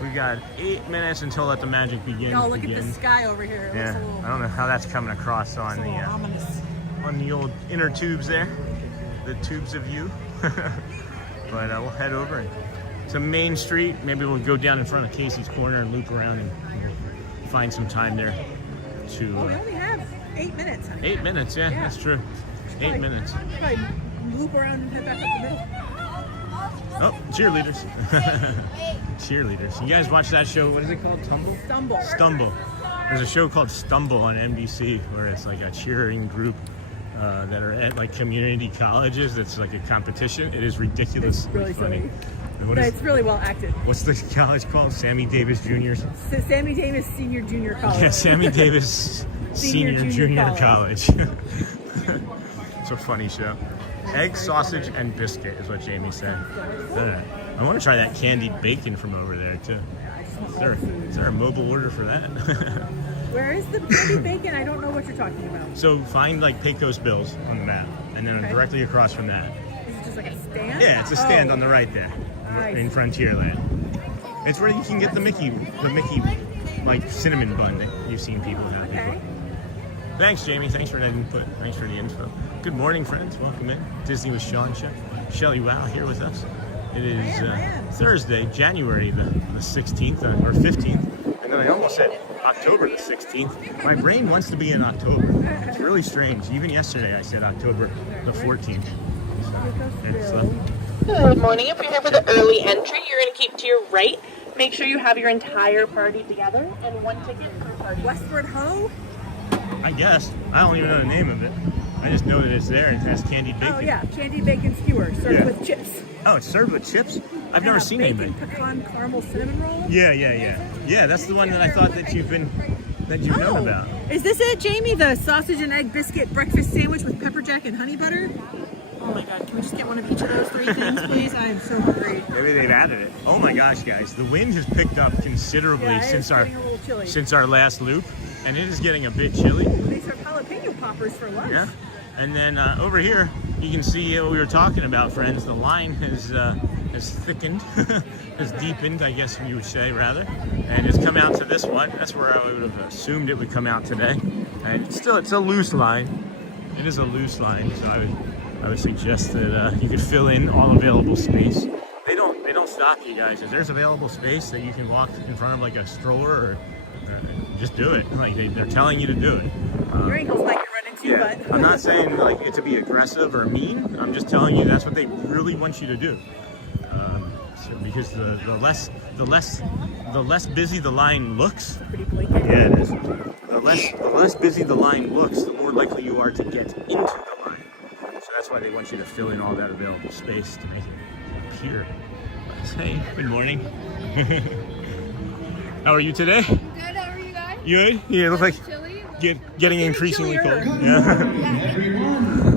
We got 8 minutes until Let the Magic Begins. Oh, look at the sky over here. It Yeah, looks a little, I don't know how that's coming across on it's a little the ominous. on the old inner tubes there, the tubes of you. But we'll head over to Main Street. Maybe we'll go down in front of Casey's Corner and loop around and find some time there to. Oh, we only have 8 minutes, honey. 8 minutes, yeah, that's true. 8 minutes. Probably loop around and head back up the middle. Oh, cheerleaders. Cheerleaders. You guys watch that show? What is it called? Tumble? Stumble. There's a show called Stumble on NBC where it's like a cheering group that are at like community colleges. That's like a competition. It is ridiculous. It's really funny. It's really well acted. What's the college called? Sammy Davis Juniors? Sammy Davis Senior Junior College. Yeah, Sammy Davis Senior Junior College. It's a funny show. Egg, sausage, and biscuit is what Jamie said. I want to try that candied bacon from over there too. Is there a mobile order for that? Where is the candied bacon? I don't know what you're talking about. So find like Pecos Bills on the map, and then directly across from that. Is it just like a stand? Yeah, it's a stand on the right there, in Frontierland. It's where you can get the Mickey like cinnamon bun that you've seen people have before. Thanks, Jamie. Thanks for that input. Thanks for the info. Good morning, friends. Welcome in. Disney with Sean Show. Shelley Wow here with us. It is Thursday, January the 16th or 15th. And then I almost said October the 16th. My brain wants to be in October. It's really strange. Even yesterday I said October the 14th. Good morning. If you're here for the early entry, you're going to keep to your right. Make sure you have your entire party together and one ticket per party. Westward Ho? I guess. I don't even know the name of it. I just know that it's there and it has candied bacon. Oh yeah, candied bacon skewer served with chips. Oh, it's served with chips? I've never seen anything. Bacon pecan caramel cinnamon roll. Yeah. Yeah, that's the one that I thought that you've known about. Is this it, Jamie? The sausage and egg biscuit breakfast sandwich with pepper jack and honey butter? Oh my God, can we just get one of each of those 3 things, please? I am so hungry. Maybe they've added it. Oh my gosh, guys, the wind has picked up considerably since our last loop, and it is getting a bit chilly. They serve jalapeno poppers for lunch. Yeah, and then over here you can see what we were talking about, friends. The line has thickened, has deepened, I guess you would say, rather, and it's come out to this one. That's where I would have assumed it would come out today, and it's a loose line. It is a loose line, so I would suggest that you could fill in all available space. They don't stop you guys. If there's available space that you can walk in front of like a stroller or just do it. Like they're telling you to do it. Your ankles might get run into, but I'm not saying like it to be aggressive or mean. I'm just telling you that's what they really want you to do. Because the the less busy the line looks. Pretty blinking. Yeah, it is. The less busy the line looks, the more likely you are to get into the line. So that's why they want you to fill in all that available space to make it appear. Hey, good morning. How are you today? Good, how are you guys? Good? Yeah, it looks like getting increasingly cold. Yeah.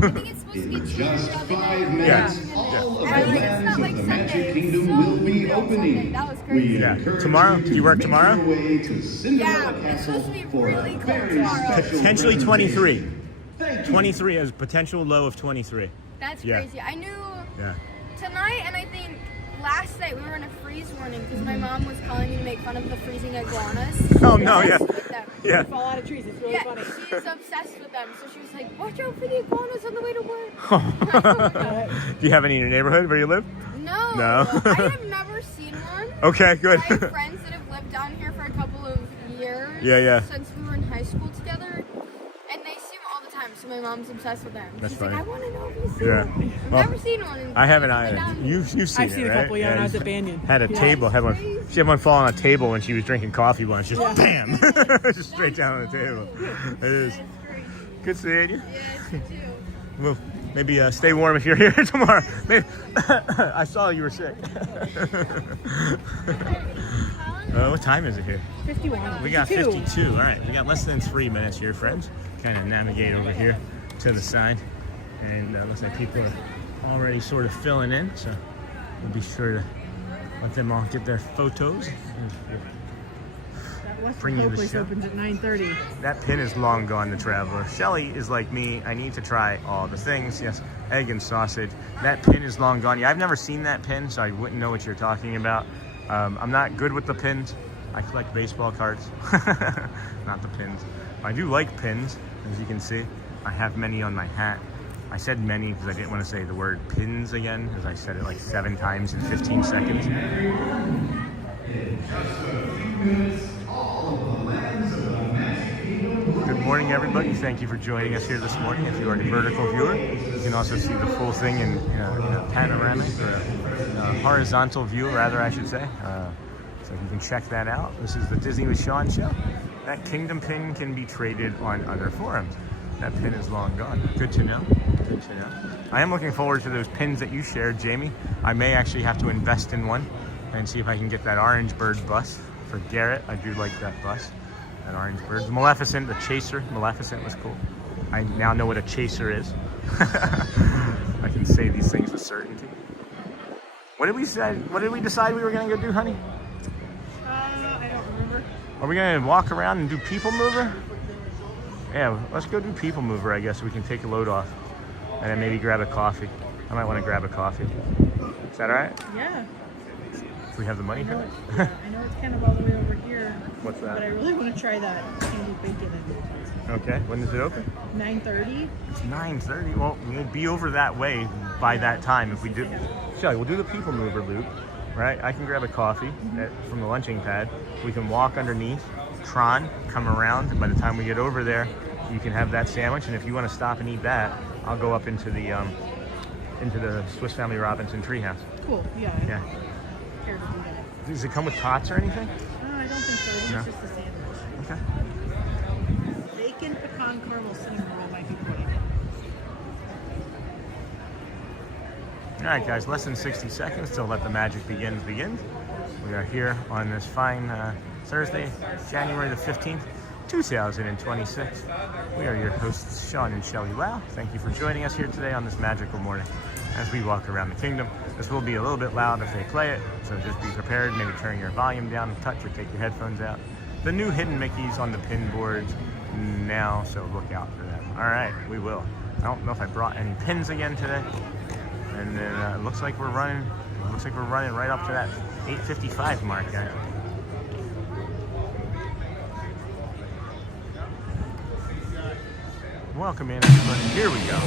I think it's supposed to get Just chilly. 5 minutes. All of the lands of the Magic Kingdom will be opening. That was crazy. Yeah. Tomorrow? Do you work tomorrow? Yeah, it's supposed to be really cold tomorrow. Potentially 23. 23 has potential low of 23. That's Yeah. crazy. I knew Yeah. tonight, and I think last night we were in a freeze warning because my mom was calling me to make fun of the freezing iguanas. Oh no, yeah. With them. Yeah. Fall out of trees. It's really Yeah, funny. she's obsessed with them, so she was like, "Watch out for the iguanas on the way to work." Do you have any in your neighborhood where you live? No, No. I have never seen one. Okay, good. I have friends that have lived down here for a couple of years. Yeah. Since we were in high school together, and they see them all the time. So my mom's obsessed with them. That's She's funny. like, I want to know if you've seen Yeah. one. I've Well, never seen one. I haven't either. You've seen I've it, seen a right? couple, yeah, when I was you at Banyan. Had a Yeah. table. She had one fall on a table when she was drinking coffee once. Just bam, just straight down on the table. It is. Good seeing you. Yes, you too. Well, maybe stay warm if you're here tomorrow. Maybe. I saw you were sick. What time is it here? 51. We got 52. All right, we got less than 3 minutes here, friends. Kind of navigate over here to the side, and looks like people are already sort of filling in. So we'll be sure to let them all get their photos. That Bring you the place show. opens at 9:30. That pin is long gone, the traveler. Shelley is like me. I need to try all the things. Yes, egg and sausage. That pin is long gone. Yeah, I've never seen that pin, so I wouldn't know what you're talking about. I'm not good with the pins. I collect baseball cards, not the pins. I do like pins, as you can see. I have many on my hat. I said many because I didn't want to say the word pins again, because I said it like 7 times in 15 seconds. Good morning, everybody. Thank you for joining us here this morning. If you are a vertical viewer, you can also see the full thing in a panoramic or a horizontal view, rather, I should say. So you can check that out. This is the Disney with Sean show. That Kingdom pin can be traded on other forums. That pin is long gone. Good to know. Good to know. I am looking forward to those pins that you shared, Jamie. I may actually have to invest in one and see if I can get that Orange Bird bus for Garrett. I do like that bus, that Orange Bird. The Maleficent, the Chaser, Maleficent was cool. I now know what a chaser is. I can say these things with certainty. What did we decide we were going to go do, honey? I don't remember. Are we going to walk around and do People Mover? Yeah, let's go do People Mover, I guess. We can take a load off and then maybe grab a coffee. I might want to grab a coffee. Is that all right? Yeah. Do we have the money for it? I know it's kind of all the way over here. What's that? But I really want to try that candied bacon. Okay, when does it open? 9:30. It's 9:30. Well, we'll be over that way by that time if we do. Shelley, we'll do the People Mover loop, right? I can grab a coffee from the lunching pad. We can walk underneath Tron, come around, and by the time we get over there, you can have that sandwich. And if you want to stop and eat that, I'll go up into the Swiss Family Robinson treehouse. Cool. Yeah. Yeah. I care to do that. Does it come with tots or anything? I don't think so. I think No. it's just a sandwich. Okay. Bacon pecan caramel cinnamon roll might be great. All right, guys, less than 60 seconds till let the magic begin. We are here on this fine Thursday, January the 15th, 2026. We are your hosts, Sean and Shelley Lau. Thank you for joining us here today on this magical morning as we walk around the kingdom. This will be a little bit loud if they play it, so just be prepared. Maybe turn your volume down a touch or take your headphones out. The new hidden Mickeys on the pin boards now, so look out for them. All right, we will. I don't know if I brought any pins again today. And then it looks like we're running. Right up to that 8:55 mark, guys. Welcome in, everybody. Here we go.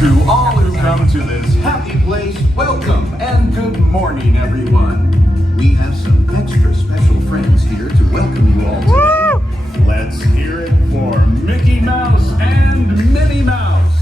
To all who come to this happy place, welcome and good morning, everyone. We have some extra special friends here to welcome you all today. Let's hear it for Mickey Mouse and Minnie Mouse.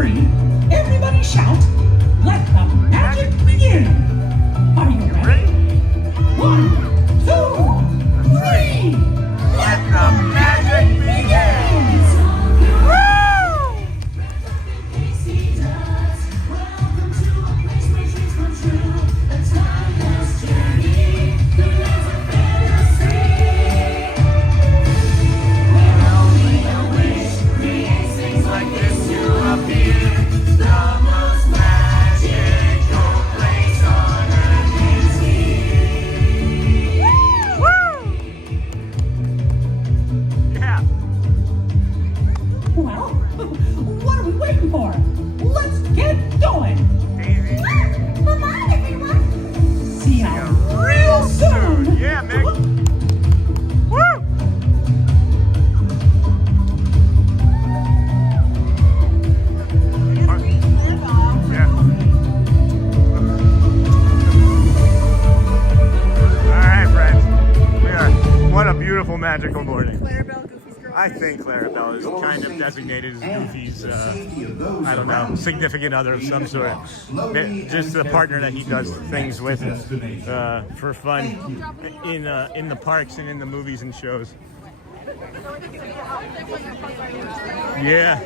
3, everybody shout, let the magic begin. Are you ready? 1, 2, 3, let the magic begin. Magical morning. I think Clarabelle is kind of designated as Goofy's, I don't know, significant other of some sort. Just the partner that he does things with for fun in the parks and in the movies and shows. Yeah.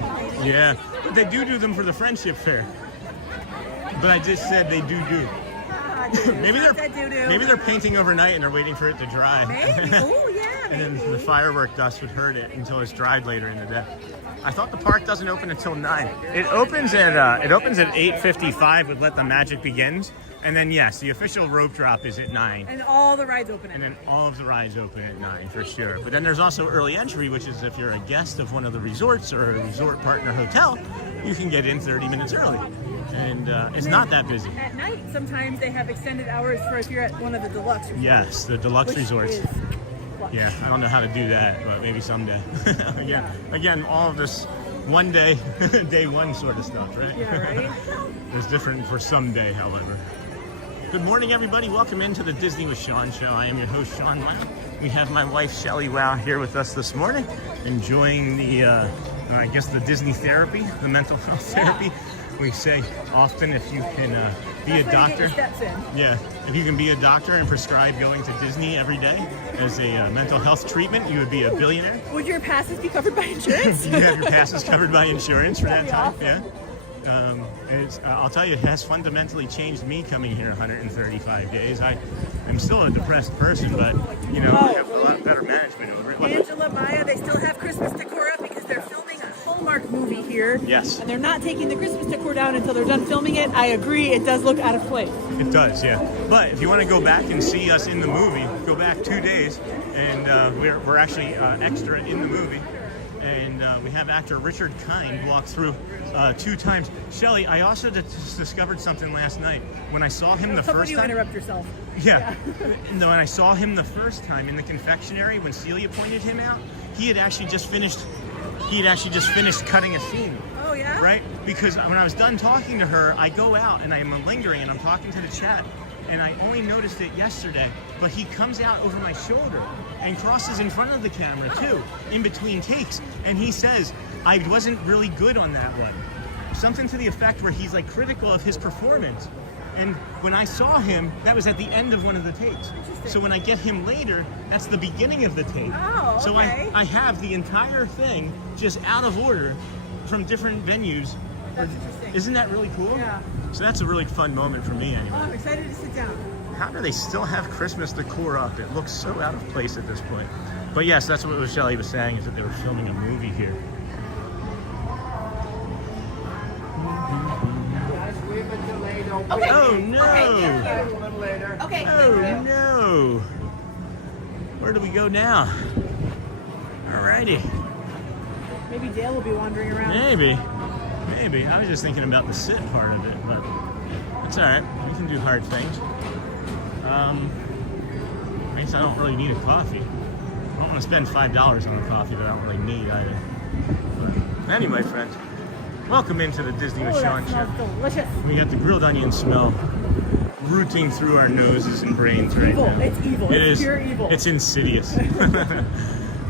But they do them for the Friendship Faire. But I just said they do. Maybe they're painting overnight and they're waiting for it to dry. Maybe. Oh yeah. And then the firework dust would hurt it until it's dried later in the day. I thought the park doesn't open until 9. It opens at 8:55 with Let the Magic Begins, and then yes, the official rope drop is at 9. And all the rides open at 9. And then all of the rides open at 9 for sure. But then there's also early entry, which is if you're a guest of one of the resorts or a resort partner hotel, you can get in 30 minutes early. And it's not that busy. At night, sometimes they have extended hours for if you're at one of the deluxe resorts. Yes, the deluxe resorts. Yeah, I don't know how to do that, but maybe someday. Again, all of this one day, day one sort of stuff, right? Yeah, right? It's different for someday, however. Good morning, everybody. Welcome into the Disney with Sean show. I am your host, Sean Wow. We have my wife, Shelley Wow, here with us this morning, enjoying the, I guess, the Disney therapy, the mental health therapy. We say often if you can be a doctor, if you can be a doctor and prescribe going to Disney every day as a mental health treatment, you would be a billionaire. Would your passes be covered by insurance? You have your passes covered by insurance for that time. Awesome. Yeah. I'll tell you, it has fundamentally changed me coming here 135 days. I'm still a depressed person, but you know, I have a lot better management over it. Angela, Maya, they still have Christmas decor up because they're filming a Hallmark movie here. Yes. And they're not taking the Christmas decor down until they're done filming it. I agree, it does look out of place. It does, yeah. But if you want to go back and see us in the movie, go back 2 days, and we're actually extra in the movie. And we have actor Richard Kind walk through 2 times. Shelley, I also just discovered something last night. When I saw him the first time... interrupt yourself. Yeah. When I saw him the first time in the confectionery, when Celia pointed him out, he had actually just finished cutting a scene. Oh, yeah? Right? Because when I was done talking to her, I go out and I'm lingering and I'm talking to the chat. And I only noticed it yesterday, but he comes out over my shoulder and crosses in front of the camera too, in between takes. And he says, I wasn't really good on that one. Something to the effect where he's like critical of his performance. And when I saw him, that was at the end of one of the takes. So when I get him later, that's the beginning of the take. Oh, okay. So I have the entire thing just out of order from different venues. That's interesting. Isn't that really cool? Yeah. So that's a really fun moment for me anyway. Oh, I'm excited to sit down. How do they still have Christmas decor up? It looks so out of place at this point. But yes, that's what Shelley was saying, is that they were filming a movie here. Okay. Oh no! Okay. Oh no! Where do we go now? Alrighty. Maybe Dale will be wandering around. Maybe. I was just thinking about the sit part of it, but it's alright. We can do hard things. I guess I don't really need a coffee. I don't want to spend $5 on a coffee that I don't really need either. But anyway, friends, welcome into the Disney with Sean show. Delicious. We got the grilled onion smell rooting through our noses and brains right now. It's evil. It It's is pure evil. It's insidious.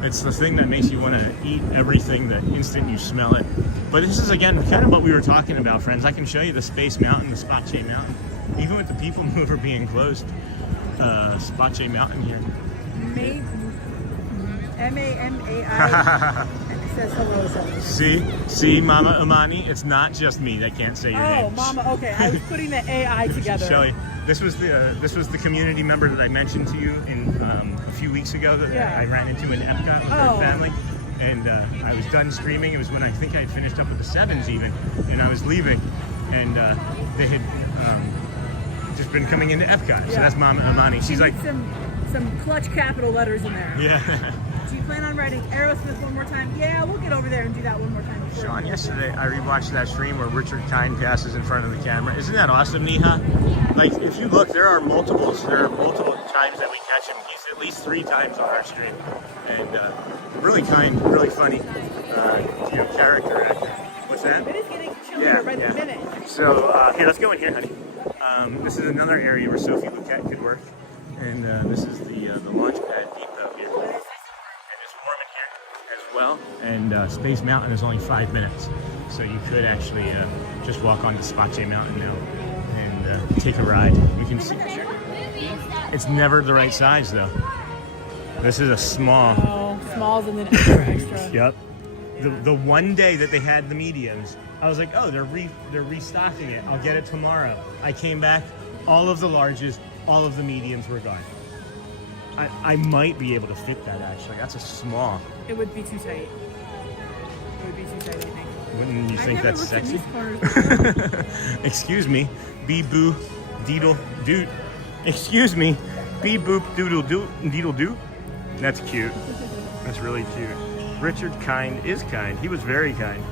It's the thing that makes you want to eat everything the instant you smell it. But this is, again, kind of what we were talking about, friends. I can show you the Space Mountain, the Space Mountain. Even with the people mover being closed, Space Mountain here. M-A-M-A-I. It says hello. See, Mama Amani, it's not just me that can't say your name. Oh, Mama. Okay, I was putting the AI together. Shelley, this was the community member that I mentioned to you in a few weeks ago that I ran into in Epcot with her family. And I was done streaming. It was when I think I had finished up with the 7s even, and I was leaving, and they had just been coming into Epcot. So that's Mama Amani. She's like some clutch capital letters in there. Yeah. Do you plan on writing Aerosmith one more time? Yeah, we'll get over there and do that one more time. Sean, yesterday I rewatched that stream where Richard Kind passes in front of the camera. Isn't that awesome, Neha? Like, if you look, there are multiple times that we catch him. He's at least 3 times on our stream, and really kind, really funny, character actor. What's that? It is getting chillier by the minute. So here, let's go in here, honey. This is another area where Sophie Luquette could work, and this is the launch pad depot here. And it's warm in here as well. And Space Mountain is only 5 minutes, so you could actually just walk onto Space Mountain now and take a ride. We can see it's never the right size though. This is a small. Oh, smalls and then extra. Yep. The one day that they had the mediums, I was like, oh, they're restocking it. I'll get it tomorrow. I came back, all of the larges, all of the mediums were gone. I might be able to fit that actually. That's a small. It would be too tight. It would be too tight, I think. Wouldn't you think that's sexy? Excuse me, beep boop, deedle doot. Excuse me, beep boop doodle doot deedle doot. That's cute. That's really cute. Richard Kind is kind. He was very kind.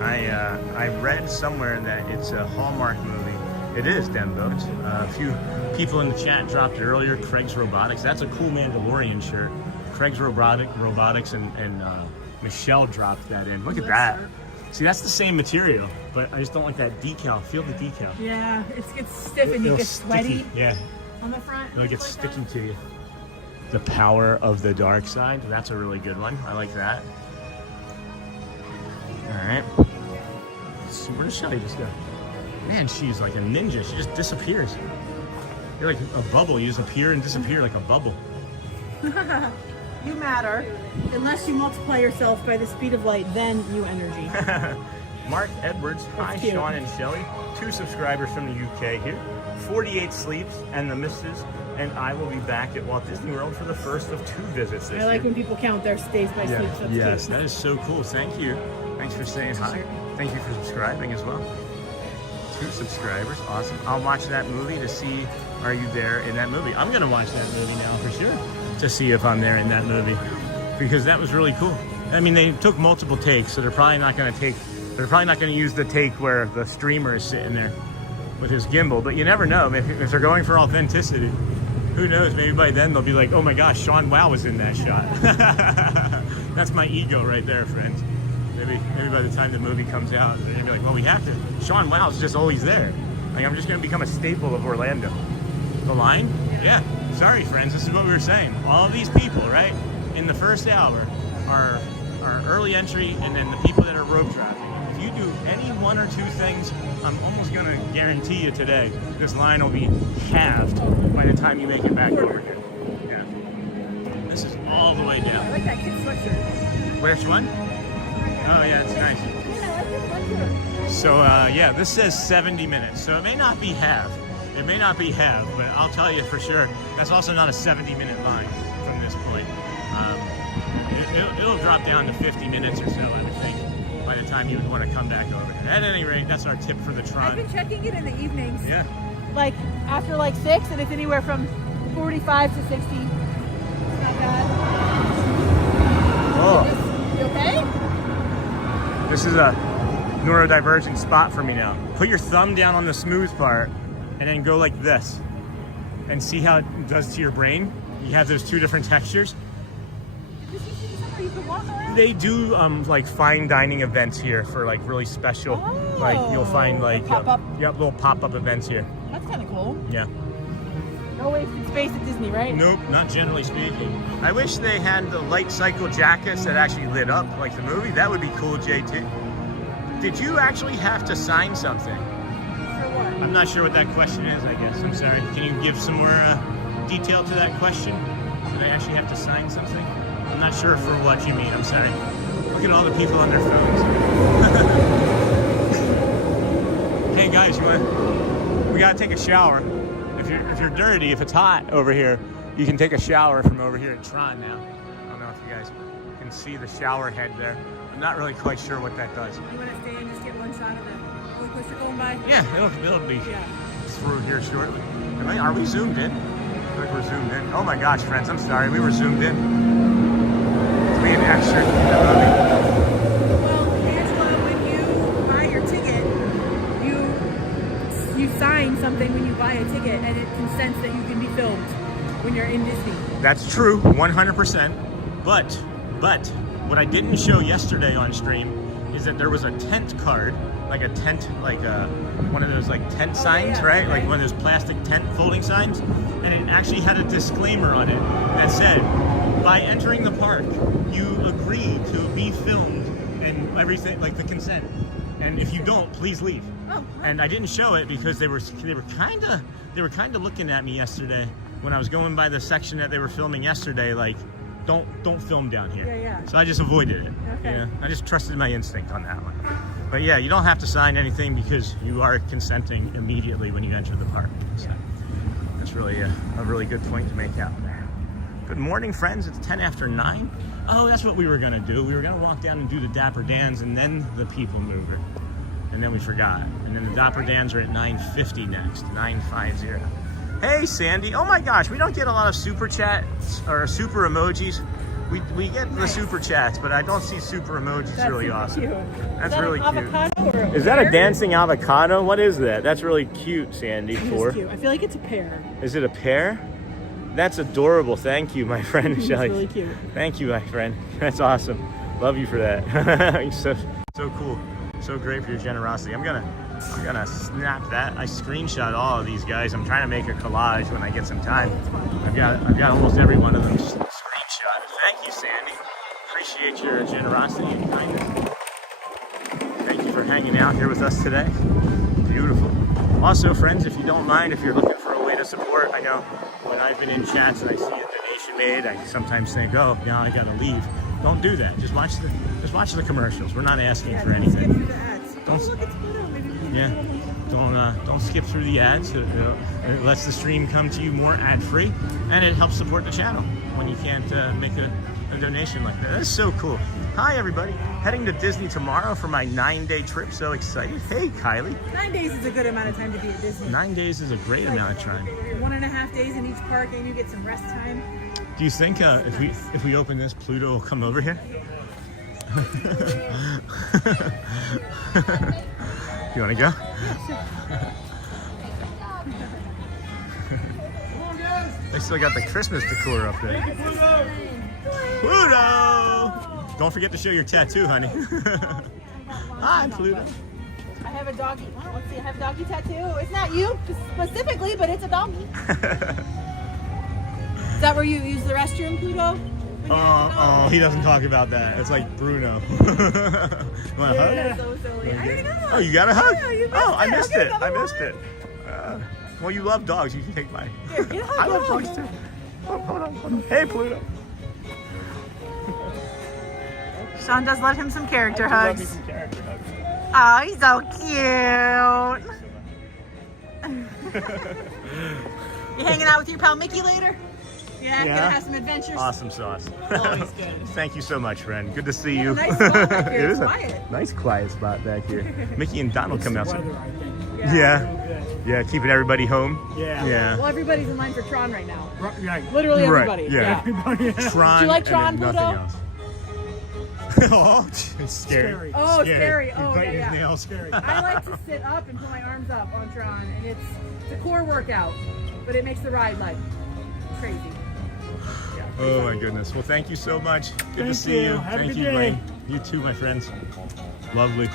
I read somewhere that it's a Hallmark movie. It is, them boats. A few people in the chat dropped it earlier. Craig's Robotics. That's a cool Mandalorian shirt. Craig's Robotics and Michelle dropped that in. Look at that. See, that's the same material, but I just don't like that decal. Feel the decal. Yeah, it gets stiff and you get sweaty. Sticky. Yeah. On the front. It'll get sticky to you. The Power of the Dark Side. That's a really good one. I like that. All right. So where does Shelley just go? Man, she's like a ninja. She just disappears. You're like a bubble. You just appear and disappear like a bubble. You matter. Unless you multiply yourself by the speed of light, then you energy. Mark Edwards. Hi, Sean and Shelley. 2 subscribers from the UK here. 48 sleeps and the missus. And I will be back at Walt Disney World for the first of 2 visits this year. I like when people count their stays by sleep. Yes, that is so cool. Thank you. Thanks for saying hi. Thank you for subscribing as well. 2 subscribers. Awesome. I'll watch that movie to see, are you there in that movie? I'm going to watch that movie now for sure to see if I'm there in that movie, because that was really cool. I mean, they took multiple takes, so they're probably not going to use the take where the streamer is sitting there with his gimbal, but you never know. If they're going for authenticity, who knows? Maybe by then they'll be like, oh my gosh, Sean Wow was in that shot. That's my ego right there, friends. Maybe by the time the movie comes out, they're gonna be like, well, we have to. Sean Wow's just always there. Like, I'm just gonna become a staple of Orlando. The line? Yeah. Sorry, friends, this is what we were saying. All of these people, right, in the first hour are early entry, and then the people that are rope dropping. If you do any 1 or 2 things, I'm almost gonna guarantee you today, this line will be halved by the time you make it back over here. Yeah. This is all the way down. I like that kid sweatshirt. Which one? Oh yeah, it's nice. Yeah, I like your sweatshirt. So yeah, this says 70 minutes, so it may not be half. It may not be half, but I'll tell you for sure, that's also not a 70-minute line from this point. It'll drop down to 50 minutes or so, I would think, by the time you would want to come back over here. At any rate, that's our tip for the Tron. I've been checking it in the evenings. Yeah. Like after like 6, and it's anywhere from 45 to 60. It's not bad. Oh. You okay? This is a neurodivergent spot for me now. Put your thumb down on the smooth part and then go like this and see how it does to your brain. You have those 2 different textures. You can walk around? They do like fine dining events here for like really special, like you'll find like pop-up. little pop-up events here. That's kind of cool. Yeah. No wasted space at Disney, right? Nope, not generally speaking. I wish they had the light cycle jackets that actually lit up like the movie. That would be cool, JT. Did you actually have to sign something? For what? I'm not sure what that question is, I guess. I'm sorry. Can you give some more detail to that question? Did I actually have to sign something? I'm not sure for what you mean. I'm sorry. Look at all the people on their phones. Hey guys, we gotta take a shower. If you're dirty, if it's hot over here, you can take a shower from over here at Tron now. I don't know if you guys can see the shower head there. I'm not really quite sure what that does. You want to stay and just get one shot of the roller coaster going by? Yeah, it'll be through here shortly. Are we zoomed in? I think we're zoomed in. Oh my gosh, friends, I'm sorry. We were zoomed in. It's being extra. Well, Angela, when you buy your ticket, you sign something when you buy a ticket, and it consents that you can be filmed when you're in Disney. That's true, 100%. But what I didn't show yesterday on stream is that there was a tent card, like a tent, like one of those like tent signs, right? Like one of those plastic tent folding signs, and it actually had a disclaimer on it that said, by entering the park, you agree to be filmed and everything, like the consent. And if you don't, please leave. And I didn't show it because they were kind of looking at me yesterday when I was going by the section that they were filming yesterday, like, don't film down here. Yeah. So I just avoided it. Okay. Yeah, I just trusted my instinct on that one. But yeah, you don't have to sign anything because you are consenting immediately when you enter the park. So that's really a really good point to make out there. Good morning, friends. It's 10 after 9. Oh, that's what we were gonna do. We were gonna walk down and do the Dapper Dans and then the People Mover. And then we forgot. And then the Dapper Dans are at 9:50 next, 9:50. Hey, Sandy. Oh my gosh, we don't get a lot of super chats or super emojis. We get the super chats, but I don't see super emojis. That's really awesome. Cute. That's really cute. Is that a dancing avocado? What is that? That's really cute, Sandy. It's cute. I feel like it's a pear. Is it a pear? That's adorable. Thank you, my friend, Shelley. It's really cute. Thank you, my friend. That's awesome. Love you for that. so cool. So great for your generosity. I'm gonna snap that. I screenshot all of these guys. I'm trying to make a collage when I get some time. I've got almost every one of them screenshot. Thank you, Sandy. Appreciate your generosity and kindness. Thank you for hanging out here with us today. Beautiful. Also, friends, if you don't mind, if you're looking for a way to support, I know when I've been in chats and I see a donation made, I sometimes think, oh, now I gotta leave. Don't do that. Just watch the commercials. We're not asking for anything. Don't skip through the ads. It lets the stream come to you more ad-free, and it helps support the channel when you can't make a donation like that. That's so cool. Hi, everybody. Heading to Disney tomorrow for my 9-day trip. So excited. Hey, Kylie. 9 days is a good amount of time to be at Disney. 9 days is a great amount of time. 1.5 days in each park, and you get some rest time. Do you think if we open this, Pluto will come over here? You want to go? They still got the Christmas decor up there. Pluto! Don't forget to show your tattoo, honey. Hi, Pluto. I have a doggy. Oh, let's see, I have a doggy tattoo. It's not you specifically, but it's a doggy. Is that where you use the restroom, Pluto? Oh, he doesn't talk about that. It's like Bruno. You want a hug? That's so silly. I already got a hug. Oh, you got a hug? Yeah, I missed it. I missed it. Well, you love dogs. You can take mine. Here, get a hug. I love dogs too. Hold on. Hey, Pluto. Sean does let him some character hugs. Oh, he's so cute. You hanging out with your pal Mickey later? Yeah, gonna have some adventures. Awesome sauce. Always good. Thank you so much, friend. Good to see you. Nice spot back here. It is quiet. a nice quiet spot back here. Mickey and Donald come out. Yeah, keeping everybody home. Yeah. Well, everybody's in line for Tron right now. Right. Literally everybody. Right. Yeah. Tron. Do you like Tron, Pluto? Oh, it's scary. Oh, scary. Oh, Bite his yeah. nails. Scary. I like to sit up and put my arms up on Tron, and it's a core workout, but it makes the ride like crazy. Oh my goodness. Well, thank you so much. Good to see you. Have a Thank good you, day. Blaine. You too, my friends. Lovely.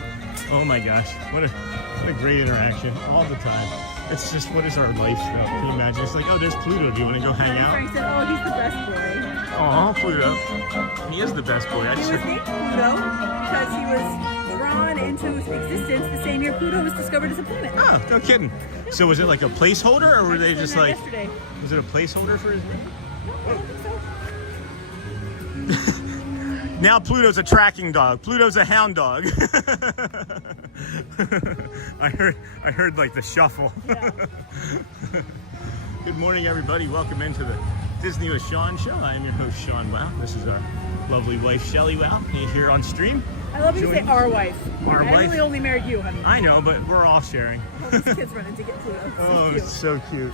Oh my gosh. What a great interaction all the time. It's just, what is our life? Can you imagine? It's like, oh, there's Pluto. Do you want to go hang out? Frank said, oh, he's the best boy. Oh, Pluto. He is the best boy. He was named Pluto because he was drawn into existence the same year Pluto was discovered as a planet. Oh, no kidding. So was it like a placeholder, or were they just like... Yesterday. Was it a placeholder for his name? I don't think so. Now Pluto's a tracking dog. Pluto's a hound dog. I heard like the shuffle. Yeah. Good morning, everybody. Welcome into the Disney with Sean show. I am your host, Sean Wow. This is our lovely wife, Shelley Wow, here on stream. I love you say our wife. Our I wife. really only married you, honey. I know, but we're all sharing. All these kids running to get Pluto. Oh, it's so cute.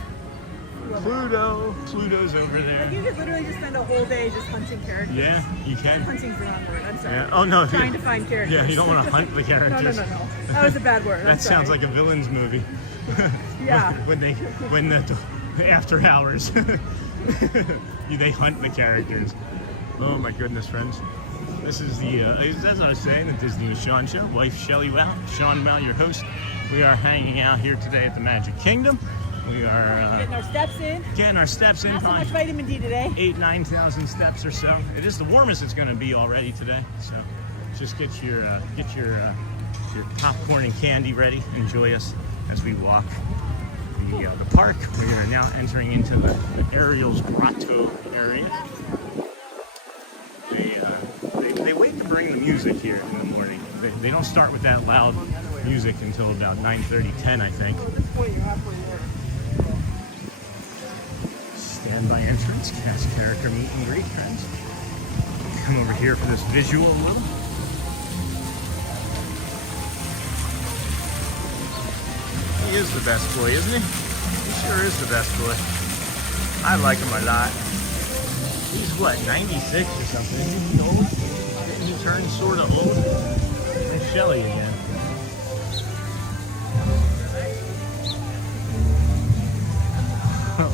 Pluto's over there. Like you could literally just spend a whole day just hunting characters. Yeah, you can. Hunting's the wrong word. I'm sorry. Yeah. Oh no. Trying to find characters. Yeah, you don't want to hunt the characters. No. That was a bad word. That sounds like a villain's movie. Yeah. when the after hours, they hunt the characters. Oh my goodness, friends. This is the, as I was saying, the Disney with Sean show. Wife Shelley Wow, Sean Wow, your host. We are hanging out here today at the Magic Kingdom. We are getting our steps in. Getting our steps in. Not so much vitamin D today. 9,000 steps or so. It is the warmest it's going to be already today. So just get your popcorn and candy ready. Enjoy us as we walk the park. We are now entering into the Ariel's Grotto area. They wait to bring the music here in the morning. They don't start with that loud music until about 9:30, 10, I think. Standby entrance, cast character meet and greet, friends. Come over here for this visual a little. He is the best boy, isn't he? He sure is the best boy. I like him a lot. He's what, 96 or something? Isn't he old? Didn't he turn sort of old? There's Shelley again.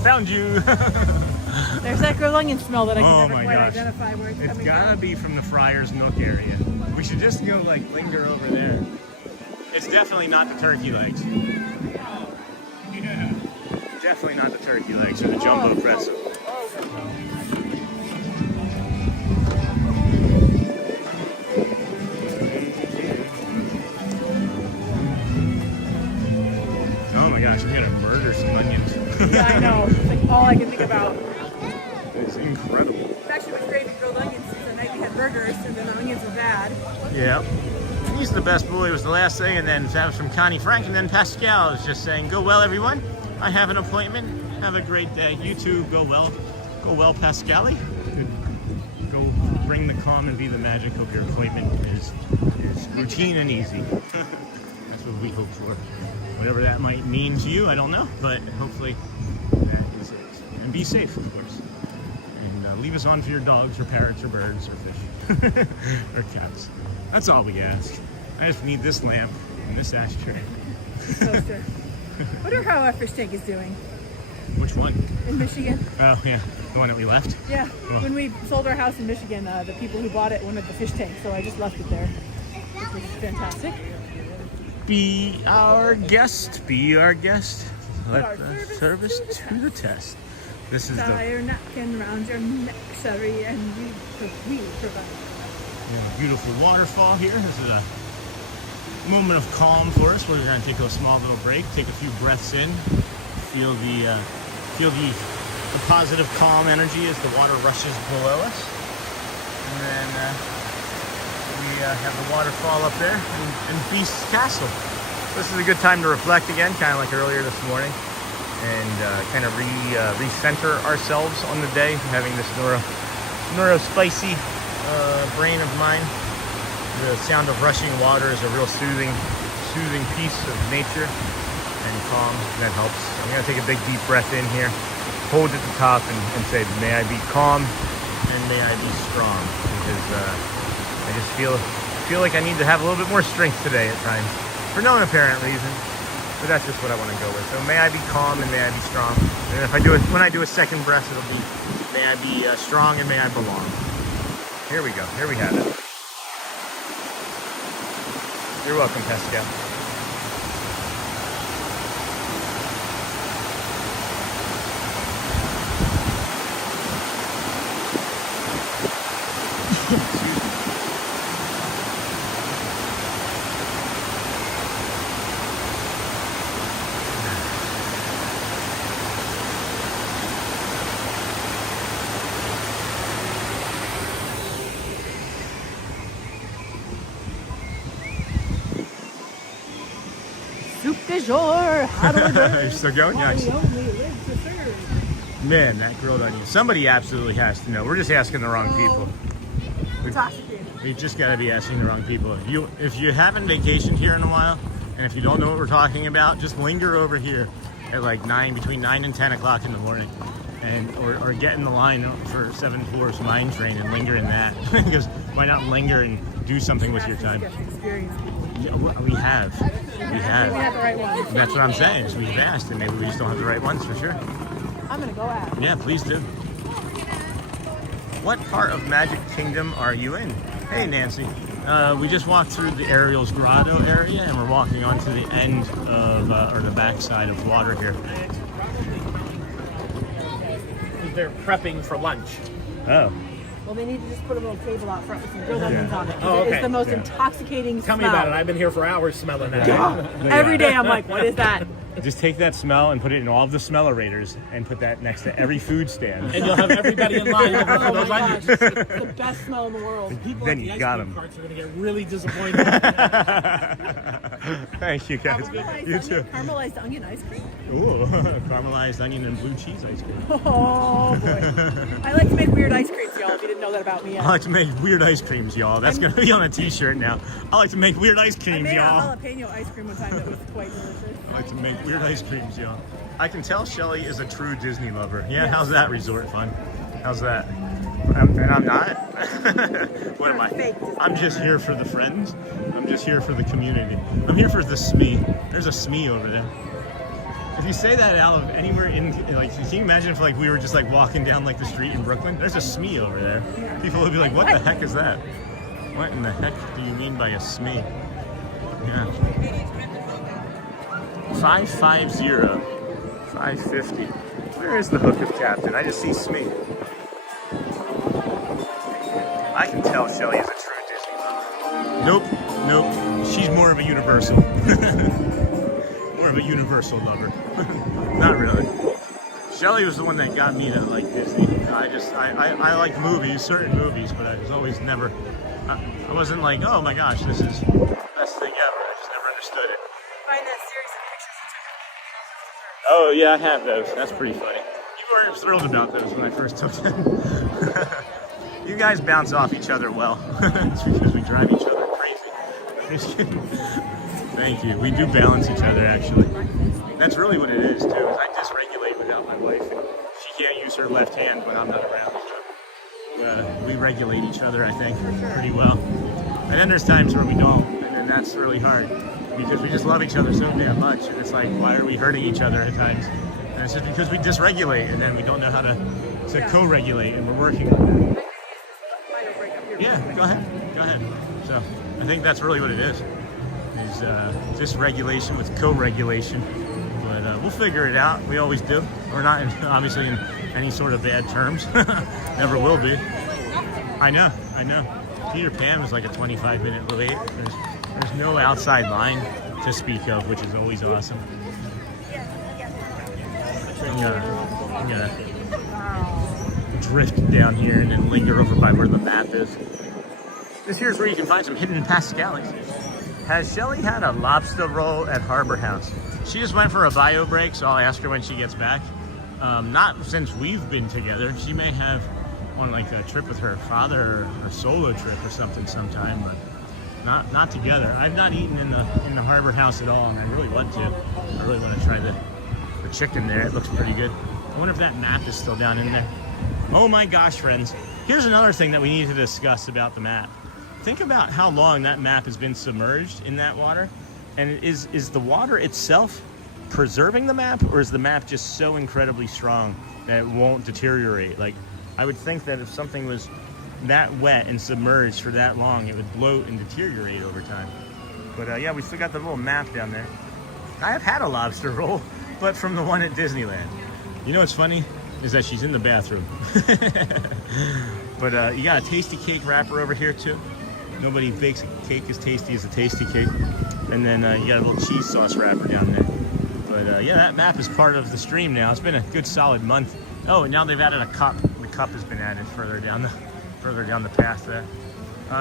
Found you! There's that grilled onion smell that I can never my quite gosh. identify where it's It's coming gotta from. be from the Friar's Nook area. We should just go like linger over there. It's definitely not the turkey legs. Yeah. Definitely not the turkey legs or the jumbo pretzel. Oh my gosh, I'm gonna murder some onions. Yeah, I know. It's like all I can think about. It's incredible. It's actually what's great with grilled onions is the night we had burgers and then the onions were bad. Yeah. He's the best boy was the last thing, and then that was from Connie Frank, and then Pascal is just saying, go well, everyone. I have an appointment. Have a great day. You too, go well. Go well, Pascali. Go bring the calm and be the magic. Hope your appointment is routine and easy. That's what we hope for. Whatever that might mean to you, I don't know, but hopefully that is it. And be safe, of course. And leave us on for your dogs or parrots or birds or fish or cats. That's all we ask. I just need this lamp and this ashtray. Toaster. Wonder how our fish tank is doing. Which one? In Michigan. Oh, yeah. The one that we left? Yeah. Oh. When we sold our house in Michigan, the people who bought it wanted the fish tank, so I just left it there. Which was fantastic. Be our guest. Be our guest. Let our the service to the test. This is Tie your napkin around your neck, sorry, and we provide. Beautiful waterfall here. This is a moment of calm for us. We're going to take a small little break, take a few breaths in, feel the positive, calm energy as the water rushes below us, and then we have the waterfall up there in Beast's Castle. This is a good time to reflect again, kind of like earlier this morning, and kind of recenter ourselves on the day, having this neuro-spicy brain of mine. The sound of rushing water is a real soothing piece of nature and calm. That helps. I'm going to take a big deep breath in here, hold at the top, and say, may I be calm and may I be strong, because I just feel like I need to have a little bit more strength today at times for no apparent reason, but that's just what I want to go with. So may I be calm and may I be strong. And if when I do a second breath, it'll be may I be strong and may I belong. Here we go. Here we have it. You're welcome, Pascal. soup du jour. You're still going? Yes. Man, that grilled onion. Somebody absolutely has to know. We're just asking the wrong people. We just got to be asking the wrong people. If you haven't vacationed here in a while, and if you don't know what we're talking about, just linger over here at like between 9 and 10 o'clock in the morning, or get in the line for 7 Floors Mine Train and linger in that. Because why not linger and do something with your time? Yeah, we have. the right ones. And that's what I'm saying. Is we've asked, and maybe we just don't have the right ones for sure. I'm gonna go ask. Yeah, please do. What part of Magic Kingdom are you in? Hey, Nancy. We just walked through the Ariel's Grotto area, and we're walking on to the end of, or the backside of water here. They're prepping for lunch. Oh. Well, they need to just put a little table out front with some grilled onions on it. Oh, okay. It's the most intoxicating Tell smell. me about it. I've been here for hours smelling that. Every day I'm like, what is that? Just take that smell and put it in all of the smellerators and put that next to every food stand. And you'll have everybody in line looking for those onions. It's the best smell in the world. People Then at the you ice got cream 'em. carts are going to get really disappointed. Thank you, guys. You too. Caramelized onion ice cream? Ooh, caramelized onion and blue cheese ice cream. Oh, boy. I like to make weird ice creams, y'all, if you didn't know that about me yet. I like to make weird ice creams, y'all. That's going to be on a t-shirt now. I like to make weird ice I creams, made a y'all. jalapeno ice cream one time that was quite delicious. I like to make weird ice creams, y'all. I can tell Shelley is a true Disney lover. Yeah, how's that resort fun? How's that? And I'm not? What am I? I'm just here for the friends. I'm just here for the community. I'm here for the SME. There's a SME over there. If you say that out of anywhere in, like, can you imagine if like we were just like walking down like the street in Brooklyn? There's a SME over there. People would be like, what the heck is that? What in the heck do you mean by a SME? Yeah. 550. 550. Where is the Hook of Captain? I just see SME. I can tell Shelley is a true Disney lover. Nope. She's more of a Universal. More of a Universal lover. Not really. Shelley was the one that got me to like Disney. I like movies, certain movies, but I was always never, I wasn't like, oh my gosh, this is the best thing ever. I just never understood it. Find that series of pictures you took. Oh yeah, I have those. That's pretty funny. You weren't thrilled about those when I first took them. You guys bounce off each other well. It's because we drive each other crazy. Just kidding. Thank you. We do balance each other, actually. That's really what it is, too, is I dysregulate without my wife. She can't use her left hand when I'm not around. We regulate each other, I think, pretty well. And then there's times where we don't, and then that's really hard because we just love each other so damn much. And it's like, why are we hurting each other at times? And it's just because we dysregulate, and then we don't know how to co-regulate, and we're working on that. Yeah, go ahead. Go ahead. So I think that's really what it is dysregulation with co-regulation. But we'll figure it out. We always do. We're not obviously in any sort of bad terms. Never will be. I know. Peter Pan was like a 25-minute late. There's no outside line to speak of, which is always awesome. I'm gonna drift down here and then linger over by where the map is. This here's where you can find some hidden pascales. Has Shelley had a lobster roll at Harbor House? She just went for a bio break, so I'll ask her when she gets back. Not since we've been together. She may have on like a trip with her father or a solo trip or something sometime, but not together. I've not eaten in the Harbor House at all, and I really want to. I really want to try the chicken there. It looks pretty good. I wonder if that map is still down in there. Oh my gosh, friends. Here's another thing that we need to discuss about the map. Think about how long that map has been submerged in that water. And is the water itself preserving the map, or is the map just so incredibly strong that it won't deteriorate? Like, I would think that if something was that wet and submerged for that long, it would bloat and deteriorate over time. But yeah, we still got the little map down there. I have had a lobster roll, but from the one at Disneyland. You know what's funny? Is that she's in the bathroom. But you got a tasty cake wrapper over here too. Nobody bakes a cake as tasty as a tasty cake. And then you got a little cheese sauce wrapper down there. But yeah, that map is part of the stream now. It's been a good solid month. Oh, and now they've added a cup. The cup has been added further down the path there.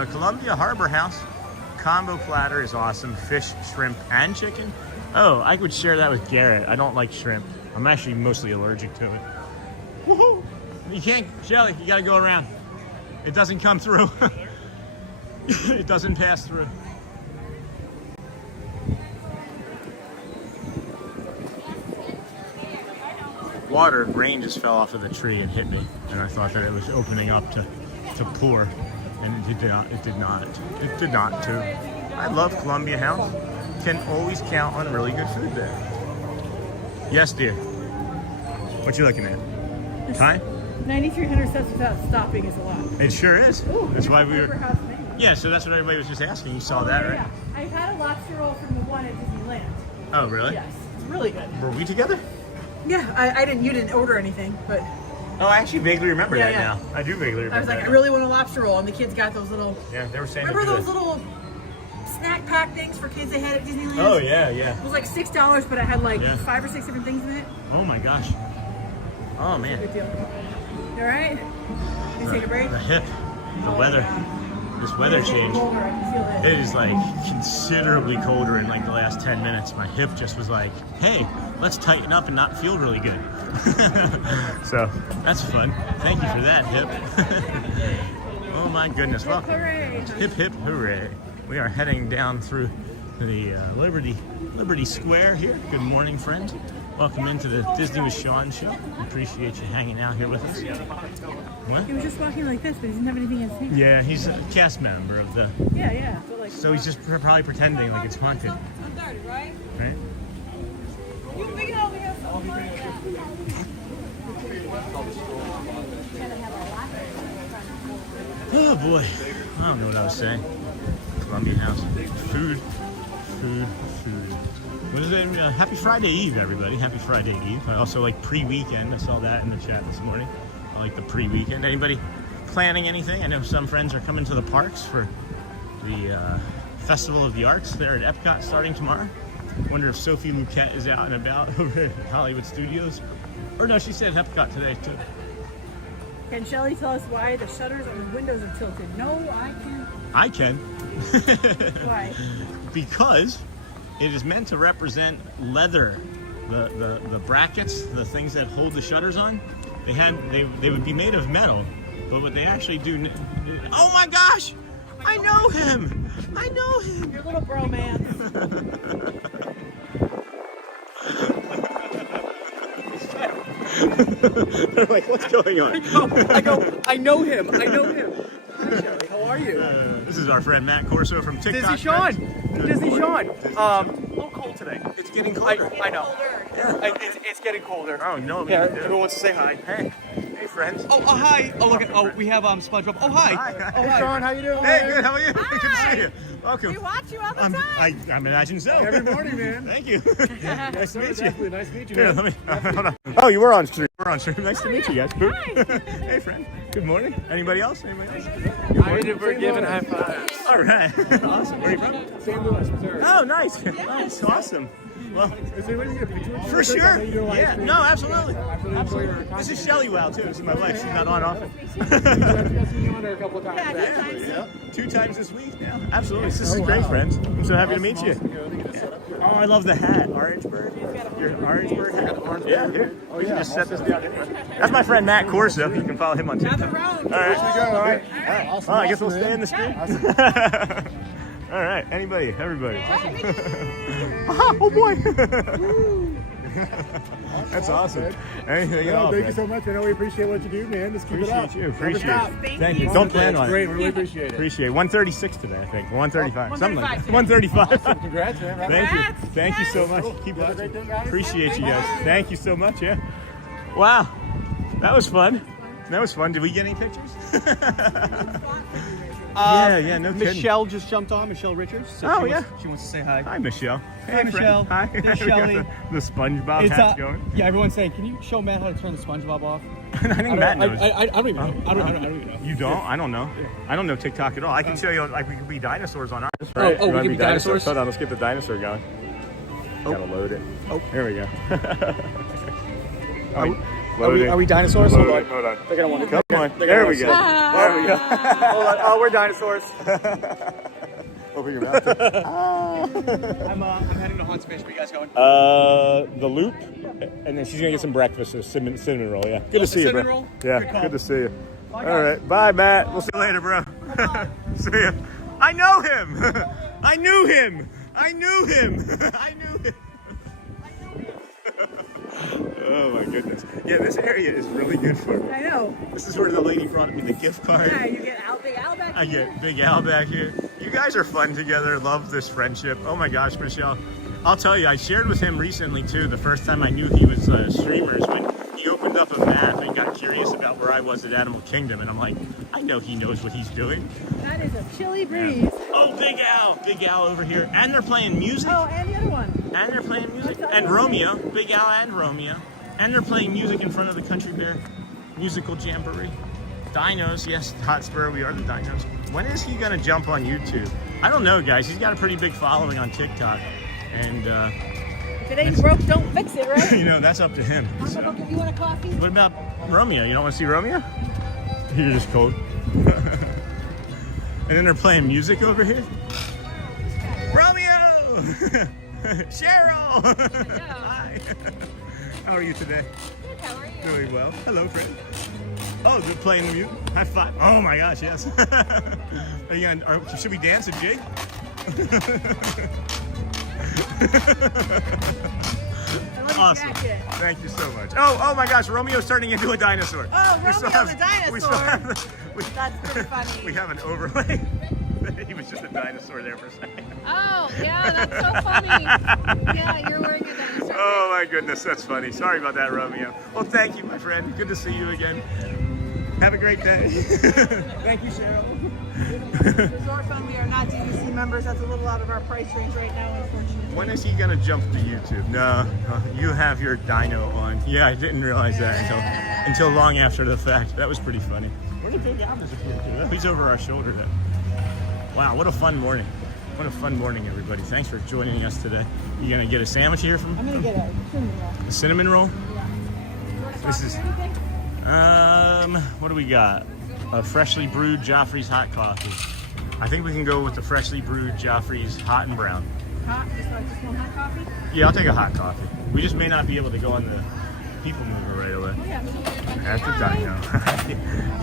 Columbia Harbor House combo platter is awesome. Fish, shrimp, and chicken. Oh, I would share that with Garrett. I don't like shrimp. I'm actually mostly allergic to it. Woohoo! You can't, Shelley, you gotta go around. It doesn't come through. It doesn't pass through. Rain just fell off of the tree and hit me, and I thought that it was opening up to pour, and it did not. It did not. It did not too. I love Columbia House. Can always count on really good food there. Yes, dear. What you looking at? Time? 9,300 steps without stopping is a lot. It sure is. Ooh, that's why we were. House yeah, so that's what everybody was just asking. You saw that, right? Yeah, I've had a lobster roll from the one at Disneyland. Oh, really? Yes, it's really good. Were we together? Yeah, I didn't. You didn't order anything, but. Oh, I actually vaguely remember that now. I do vaguely remember. I was like, that. I really want a lobster roll, and the kids got those little. Yeah, they were saying. Remember those little snack pack things for kids they had at Disneyland? Oh yeah, yeah. It was like $6, but it had like 5 or 6 different things in it. Oh my gosh. Oh man. Good deal. You all right? You take a break? The hip, the weather, this weather change. It is like considerably colder in like the last 10 minutes. My hip just was like, hey, let's tighten up and not feel really good. So that's fun. Thank you for that, hip. Oh my goodness. Well, hip hip hooray. We are heading down through the Liberty Square here. Good morning, friends. Welcome into the Disney with Sean show. Appreciate you hanging out here with us. What? He was just walking like this, but he doesn't have anything in his hand. Yeah, he's a cast member of the... Yeah. But like, so he's just probably pretending like it's haunted. I'm dirty, right? Right? You big over here. Oh boy, I don't know what I was saying. Columbia House. Food. What is it? Happy Friday Eve, everybody. Happy Friday Eve. I also like pre-weekend. I saw that in the chat this morning. I like the pre-weekend. Anybody planning anything? I know some friends are coming to the parks for the Festival of the Arts there at Epcot starting tomorrow. Wonder if Sophie Luquette is out and about over at Hollywood Studios. Or no, she said Epcot today too. Can Shelley tell us why the shutters on the windows are tilted? No, I can't. I can. Why? Because it is meant to represent leather. The brackets, the things that hold the shutters on, they would be made of metal, but what they actually do. Oh my gosh! I know him! I know him! Your little bromance. They're like, what's going on? I know him. Hi, Shelley. How are you? This is our friend Matt Corso from TikTok. Disney Sean. A little cold today. It's getting colder. I know. Yeah. It's getting colder. Oh no! Yeah, everyone wants to say hi. Hey, friends. Oh, hi. Oh, look. We have SpongeBob. Oh, hi. Hi. Oh, hi. Sean, how you doing? Hey, good. How are you? Good to see you. Welcome. We watch you all the time. I imagine so. Every morning, man. Thank you. Nice to meet you. Exactly. Nice to meet you, Here, man. let me. Hold on. Oh, you were on stream. We're on stream. Nice to meet you guys. Hey, friend. Good morning. Anybody else? I did forgive high five. All right. Awesome. Where are you from? St. Louis, Missouri. Oh, nice. Nice. Awesome. Well, Is there any picture? for sure. Yeah. No, absolutely. Absolutely. This is Shelley Wow too. This is my wife. She's not on often. I've seen you on there a couple of times. Yeah. 2 times this week now. Absolutely. This is great, friends. I'm so happy to meet you. Oh, I love the hat. Orangeburg. Your Orangeburg hat. Yeah, here. Oh, you can just set this down here. That's my friend Matt Corso. You can follow him on TikTok. All right. All right. Awesome. I guess we'll stay in the stream. All right. Anybody? Everybody. Oh boy. That's awesome. Anything at all? Thank you so much. I know we appreciate what you do, man. Just keep it up. Appreciate it. Thank you. Don't plan on it. Great. Really appreciate it. Appreciate it. 136 today, I think. 135. Something like that. 135. Congrats, man. Thank you. Thank you so much. Keep Have a watching. great day, guys. Appreciate you guys. Thank you so much. Yeah. Wow. That was fun. That was fun. Did we get any pictures? Yeah, no kidding. Michelle just jumped on. Michelle Richards. So she wants to say hi. Hi, Michelle. Hey, Hi, friend. Michelle. Hi. Hey, We got Shelley. the SpongeBob hats going. Yeah, everyone's saying, can you show Matt how to turn the SpongeBob off? I think Matt knows. I don't even know. I don't even know. You don't? I don't know. I don't know TikTok at all. I can show you, like, we could be dinosaurs on ours. Oh, You we wanna can be dinosaurs? Hold on, let's get the dinosaur going. Gotta load it. Oh, there we go. Are we dinosaurs? Hold on. They're gonna want to Come on. There we go. There we go. Hold on. Oh, we're dinosaurs. Open your mouth. I'm heading to Haunts Fish. Where you guys going? The Loop, and then she's gonna get some breakfast, a cinnamon roll. Yeah, good to see you, bro. Roll? Yeah, good to see you. All right, bye, Matt. We'll see you later, bro. See ya. I know him. I knew him. I knew him. I knew him. Oh my goodness. Yeah, this area is really good for me. I know. This is where the lady brought me the gift card. Yeah, you get Big Al back I here. get Big Al back here. You guys are fun together. Love this friendship. Oh my gosh, Michelle. I'll tell you, I shared with him recently too, the first time I knew he was streamers, when he opened up a map and got curious about where I was at Animal Kingdom, and I'm like, I know he knows what he's doing. That is a chilly breeze. Oh, Big Al over here. And they're playing music. Oh, and the other one. And they're playing music. And Romeo, Big Al and Romeo. And they're playing music in front of the Country Bear Musical Jamboree. Dinos, yes, Hotspur, we are the Dinos. When is he gonna jump on YouTube? I don't know, guys. He's got a pretty big following on TikTok. And if it ain't broke, don't fix it, right? you know, that's up to him. So. You want a coffee? What about Romeo? You don't want to see Romeo? You're just cold. And then they're playing music over here. Romeo! Cheryl! Hi! How are you today? Good, how are you? Doing well. Hello, friend. Oh, they're playing the music. High five. Oh my gosh, yes. Should we dance a jig? Awesome. Thank you so much. Oh my gosh, Romeo's turning into a dinosaur. Oh, Romeo's a dinosaur. That's pretty funny. We have an overlay. He was just a dinosaur there for a second. Oh, yeah, that's so funny. Yeah, you're wearing a dinosaur. Oh my goodness, that's funny. Sorry about that, Romeo. Well, thank you, my friend. Good to see you again. Have a great day. Thank you, Cheryl. Resort Fund, we are not DVC members. That's a little out of our price range right now, unfortunately. When is he gonna jump to YouTube? No, you have your dino on. Yeah, I didn't realize that until long after the fact. That was pretty funny. Where did Big Al disappear to? He's over our shoulder then. Wow, what a fun morning. What a fun morning, everybody. Thanks for joining us today. You gonna get a sandwich here from? I'm gonna get a cinnamon roll. A cinnamon roll? Yeah. This is. What do we got? A freshly brewed Joffrey's hot coffee. I think we can go with the freshly brewed Joffrey's hot and brown. Hot? Just one hot coffee? Yeah, I'll take a hot coffee. We just may not be able to go on the people mover right away. Oh, yeah. At the dino.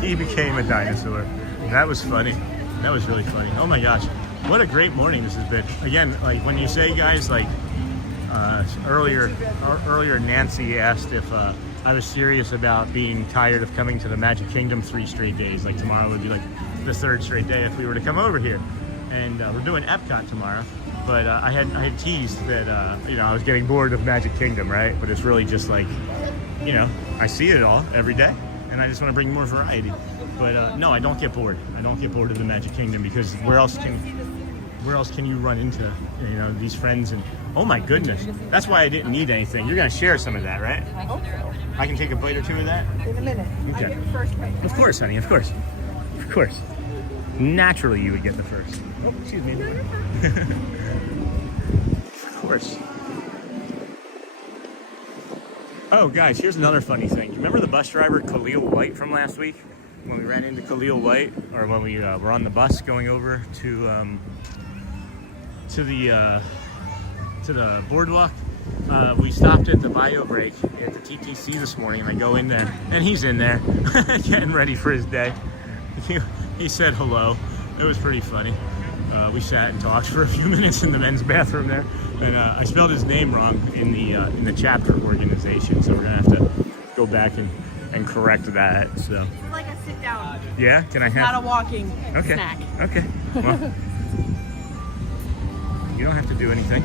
He became a dinosaur. That was funny. That was really funny. Oh my gosh. What a great morning this has been. Again, like when you say, guys, like earlier Nancy asked if I was serious about being tired of coming to the Magic Kingdom 3 straight days. Like tomorrow would be like the 3rd straight day if we were to come over here. And we're doing Epcot tomorrow. But I had teased that I was getting bored of Magic Kingdom, right? But it's really just like, I see it all every day, and I just want to bring more variety. But no, I don't get bored. I don't get bored of the Magic Kingdom because where else can you run into these friends? And oh my goodness, that's why I didn't need anything. You're gonna share some of that, right? I hope so. I can take a bite or two of that. In a minute. Okay. I get the first bite. Of course, honey. Of course. Of course. Naturally, you would get the first. Oh, excuse me. Of course. Oh, guys, here's another funny thing. You remember the bus driver Khalil White from last week? When we ran into Khalil White, or when we were on the bus going over to the boardwalk, we stopped at the bio break at the TTC this morning, and I go in there, and he's in there, getting ready for his day. He said hello. It was pretty funny. We sat and talked for a few minutes in the men's bathroom there, and I spelled his name wrong in the chapter organization, so we're gonna have to go back and correct that. So. It's like a sit down. Yeah, can I have? Not a walking snack. Okay. Well, you don't have to do anything.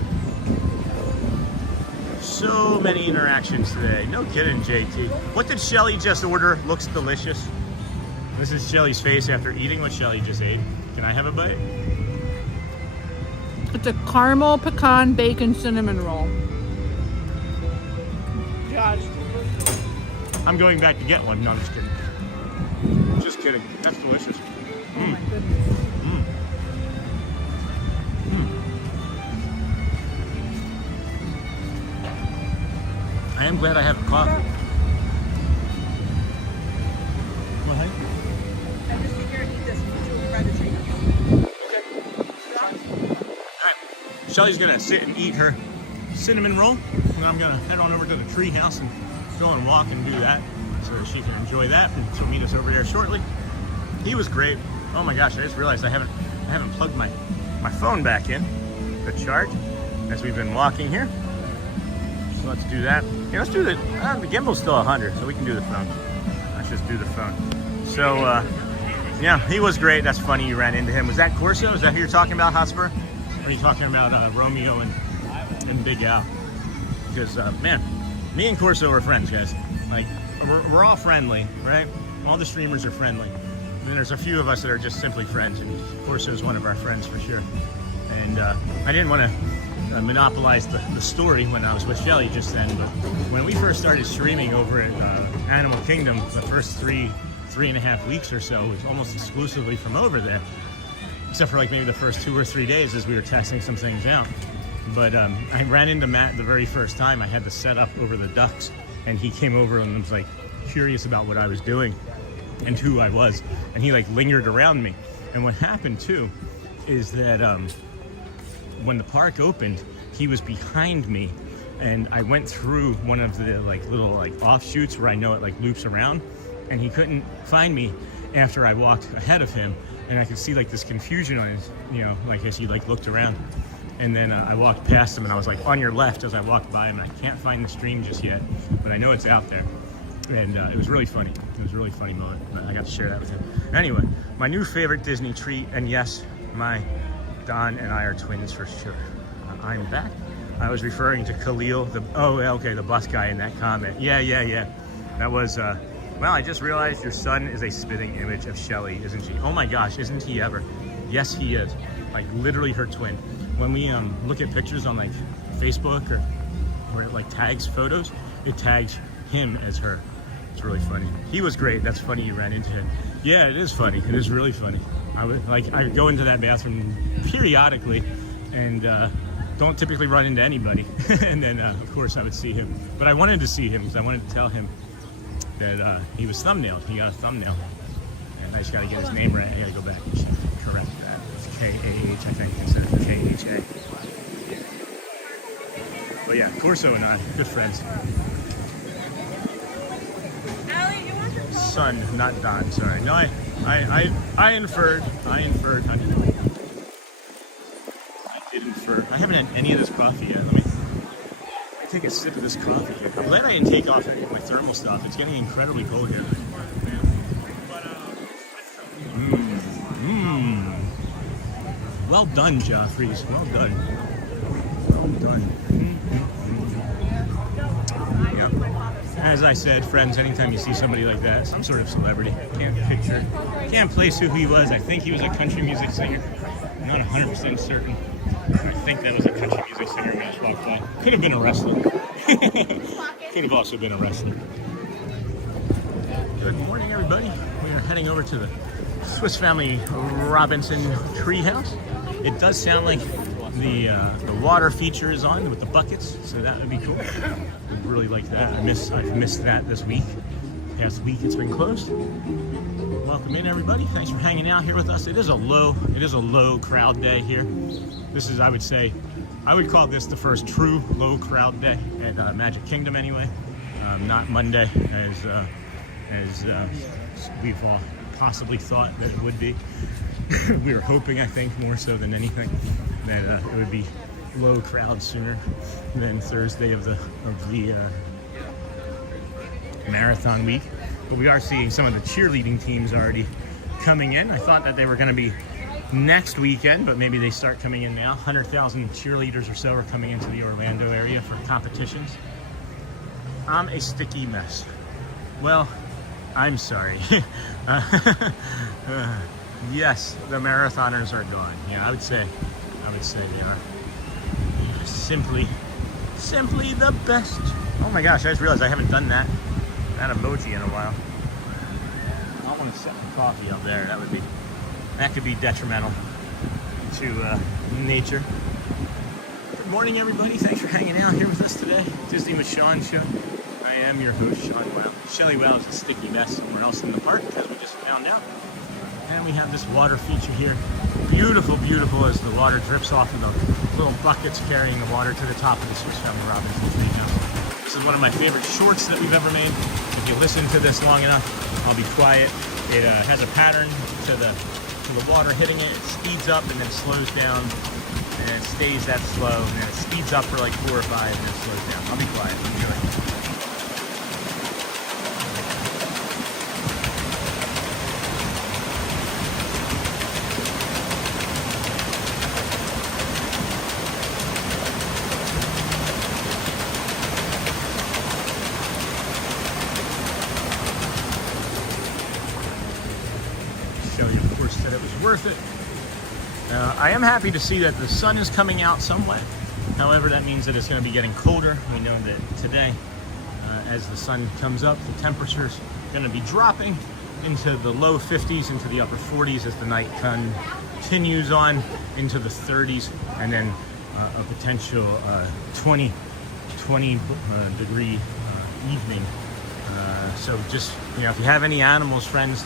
So many interactions today. No kidding, JT. What did Shelley just order? Looks delicious. This is Shelley's face after eating what Shelley just ate. Can I have a bite? It's a caramel pecan bacon cinnamon roll. Josh. I'm going back to get one. No, I'm just kidding. Just kidding. That's delicious. Oh my goodness. I am glad I have coffee. Well, hey. I just think you're gonna eat this. You'll try to treat you. Okay. Shelley's gonna sit and eat her cinnamon roll, and I'm gonna head on over to the tree house and go and walk and do that so that she can enjoy that, and she'll meet us over there shortly. He was great. Oh my gosh, I just realized I haven't plugged my phone back in to charge as we've been walking here. So let's do that. Yeah, let's do the gimbal's still 100, so we can do the phone. Let's just do the phone. So yeah, he was great. That's funny you ran into him. Was that Corso? Is that who you're talking about, Hotspur? Or are you talking about Romeo and Big Al? Because man, me and Corso are friends, guys. Like we're all friendly, right? All the streamers are friendly. And then there's a few of us that are just simply friends, and Corso is one of our friends for sure. And I didn't want to monopolize the story when I was with Shelley just then, but when we first started streaming over at Animal Kingdom, the first three and a half weeks or so was almost exclusively from over there, except for like maybe the first 2 or 3 days as we were testing some things out. But I ran into Matt the very first time. I had the setup over the ducks, and he came over and was like curious about what I was doing and who I was, and he like lingered around me. And what happened too is that when the park opened, he was behind me, and I went through one of the like little like offshoots where I know it like loops around, and he couldn't find me after I walked ahead of him, and I could see like this confusion on his, you know, like as he like looked around. And then I walked past him, and I was like on your left as I walked by him, and I can't find the stream just yet, but I know it's out there. And it was really funny. It was a really funny moment. I got to share that with him. Anyway, my new favorite Disney treat, and yes, my Don and I are twins for sure. I'm back. I was referring to Khalil, the bus guy in that comment. Yeah. That was, well, I just realized your son is a spitting image of Shelley, isn't she? Oh my gosh, isn't he ever? Yes, he is. Like literally her twin. When we look at pictures on like Facebook or where it like tags photos, it tags him as her. It's really funny. He was great. That's funny you ran into him. Yeah, it is funny. It is really funny. I would go into that bathroom periodically and don't typically run into anybody. And then of course I would see him. But I wanted to see him because I wanted to tell him that he was thumbnailed. He got a thumbnail. And I just gotta get his name right. I gotta go back and correct that. It's K-A-H, I think, instead of K-H-A. But yeah, Corso and I, good friends. Son, not Don, sorry. No, I inferred. I did infer. I haven't had any of this coffee yet. Let me take a sip of this coffee here. I'm glad I didn't take off my thermal stuff. It's getting incredibly cold here. Well done, Joffreys. Well done. Well done. As I said, friends, anytime you see somebody like that, some sort of celebrity, can't place who he was. I think he was a country music singer. I'm not 100% certain. I think that was a country music singer when I just walked by. Could have been a wrestler. Could have also been a wrestler. Good morning, everybody. We are heading over to the Swiss Family Robinson treehouse. It does sound like the water feature is on with the buckets, so that would be cool. I'd really like that. I've missed that this week. Past week it's been closed. Welcome in, everybody. Thanks for hanging out here with us. It is a low crowd day here. This is, I would call this the first true low crowd day at Magic Kingdom anyway. Not Monday as we've all possibly thought that it would be. We were hoping, I think, more so than anything, that it would be low crowd sooner than Thursday of the marathon week. But we are seeing some of the cheerleading teams already coming in. I thought that they were going to be next weekend, but maybe they start coming in now. 100,000 cheerleaders or so are coming into the Orlando area for competitions. I'm a sticky mess. Well, I'm sorry. Yes, the marathoners are gone. Yeah, I would say they are simply the best. Oh my gosh, I just realized I haven't done that emoji in a while. I want to set the coffee up there. That could be detrimental to nature. Good morning, everybody. Thanks for hanging out here with us today. Disney with Sean Show. I am your host, Sean Wow. Shelley Wow is a sticky mess somewhere else in the park, as we just found out. And we have this water feature here. Beautiful, beautiful as the water drips off of the little buckets carrying the water to the top of the Swiss Family Robinson treehouse. This is one of my favorite shorts that we've ever made. If you listen to this long enough, I'll be quiet. It has a pattern to the water hitting it. It speeds up and then slows down, and then it stays that slow, and then it speeds up for like 4 or 5 and then slows down. I'll be quiet. Enjoy. That it was worth it. I am happy to see that the sun is coming out somewhat. However, that means that it's going to be getting colder. We know that today, as the sun comes up, the temperature's going to be dropping into the low 50s, into the upper 40s as the night continues on into the 30s, and then a potential 20 degree evening. So just, you know, if you have any animals, friends,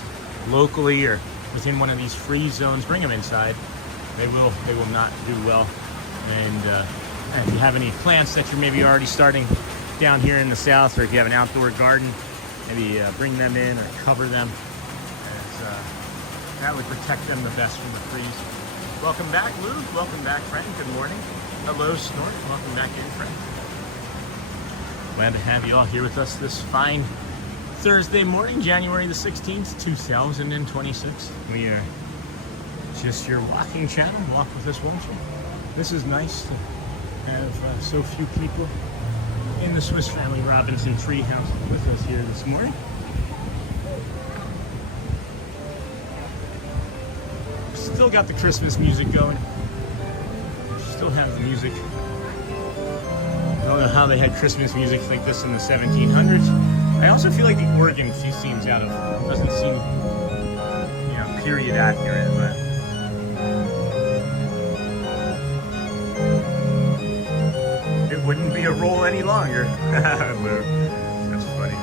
locally or within one of these freeze zones, bring them inside. They will not do well. And if you have any plants that you're maybe already starting down here in the south, or if you have an outdoor garden, maybe bring them in or cover them, as that would protect them the best from the freeze. Welcome back, Lou. Welcome back, friend. Good morning. Hello, Snort. Welcome back in, friend. Glad to have you all here with us this fine Thursday morning, January the 16th, 2026. We are just your walking channel. Walk with us, won't you? This is nice to have so few people in the Swiss Family Robinson treehouse with us here this morning. Still got the Christmas music going. Still have the music. I don't know how they had Christmas music like this in the 1700s. I also feel like the organ seems doesn't seem, you know, period accurate, but it wouldn't be a roll any longer. That's funny.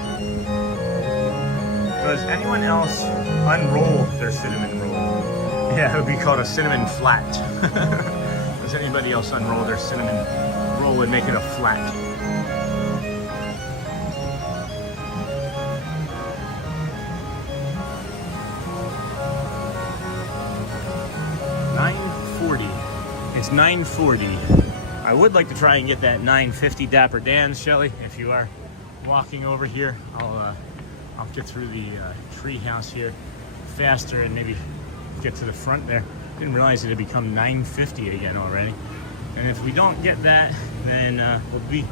Does anyone else unroll their cinnamon roll? Yeah, it would be called a cinnamon flat. Does anybody else unroll their cinnamon roll and make it a flat? It's 9:40. I would like to try and get that 9:50 Dapper Dans, Shelley. If you are walking over here, I'll get through the tree house here faster and maybe get to the front there. Didn't realize it had become 9:50 again already. And if we don't get that, then we'll be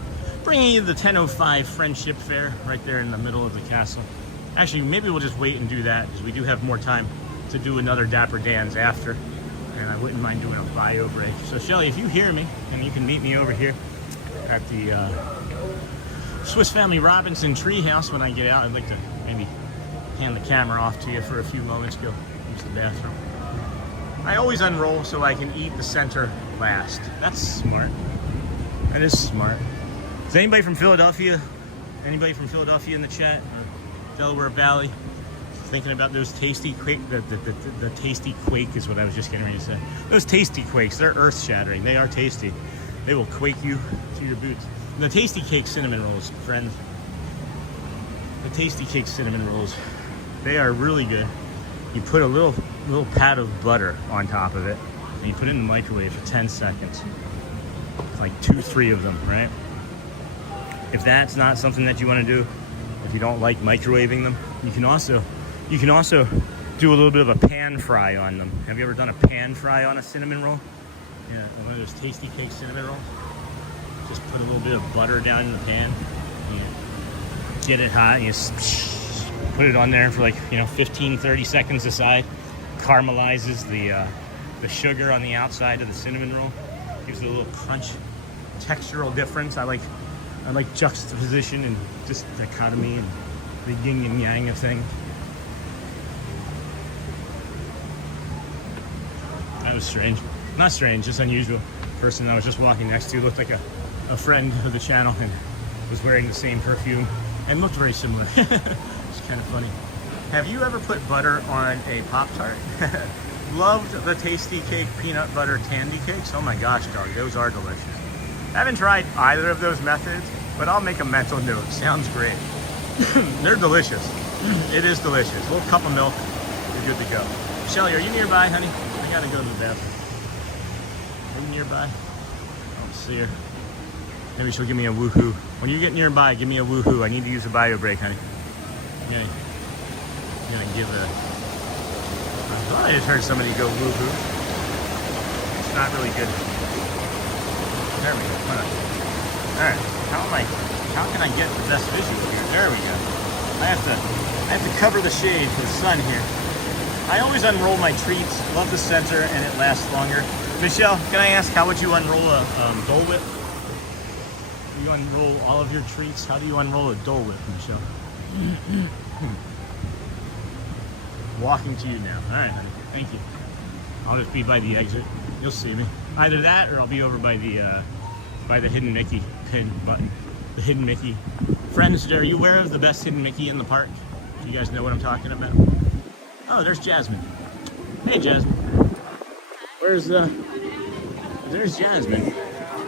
bringing you the 10:05 Friendship Faire right there in the middle of the castle. Actually, maybe we'll just wait and do that because we do have more time to do another Dapper Dans after. And I wouldn't mind doing a bio break. So Shelley, if you hear me, and you can meet me over here at the Swiss Family Robinson treehouse when I get out. I'd like to maybe hand the camera off to you for a few moments, go use the bathroom. I always unroll so I can eat the center last. That's smart. That is smart. Is anybody from Philadelphia? Anybody from Philadelphia in the chat? Or Delaware Valley? Thinking about those tasty quake, the tasty quake is what I was just getting ready to say. Those tasty quakes, they're earth shattering. They are tasty. They will quake you to your boots. The tasty cake cinnamon rolls, friends. The tasty cake cinnamon rolls, they are really good. You put a little pat of butter on top of it, and you put it in the microwave for 10 seconds. It's like 2-3 of them, right? If that's not something that you want to do, if you don't like microwaving them, you can also do a little bit of a pan fry on them. Have you ever done a pan fry on a cinnamon roll? Yeah, one of those tasty cake cinnamon rolls. Just put a little bit of butter down in the pan. Get it hot. And you put it on there for like 15-30 seconds aside. Caramelizes the sugar on the outside of the cinnamon roll. Gives it a little crunch, textural difference. I like juxtaposition and just dichotomy and the yin and yang of things. That was strange. Not strange, just unusual. The person I was just walking next to looked like a friend of the channel and was wearing the same perfume and looked very similar. It's kind of funny. Have you ever put butter on a Pop-Tart? Loved the Tasty Cake peanut butter candy cakes. Oh my gosh, dog, those are delicious. Haven't tried either of those methods, but I'll make a mental note. Sounds great. They're delicious. It is delicious. A little cup of milk, you're good to go. Shelley, are you nearby, honey? I gotta go to the bathroom. Are you nearby? I don't see her. Maybe she'll give me a woohoo. When you get nearby, give me a woohoo. I need to use a bio break, honey. Okay. I'm gonna give a... I thought I just heard somebody go woohoo. It's not really good. There we go. Hold on. Alright. How can I get the best visual here? There we go. I have to cover the shade for the sun here. I always unroll my treats. Love the center and it lasts longer. Michelle, can I ask, how would you unroll a Dole Whip? Do you unroll all of your treats? How do you unroll a Dole Whip, Michelle? Walking to you now. All right, honey. Thank you. I'll just be by the exit. You'll see me. Either that, or I'll be over by the hidden Mickey pin button. The hidden Mickey. Friends, are you aware of the best hidden Mickey in the park? Do you guys know what I'm talking about? Oh, there's Jasmine. Hey, Jasmine. Where's there's Jasmine.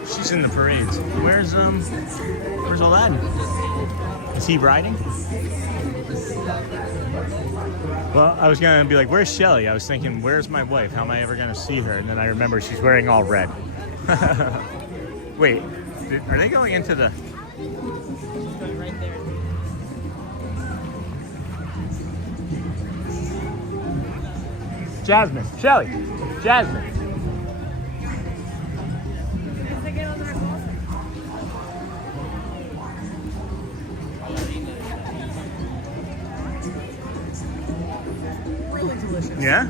She's in the parades. Where's Aladdin? Is he riding? Well, I was gonna be like, where's Shelley? I was thinking, where's my wife? How am I ever gonna see her? And then I remember she's wearing all red. Wait, are they going into the... Right there. Jasmine, Shelley, Jasmine. Really delicious. Yeah?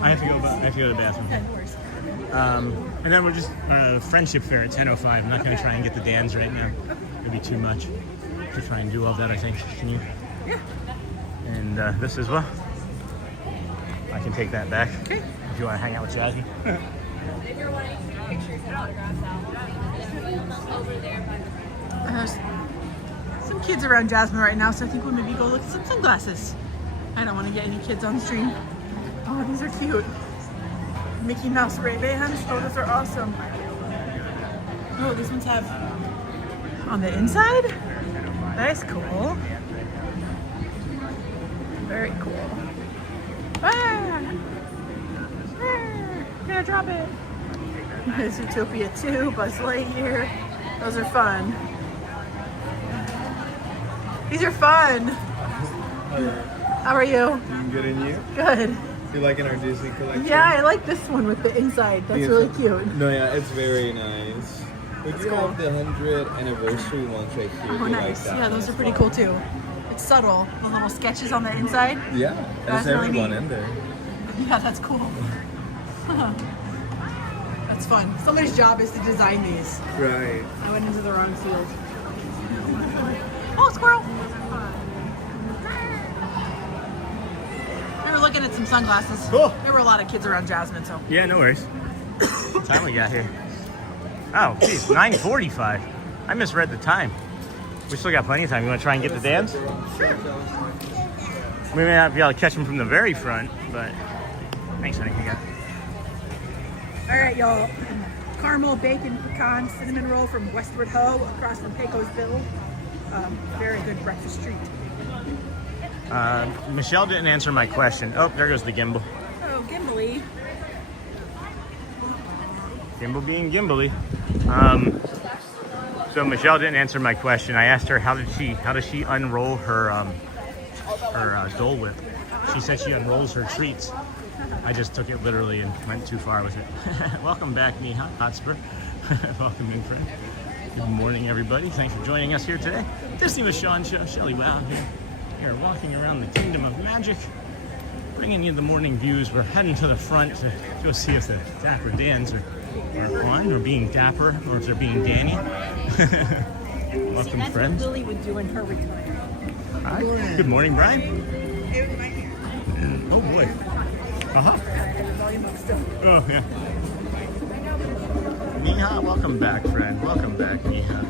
I have to go to the bathroom. Okay, no worries. And then we're just Friendship Faire at 10:05. I'm not going to try and get the Dans right now. It'd be too much to try and do all that, I think. Can you? Yeah. And this as well. I can take that back. Okay. If you want to hang out with Jasmine. If you're wanting to take pictures and autographs out, over there by the... There's some kids around Jasmine right now, so I think we'll maybe go look at some sunglasses. I don't want to get any kids on stream. Oh, these are cute. Mickey Mouse Ray-Bans. Oh, those are awesome. Oh, these ones have on the inside? That's cool. Very cool. Ah! Ah! Gonna drop it. There's Utopia 2, Buzz Lightyear. Those are fun. These are fun. How are you? Doing good, and you? Good. You liking our Disney collection? Yeah, I like this one with the inside. That's really cute. No, yeah, it's very nice. We do have the 100th anniversary ones right here. Oh, nice. Like Yeah, those are pretty cool too. It's subtle. The little sketches on the inside. Yeah, That's there's really everyone neat. in there. Yeah, that's cool. That's fun. Somebody's job is to design these. Right. I went into the wrong field. Oh, squirrel! We were looking at some sunglasses. Cool. There were a lot of kids around Jasmine, so. Yeah, no worries. What time we got here? Oh, geez, 9:45. I misread the time. We still got plenty of time. You want to try and get the Dans? Sure. We may not be able to catch them from the very front, but thanks, honey. You got it. All right, y'all. Caramel, bacon, pecan, cinnamon roll from Westward Ho across from Pecos Bill. Very good breakfast treat. Michelle didn't answer my question. Oh, there goes the gimbal. Oh, gimbally. Gimbal being gimbally. So Michelle didn't answer my question. I asked her how does she unroll her Dole Whip. She said she unrolls her treats. I just took it literally and went too far with it. Welcome back, Neha Hotspur. Welcome in, friend. Good morning, everybody. Thanks for joining us here today. Disney with Sean Show. Shelley Wow here. We're walking around the Kingdom of Magic, bringing you the morning views. We're heading to the front to go see if the Dapper Dans are on, or being dapper, or if they're being Danny. Welcome, that's friends. what Lily would do in her retirement. Hi. Good morning, Brian. Oh boy. Oh yeah. Neha, welcome back, friend. Welcome back, Neha.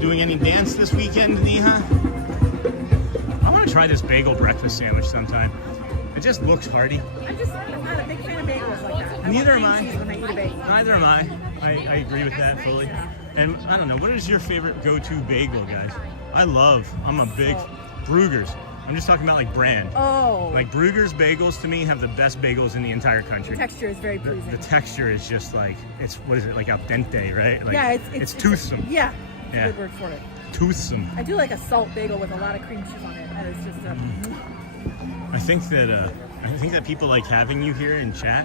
Doing any dance this weekend, Neha? I want to try this bagel breakfast sandwich sometime. It just looks hearty. I'm not a big fan of bagels like that. Neither am I. When I eat a bagel. Neither am I. I agree with that fully. And I don't know, what is your favorite go-to bagel, guys? I'm a big Bruegger's. I'm just talking about like brand. Oh. Like Bruegger's bagels to me have the best bagels in the entire country. The texture is very pleasing. The texture is just like, it's, what is it, like al dente, right? Like, yeah, it's toothsome. Yeah, yeah. Good word for it. Toothsome. I do like a salt bagel with a lot of cream cheese on it. That is just I think that people like having you here in chat,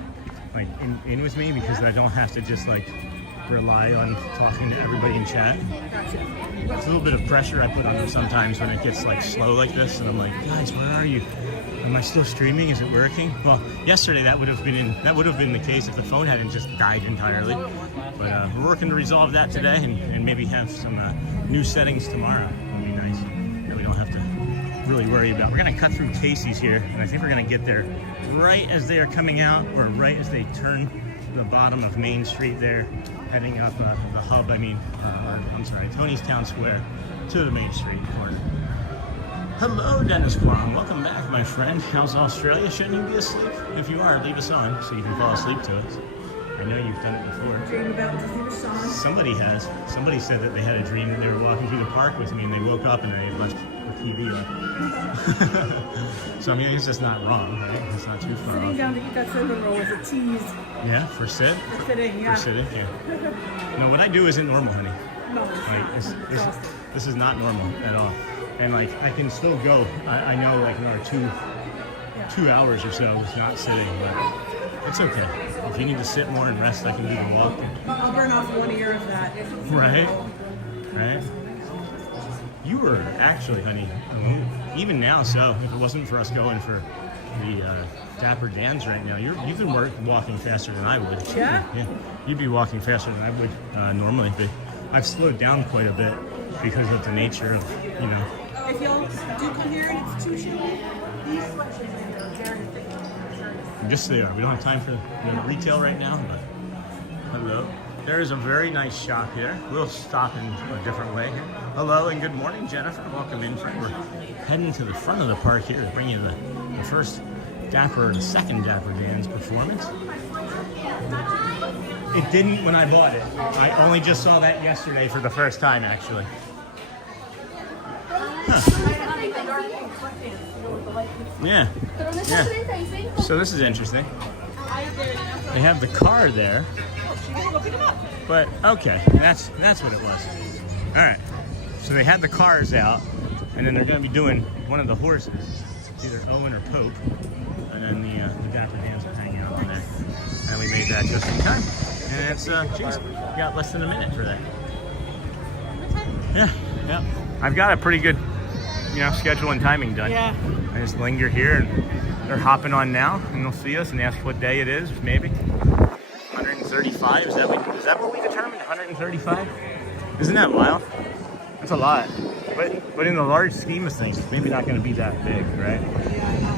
like in with me, because I don't have to just like rely on talking to everybody in chat. It's a little bit of pressure I put on them sometimes when it gets like slow like this, and I'm like, guys, where are you? Am I still streaming? Is it working? Well, yesterday that would have been the case if the phone hadn't just died entirely. But we're working to resolve that today, and maybe have some new settings tomorrow. It'll be nice that we don't have to really worry about. We're gonna cut through Casey's here, and I think we're gonna get there right as they are coming out, or right as they turn the bottom of Main Street there, heading up the hub. I'm sorry, Tony's Town Square to the Main Street part. Hello, Dennis Quam. Welcome back, my friend. How's Australia? Shouldn't you be asleep? If you are, leave us on so you can fall asleep to us. I know you've done it before. dream about Disney with Sean. Somebody has. Somebody said that they had a dream that they were walking through the park with me and they woke up and they had left the TV on. So I mean, it's just not wrong, right? It's not too far Sitting off. down to eat that cinnamon roll was a tease. Yeah, for sit? For sitting, yeah. For sitting, yeah. No, what I do isn't normal, honey. No, it's Like, not. this is not normal at all. And like, I can still go. I know like another two hours or so is not sitting, but it's okay. If you need to sit more and rest, I can do the walk. I'll burn off 1 year of that. Right? Right? You were actually, honey, even now, so if it wasn't for us going for the Dapper Dans right now, you've been walking faster than I would. Yeah? Yeah. You'd be walking faster than I would normally, but I've slowed down quite a bit because of the nature of, you know. If y'all do come here and it's too chilly, these sweatshirts are very thick. Just they are. We don't have time for retail right now, but hello. There is a very nice shop here. We'll stop in a different way here. Hello and good morning, Jennifer. Welcome in, friend. We're heading to the front of the park here to bring you the first Dapper, the second Dapper Dans performance. It didn't when I bought it. I only just saw that yesterday for the first time, actually. Huh. Yeah. Yeah. So this is interesting. They have the car there. But okay, that's what it was. All right. So they had the cars out, and then they're going to be doing one of the horses. It's either Owen or Pope, and then the Dapper Dans will hang out on there. And we made that just in time. And it's geez, we got less than a minute for that. Yeah, yeah. I've got a pretty good, schedule and timing done. Yeah. I just linger here, and they're hopping on now, and they'll see us and ask what day it is, maybe. 135, is that what we determined? 135? Isn't that wild? That's a lot. But in the large scheme of things, it's maybe not going to be that big, right?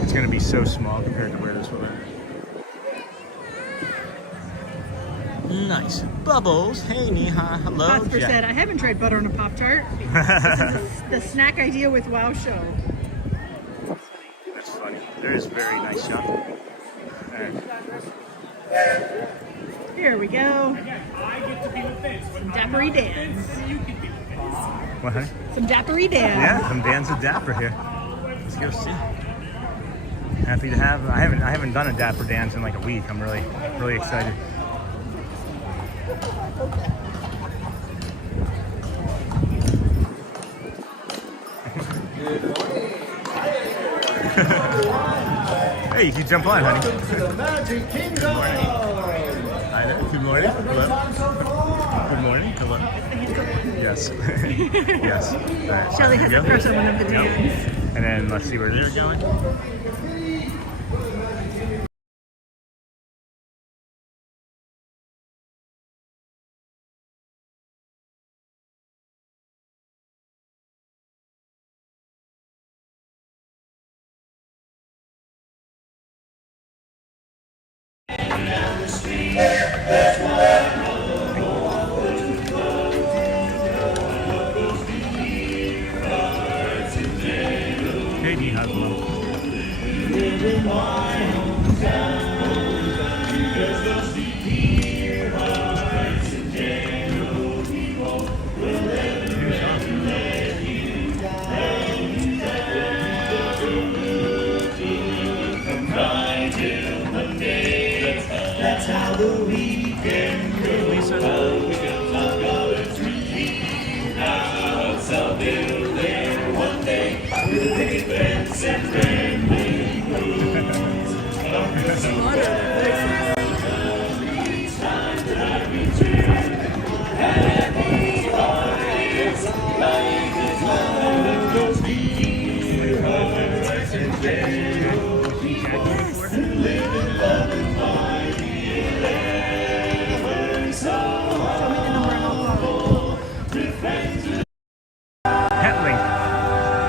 It's going to be so small compared to where this will end. Nice. Bubbles. Hey, Neha. Hello. Hotspur said, I haven't tried butter on a Pop-Tart. This is the snack idea with Wow Show. That's funny. There is very nice shop. All right. Here we go. Some Dappery Dans. What, honey? Some Dappery Dans. Yeah, some Dans of Dapper here. Let's go see. Happy to have. I haven't done a Dapper Dans in like a week. I'm really excited. Hey, you can jump on, honey. Magic Kingdom. Hi there. Good morning. Hello. Good morning. Hello. Yes. Yes. All right. Shelley has a crush on one of the Yep. Dans. And then let's see where they're going. Hey, Neha.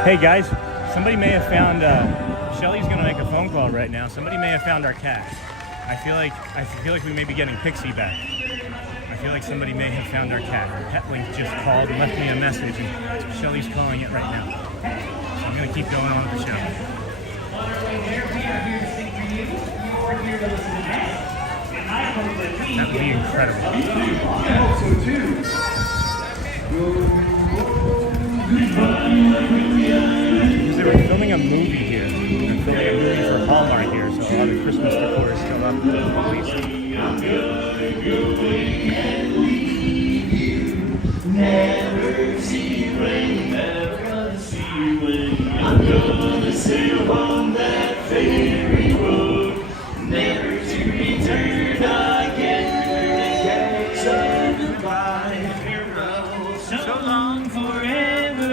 Hey guys, somebody may have found, Shelley's gonna make a phone call right now. Somebody may have found our cat. I feel like we may be getting Pixie back. I feel like somebody may have found our cat. Petlink just called and left me a message, and Shelley's calling it right now. So I'm gonna keep going on with the show. That would be incredible. Because they were filming a movie here. They're filming a movie for Hallmark here, so a lot of Christmas decor is still up. Never see you rain, never gonna see you rain. I'm gonna sail on that ferry road, never to return again. So goodbye, farewell, so long forever.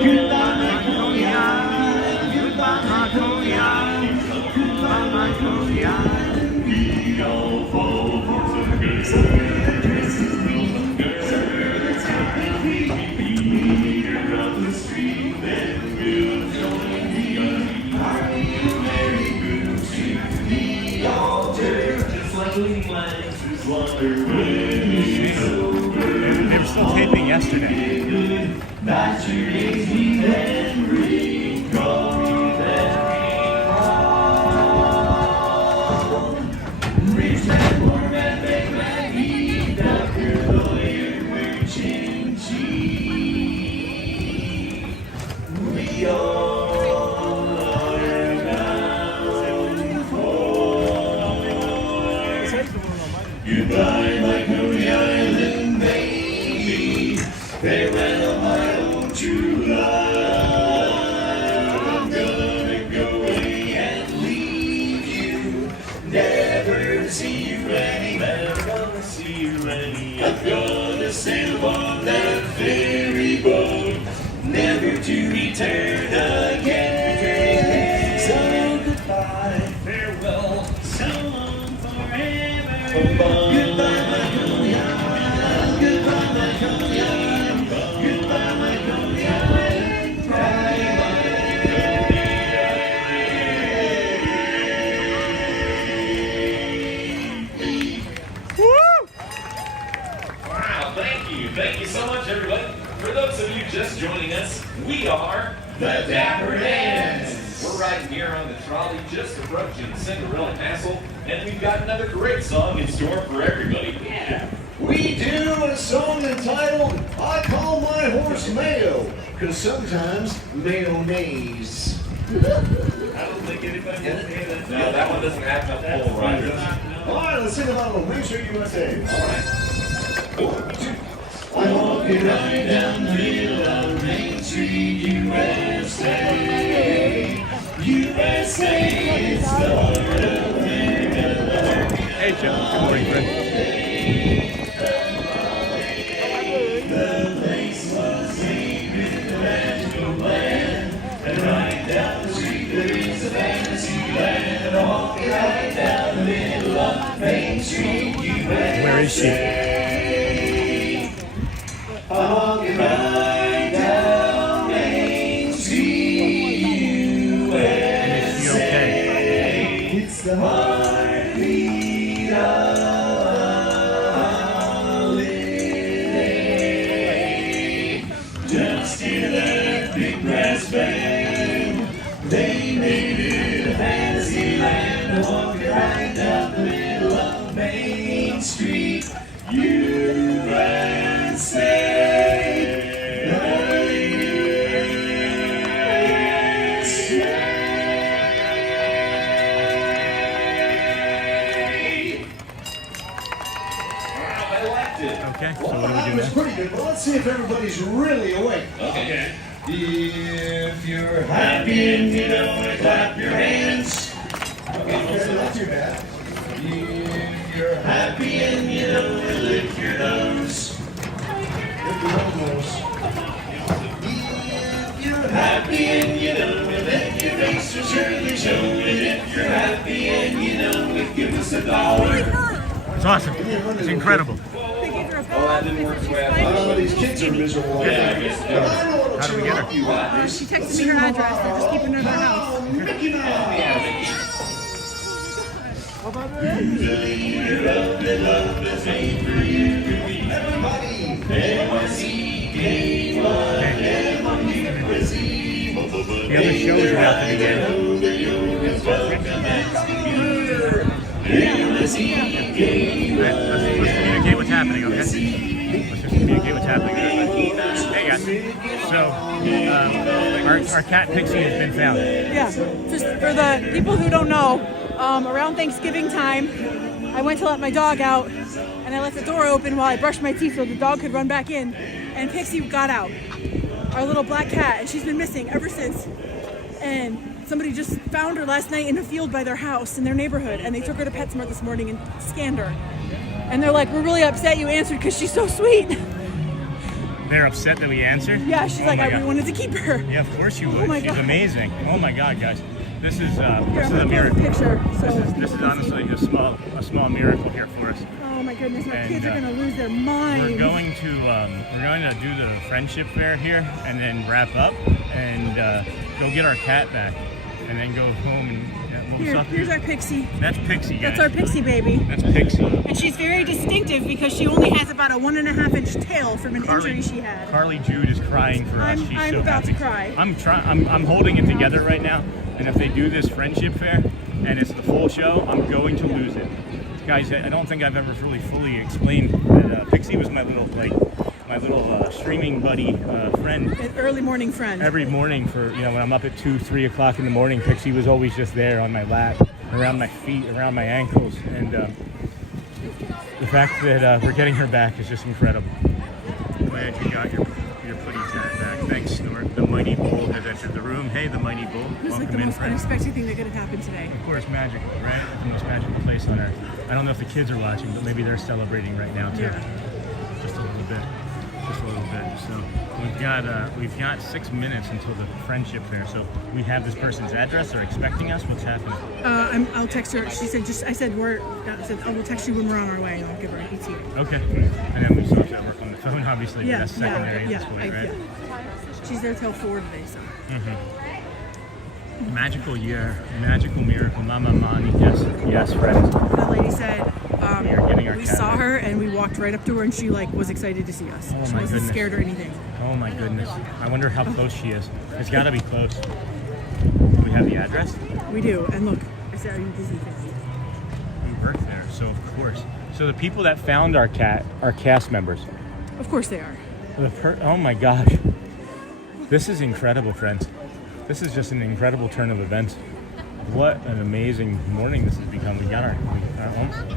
Goodbye, my cognac, goodbye, my cognac, goodbye, my cognac. We all fall for good. They were still taping yesterday. Goodbye, my Coney Island baby. Farewell, my old true love. I'm gonna go away and leave you. Never see you any, never gonna see you any. I'm gonna sail on that ferry boat, never to return again. So goodbye, farewell, so long forever. Goodbye, my Coney Island. Goodbye, my Coney Island. Goodbye, my Coney Island. Wow, thank you so much, everybody. For those of you just joining us, we are the Dapper Dans. We're riding here on the trolley just approaching Cinderella Castle, and we've got another great song in store for everybody. Yeah. We do a song entitled I Call My Horse Mayo, because sometimes mayonnaise. I don't think anybody can say that. No, that one doesn't have enough full riders. All right, let's sing about Main Street USA. All right. 1, 2. I'm walking right down the middle of Main Street, USA. USA is the heart of America. Hey, Joe. Good morning, friend. The place was named in the magical land, and right down the street there is a fantasy land. I'm walking right down the middle of Main Street, USA. Where is she? I'm walking right down Main Street, USA. It's the heartbeat of holiday. Just hear that big brass band. They made it a fantasy land. So what do we do That was next? pretty good, but let's see if everybody's really awake. Okay. If you're happy and you know it, clap your hands. Okay, not too bad. If you're happy and you know it, lift your nose. Lift your nose. If you're happy and you know it, let your face will surely show it. If you're happy and you know it, give us $1. It's awesome. It's incredible. Oh, these kids are miserable. How do we get her? She texted me her address. They're just keeping her in their house. Mickey Mouse. The leader of the love is made for you. Everybody. M-I-C-K-Y, M-I-C-K-Y. The other shows are about to begin. Let's communicate what's happening, okay? Let's just communicate what's happening. Hey guys. So, our cat Pixie has been found. Yeah, just for the people who don't know, around Thanksgiving time, I went to let my dog out, and I left the door open while I brushed my teeth so the dog could run back in, and Pixie got out. Our little black cat, and she's been missing ever since. And somebody just found her last night in a field by their house in their neighborhood, and they took her to PetSmart this morning and scanned her. And they're like, "We're really upset you answered because she's so sweet." They're upset that we answered? Yeah, she's like, "I really wanted to keep her." Yeah, of course you would. Oh my She's God. amazing. Oh my God, guys. This is Here, a I'm gonna post miracle. a picture. So, This is honestly a small miracle here for us. oh my goodness, my And, kids are gonna lose their We're minds. going to do the friendship fair here and then wrap up and go get our cat back and then go home and what was up Here's our Pixie. That's Pixie, guys. That's our Pixie baby. That's Pixie. And she's very distinctive because she only has about a 1.5 inch tail from an injury she had. Carly Jude is crying for us. She's I'm so about happy. to cry. I'm holding it together right now, and if they do this friendship fair and it's the full show, I'm going to lose it. Guys, I don't think I've ever really fully explained that Pixie was my little streaming buddy friend. An early morning friend. Every morning for, when I'm up at 2, 3 o'clock in the morning, Pixie was always just there on my lap, around my feet, around my ankles, and the fact that we're getting her back is just incredible. Glad you got your pretty cat back. Thanks, Snort. The Mighty Bull has entered the room. Hey, the Mighty Bull. It's like Welcome the in, most friend. unexpected thing that could have happened today. Of course, magical, right? The most magical place on earth. I don't know if the kids are watching, but maybe they're celebrating right now too. Yeah. Just a little bit. So we've got 6 minutes until the friendship fair. So we have this person's address. They're expecting us. What's happening? I'll text her. She said, I said, I will text you when we're on our way. I'll give her an ETA. Okay. And then we still have to work on the phone, obviously. But that's secondary at this point, right? She's there till 4 today, so. Magical year, magical miracle, Mama Mani. Yes, friends. That lady said We are getting our we cat saw back. her and we walked right up to her and she was excited to see us. Oh, She my wasn't goodness. scared or anything. Oh my goodness. I wonder how close she is. It's got to be close. Do we have the address? We do. And look, I said, "Are you Disney fans?" We work there, so of course. So the people that found our cat are cast members. Of course they are. Oh my gosh. This is incredible, friends. This is just an incredible turn of events. What an amazing morning this has become. We got our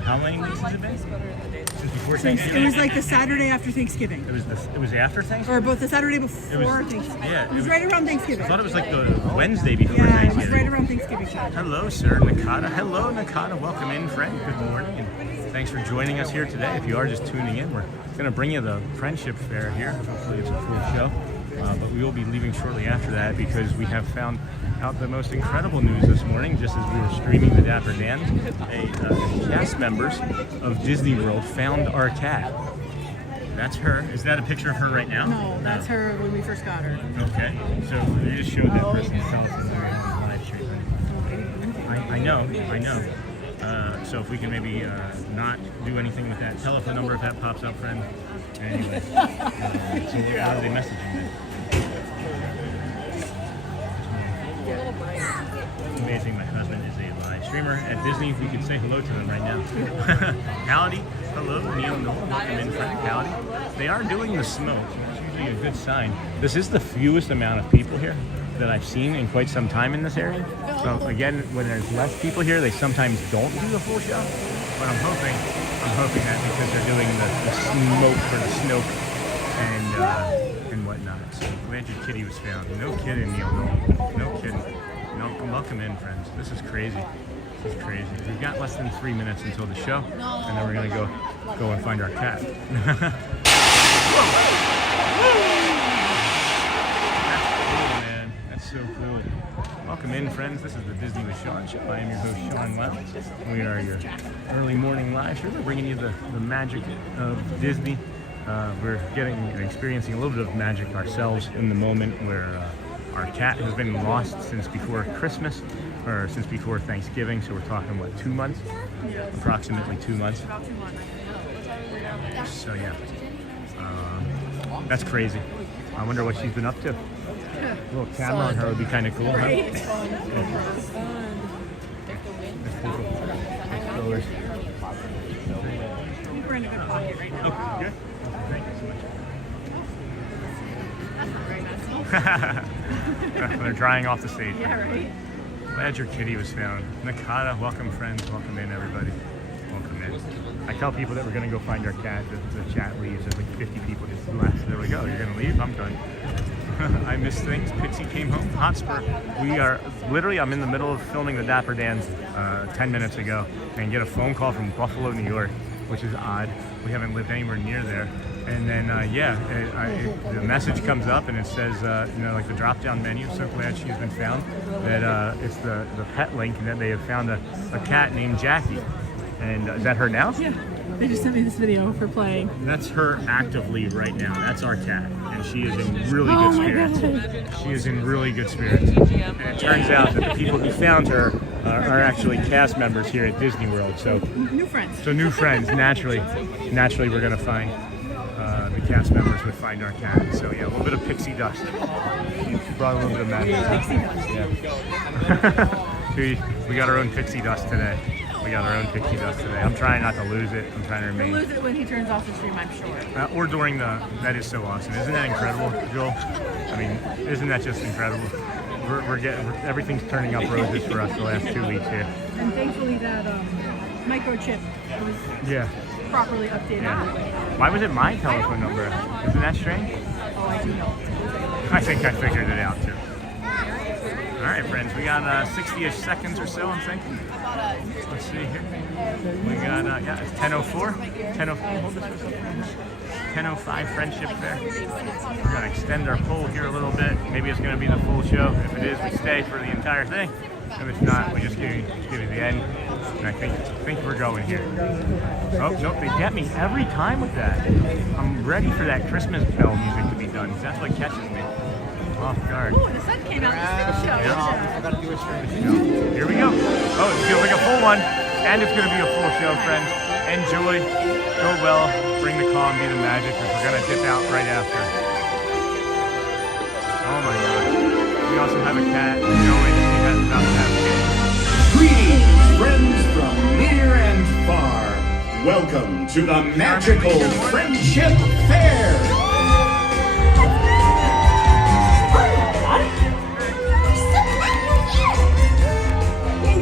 how many weeks has it been? Since before Thanksgiving? It was like the Saturday after Thanksgiving. It was after Thanksgiving? Or both the Saturday before Thanksgiving. Yeah. It was right around Thanksgiving. I thought it was like the Wednesday before Yeah, it Thanksgiving. was right around Thanksgiving. Hello, sir, Nakata. Hello, Nakata. Welcome in, friend. Good morning, and thanks for joining us here today. If you are just tuning in, we're going to bring you the Friendship Fair here. Hopefully it's a full show. But we will be leaving shortly after that because we have found out the most incredible news this morning, just as we were streaming the Dapper Dans. Cast members of Disney World found our cat. That's her. Is that a picture of her right now? No, that's her when we first got her. Okay, so you just showed that person's self in the live stream. I know. So if we can maybe not do anything with that telephone number if that pops up, friend. Anyway, so how are they messaging then? It's amazing. My husband is a live streamer at Disney. We can say hello to them right now. Howdy. Hello, Neil Noel. Welcome in, friend. Howdy. They are doing the smoke, so it's usually a good sign. This is the fewest amount of people here that I've seen in quite some time in this area. So again, when there's less people here, they sometimes don't do the full show. But I'm hoping I'm hoping that because they're doing the smoke for the Snoke and whatnot. So glad your kitty was found. No kidding, Neil. No kidding. No, welcome in, friends. This is crazy. This is crazy. We've got less than 3 minutes until the show, and then we're gonna go and find our cat. So cool. Welcome in, friends. This is the Disney with Sean Show. I am your host, Sean Wells. We are your early morning live show. We're bringing you the magic of Disney. We're experiencing a little bit of magic ourselves in the moment where our cat has been lost since before Christmas, or since before Thanksgiving. So we're talking, what, 2 months? Approximately 2 months. About 2 months. So yeah, that's crazy. I wonder what she's been up to. A little camera on her would be kind of cool. Right? Huh? We're in a good pocket right now. Oh, good. Thank you so much. That's not very messy. They're drying off the stage. Yeah, right? Glad your kitty was found. Nakata, welcome, friends. Welcome in, everybody. Welcome in. I tell people that we're going to go find our cat. The chat leaves. There's like 50 people just left. There we go. You're going to leave? I'm done. I miss things. Pixie came home. Hotspur. We are literally, I'm in the middle of filming the Dapper Dans 10 minutes ago and get a phone call from Buffalo, New York, which is odd. We haven't lived anywhere near there. And then, the message comes up and it says, like the drop-down menu. So glad she's been found. That it's the pet link and that they have found a cat named Jackie. And is that her now? Yeah. They just sent me this video for playing. That's her actively right now. That's our cat. And she is in really good spirits. She is in really good spirits. And it turns out that the people who found her are actually cast members here at Disney World. So new friends. So new friends. Naturally we're going to find the cast members would find our cat. So yeah, a little bit of pixie dust. She brought a little bit of magic. Pixie dust. Yeah. We got our own pixie dust today. I'm trying not to lose it. I'm trying to remain. We'll lose it when he turns off the stream, I'm sure. Or during that is so awesome. Isn't that incredible, Joel? I mean, isn't that just incredible? Everything's turning up roses for us the last 2 weeks here. And thankfully that microchip was properly updated. Yeah. Why was it my telephone number? Isn't that strange? Oh, I do know. I think I figured it out too. All right, friends, we got 60-ish seconds or so, I'm thinking. Let's see here. We got, it's 10:04. 10:05 Friendship Faire. We're going to extend our poll here a little bit. Maybe it's going to be the full show. If it is, we stay for the entire thing. If it's not, we just give you the end. And I think we're going here. Oh, nope, they get me every time with that. I'm ready for that Christmas bell music to be done, because that's what catches me off guard. Oh, the sun came out. This is show. Yeah. I gotta do a show. Here we go. Oh, it's gonna be a full one, and it's gonna be a full show, friends. Enjoy, go well, bring the calm, be the magic, because we're gonna dip out right after. Oh my God. We also have a cat. Knowing he has about to have kids. Greetings, friends from near and far. Welcome to the magical Friendship Faire.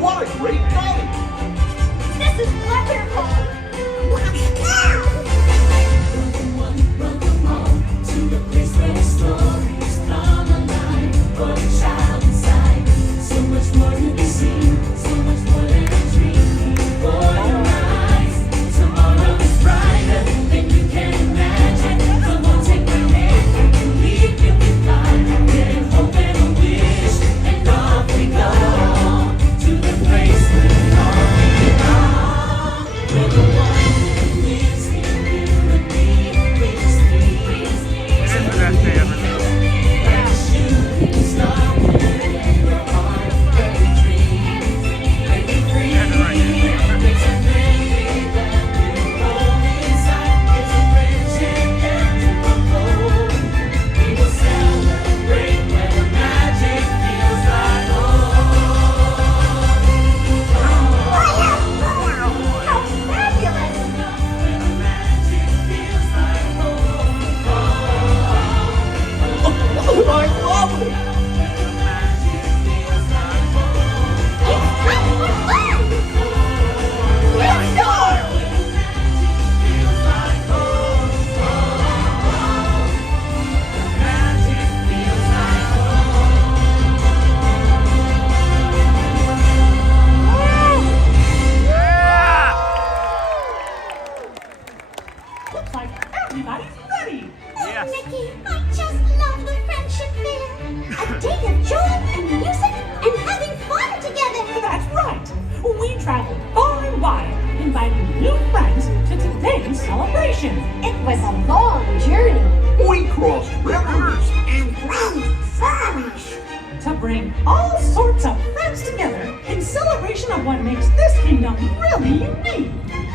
What a great day! This is wonderful! Welcome home to the place where stories come alive for the child inside. So much more to be seen, so much more than a dream before your eyes. Tomorrow is brighter than you can imagine. Come Yes. Nikki, I just love the Friendship Fair. A day of joy and music and having fun together. That's right. We traveled far and wide, inviting new friends to today's celebration. It was a long journey. We crossed rivers and climbed forests to bring all sorts of friends together in celebration of what makes this kingdom really unique.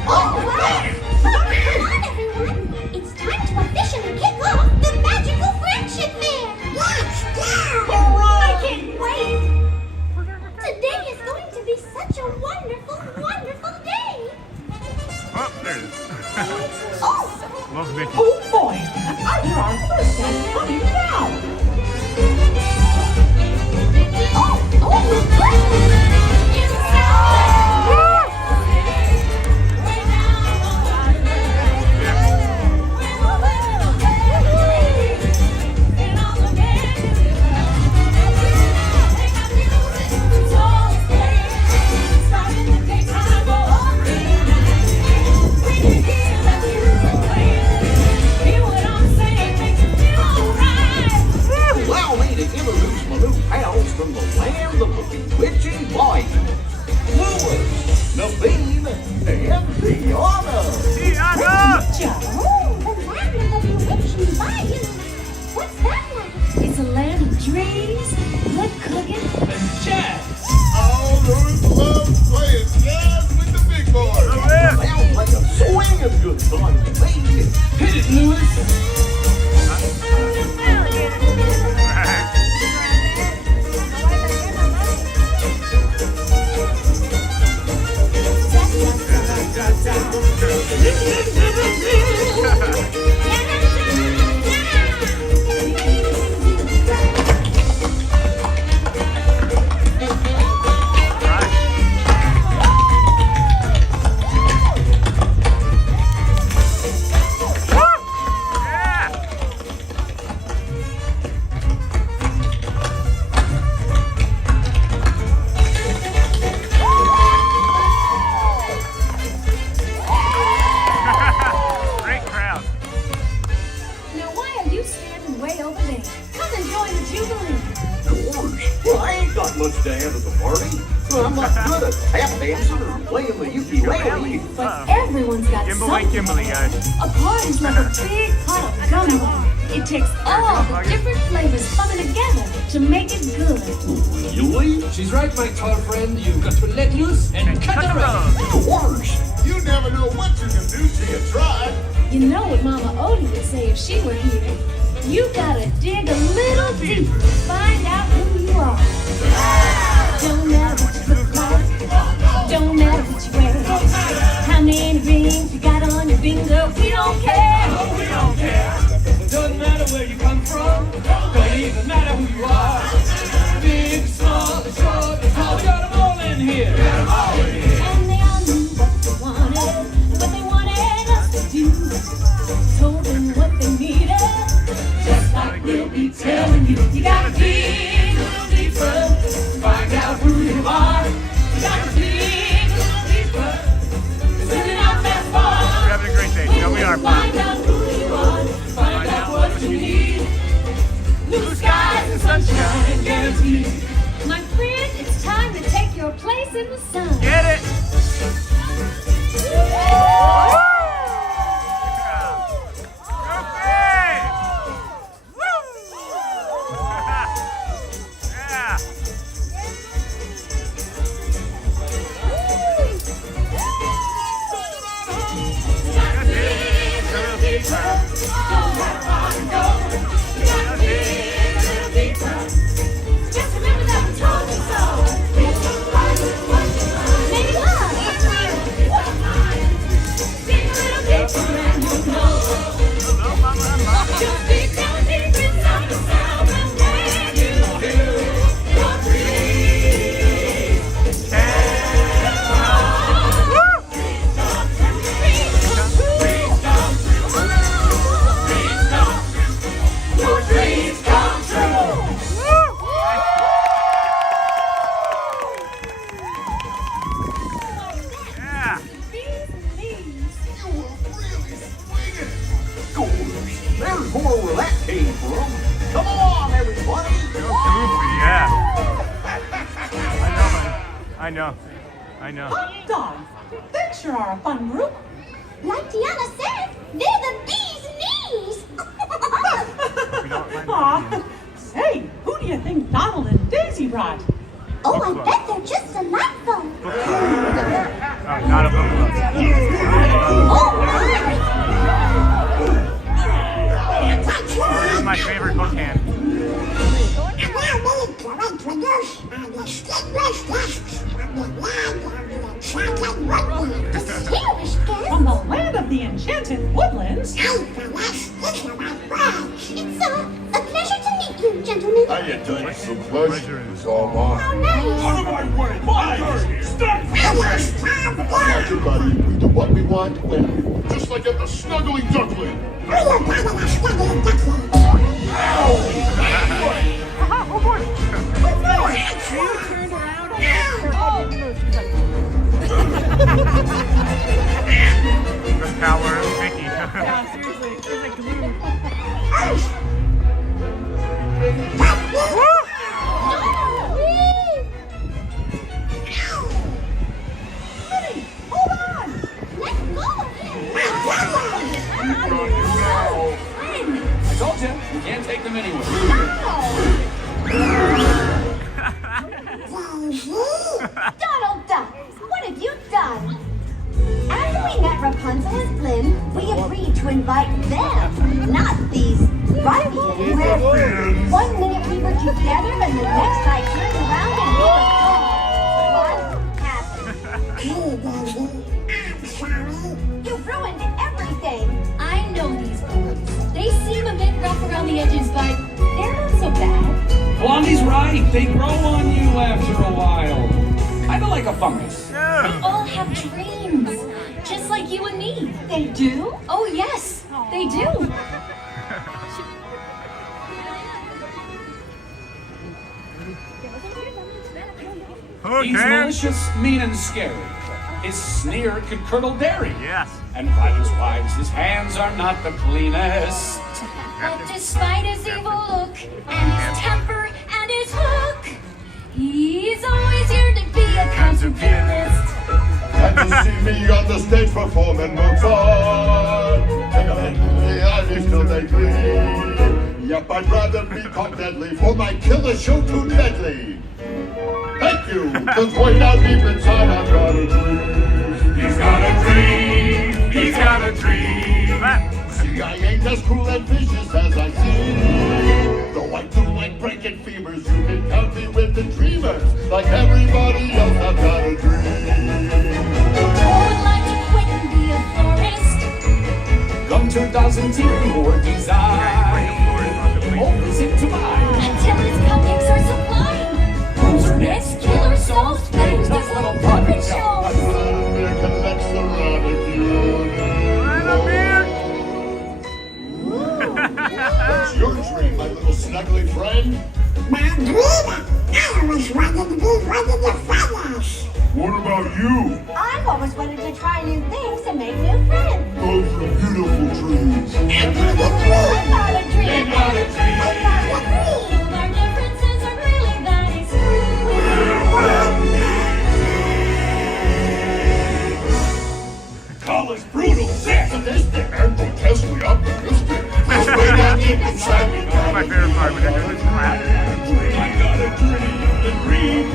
All right! Come on, everyone. It's time to officially kick off the magical Friendship Fair. Let's go! I can't wait. Today is going to be such a wonderful, wonderful day. Oh, there it is. Oh! Love Mickey. Oh boy, I hear our first guest coming now. Allow me to introduce my new pals from the land of the bewitching light. Louis, Naveen, and Tiana. Oh, the land of the bewitching bayou. What's that like? It's a land of dreams, good cooking, And jazz. Oh, Louis loves playing jazz with the big boys. Sounds like a swinging good time to me. Hit it, Louis. Now why are you standing way over there? Come and join the Jubilee. Gosh, well, I ain't got much to add to the party. I'm not good at tap dancing or playing the ukulele. But everyone's got something. Kimberly, guys. A party's like a big pot of gumbo. It takes all the different flavors coming together to make it good. Really? She's right, my tall friend. You've got to let loose and cut the rope. Gosh, you never know what you can do till you try. You know what Mama Odie would say if she were here. You gotta dig a little deeper to find out who you are. Don't matter what you look like. Don't matter what you wear. How many rings you got on your finger. We don't care. Oh, we don't care. Doesn't matter where you come from. Don't even matter who you are. Big, small, short, tall. We got them all in here. And they all knew what they wanted us to do. Told them what they needed. Just like we'll be telling you. You gotta dig a little deeper. Find out who you are. You gotta dig a little deeper. Sending out that far. We're having a great day. Yeah, we are. Find out who you are. Find out what you need. Blue skies and sunshine guaranteed. My friend, it's time to take your place in the sun. Get it. Just remember that we told you so. Make love. Dig a little deeper and you'll know. Just dig down deep inside the sound and when you do, your dreams can come. Dreams come true. Dreams come true. Dreams come true. Your dreams come true. There's sure where that came from. Come along, everybody. Goofy, yeah. I know. Hot dogs. They sure are a fun group. Like Deanna said, they're the bee's knees. Aw, say, who do you think Donald and Daisy brought? Oh, I bet they're just delightful. Not a book club. This is my favorite book hand. From the land of the enchanted woodlands. It's a pleasure to meet you, gentlemen. How you doing? The pleasure is all mine. How nice. Out of my way! My turn! Stop! Everybody, we do what we want when. Just like at the Snuggling Duckling. The power of Mickey. Yeah, seriously, it's like glue. Minnie, hold on. Let go of him. I told you, you can't take them anywhere. Donald Duck, what have you done? After we met Rapunzel and Flynn, we agreed to invite them, not these ruffians. One minute we were together, and the next I turned around and we were gone. What happened? You ruined everything. I know these boys. They seem a bit rough around the edges, but they're not so bad. Blondie's right. They grow on you after a while. Kind of like a fungus. They all have dreams, just like you and me. They do? Oh, yes, they do. Okay. He's malicious, mean, and scary. His sneer could curdle dairy. Yes. And by his wives, his hands are not the cleanest. But despite his evil look, and his temper, and his hook, he's always here to be a concert pianist. And to see me on the stage performing Mozart. I still they glee. Yep, I'd rather be caught deadly for my killer show too deadly. Thank you, cause way down deep inside I've got a dream. He's got a dream. He's got a dream. See, I ain't as cruel and vicious as I seem. Though I do like breaking femurs, you can count me with the dreamers. Like everybody else, I've got a dream. Who would like to quit and be a florist? Gunter doesn't even more design. Always into mine. Until his cupcakes are sublime. Bruiser nets, killer souls, things this little puppet shows. Vladimir collects the What's your dream, my little snuggly friend? My dream? I always wanted to be one of your fellas. What about you? I've always wanted to try new things and make new friends. Those are beautiful dreams. I got a dream. I got a dream. I got a dream. Our differences are really that extreme. Call us brutal, sadistic, and grotesquely optimistic. My favorite part when they're doing this clap. I got a dream, the dream.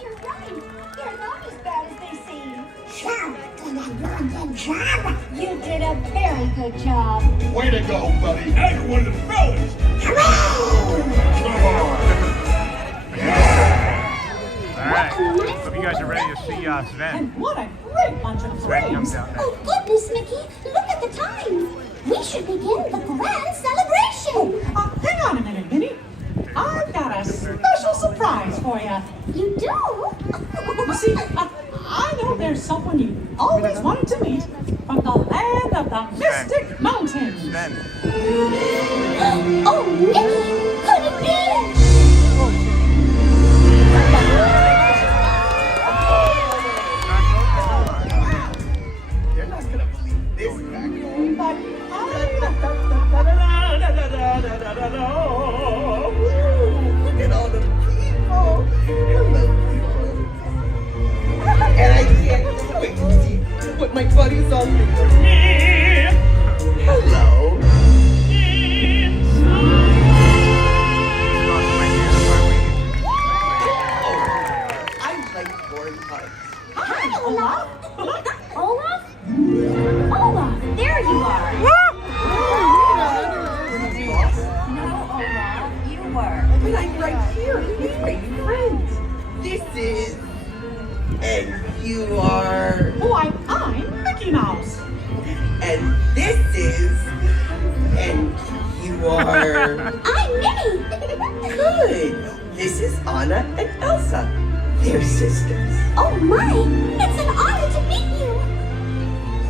You're right. They're not as bad as they seem. So, did I do a good job? You did a very good job. Way to go, buddy. Now you're one of the fellas. Alright. Hope you guys are ready to see Sven. And what a great bunch of Sven comes dreams. out now. Oh, goodness, Mickey. Look at the time. We should begin the grand celebration. Hang on a minute, Minnie. I've got a special surprise for you. You do? You see, I know there's someone you always wanted to meet from the land of the Mystic Mountain. friends. Sven. Oh, Mickey! Could it be? You're not gonna believe this back home. But Look at all the people. Hello, people. And I can't wait to see what my buddies all think of me. Hello. I like boring hugs. Hi, Olaf. Olaf? Olaf, there you are. No, Olaf, you were. But I'm right here with my new friends. This is... And you are... why, I'm Mickey Mouse. And this is... And you are... I'm Minnie. Good. This is Anna and Elsa. They're sisters. Oh my, it's an honor to meet you.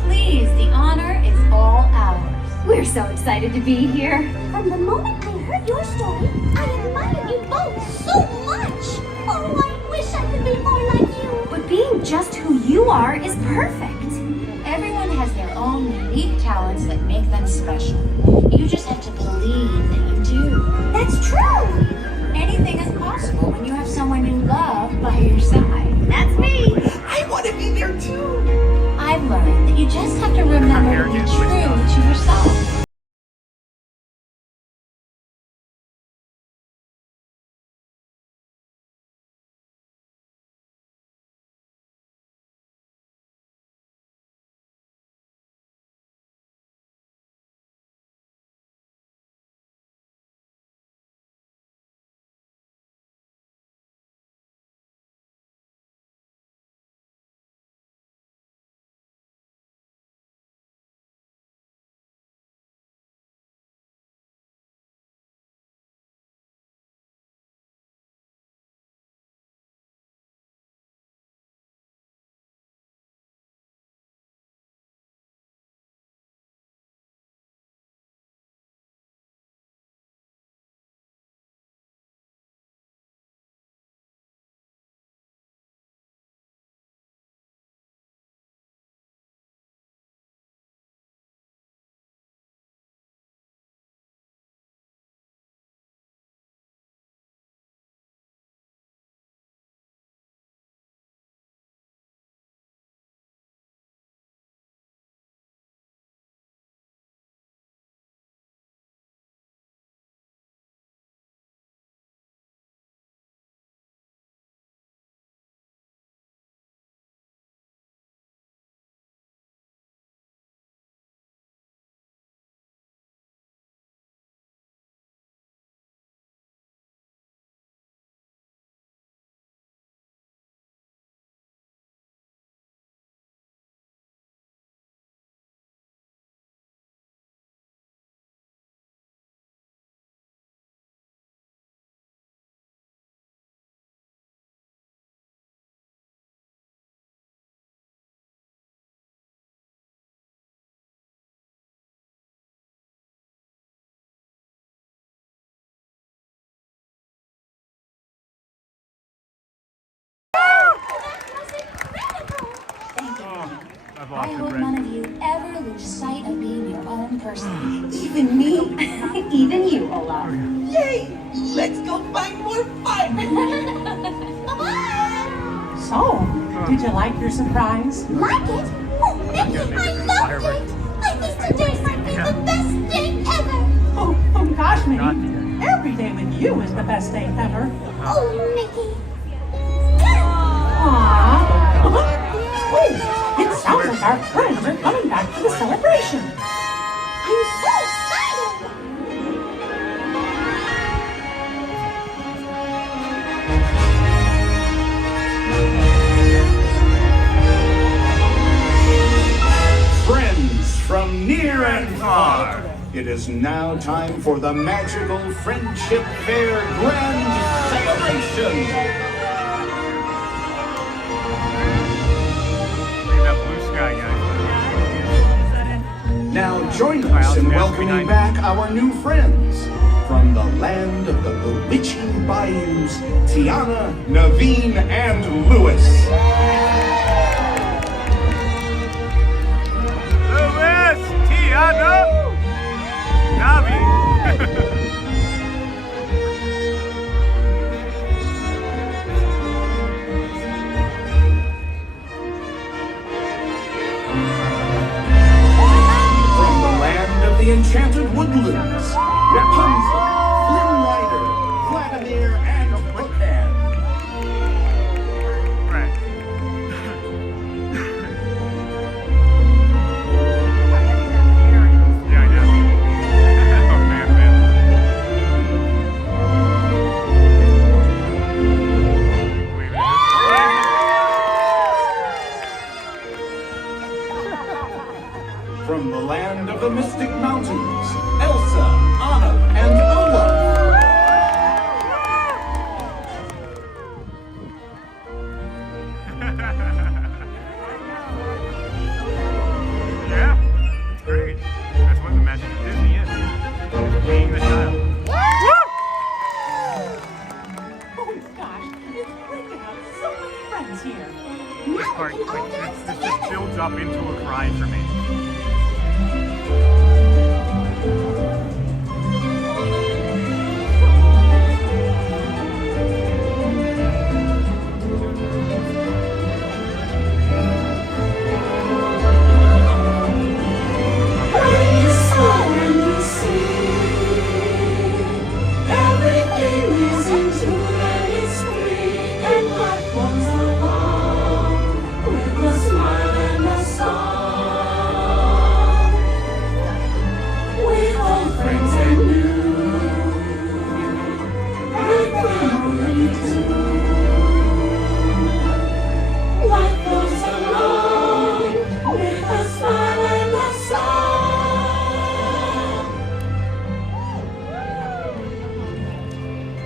Please, the honor is all ours. We're so excited to be here. From the moment I heard your story, I admired you both so much. Oh, I wish I could be more like you. But being just who you are is perfect. Everyone has their own unique talents that make them special. You just have to believe that you do. That's true. Anything is possible when you have someone you love by your side. That's me. I want to be there too. I've learned that you just have to remember to be true to yourself. I hope none of you ever lose sight of being your own person. Even me? Even you, Olaf. Yay! Let's go find more fun! So, did you like your surprise? Like it? Oh, Mickey, I loved it. I think today might be the best day ever. Oh gosh, Minnie. Every day with you is the best day ever. Oh, Mickey. Aww. Oh, it sounds like our friends are coming back for the celebration. I'm so excited. Friends from near and far, it is now time for the magical Friendship Faire Grand Celebration. Now join us in welcoming back our new friends from the land of the bewitching bayous, Tiana, Naveen, and Louis. Louis, Tiana, Navi. From the land of the enchanted woodlands, Rapunzel, Flynn Rider, Vladimir, and Bookhead. Right. Yeah, I know. Oh, man. Wait a minute. From the land of the mystic mountains, Elsa, Anna, and Olaf. Yeah, it's great. That's what the magic of Disney is. Being the child. Oh gosh, it's great to have so many friends here. This part, like, this just builds up into a cry for me.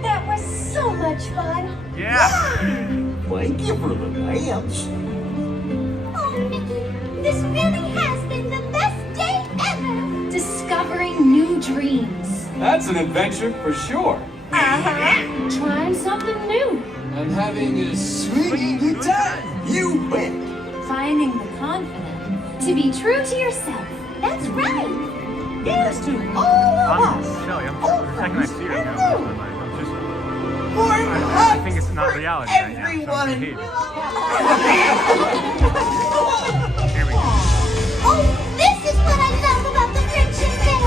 That was so much fun. Yeah. Thank you for the dance. Oh, Mickey, this really has been the best day ever. Discovering new dreams. That's an adventure for sure. Trying something new. I'm having a sweet good time. You bet. Finding the confidence to be true to yourself. That's right. Here's to all of us. Shelley, the second I see her, I'm just, More I think it's not reality right now. So I'm everyone. behaving. Here we go. Oh, this is what I love about the Friendship Fair.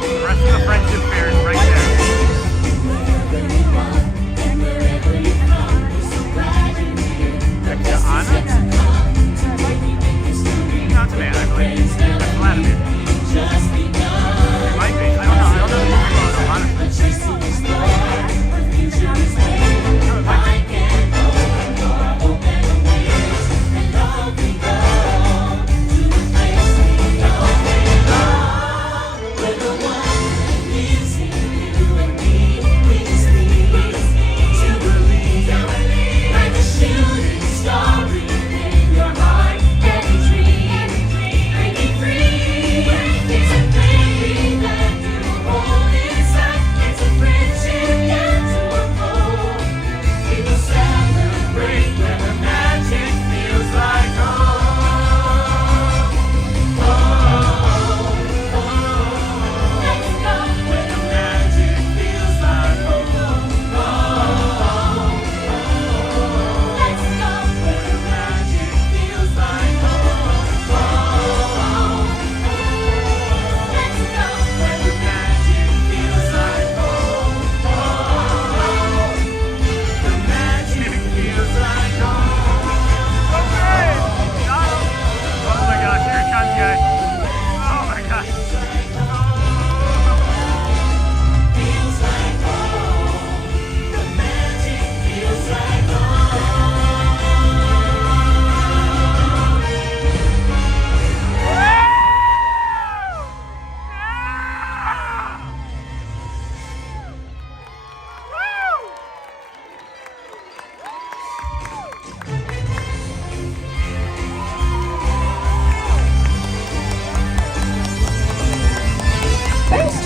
The rest of the Friendship Fair is right there. Next to Anna? Not today, I believe. That's Vladimir. It might be. I don't know. I don't know the movie well enough, honestly. No, it might be.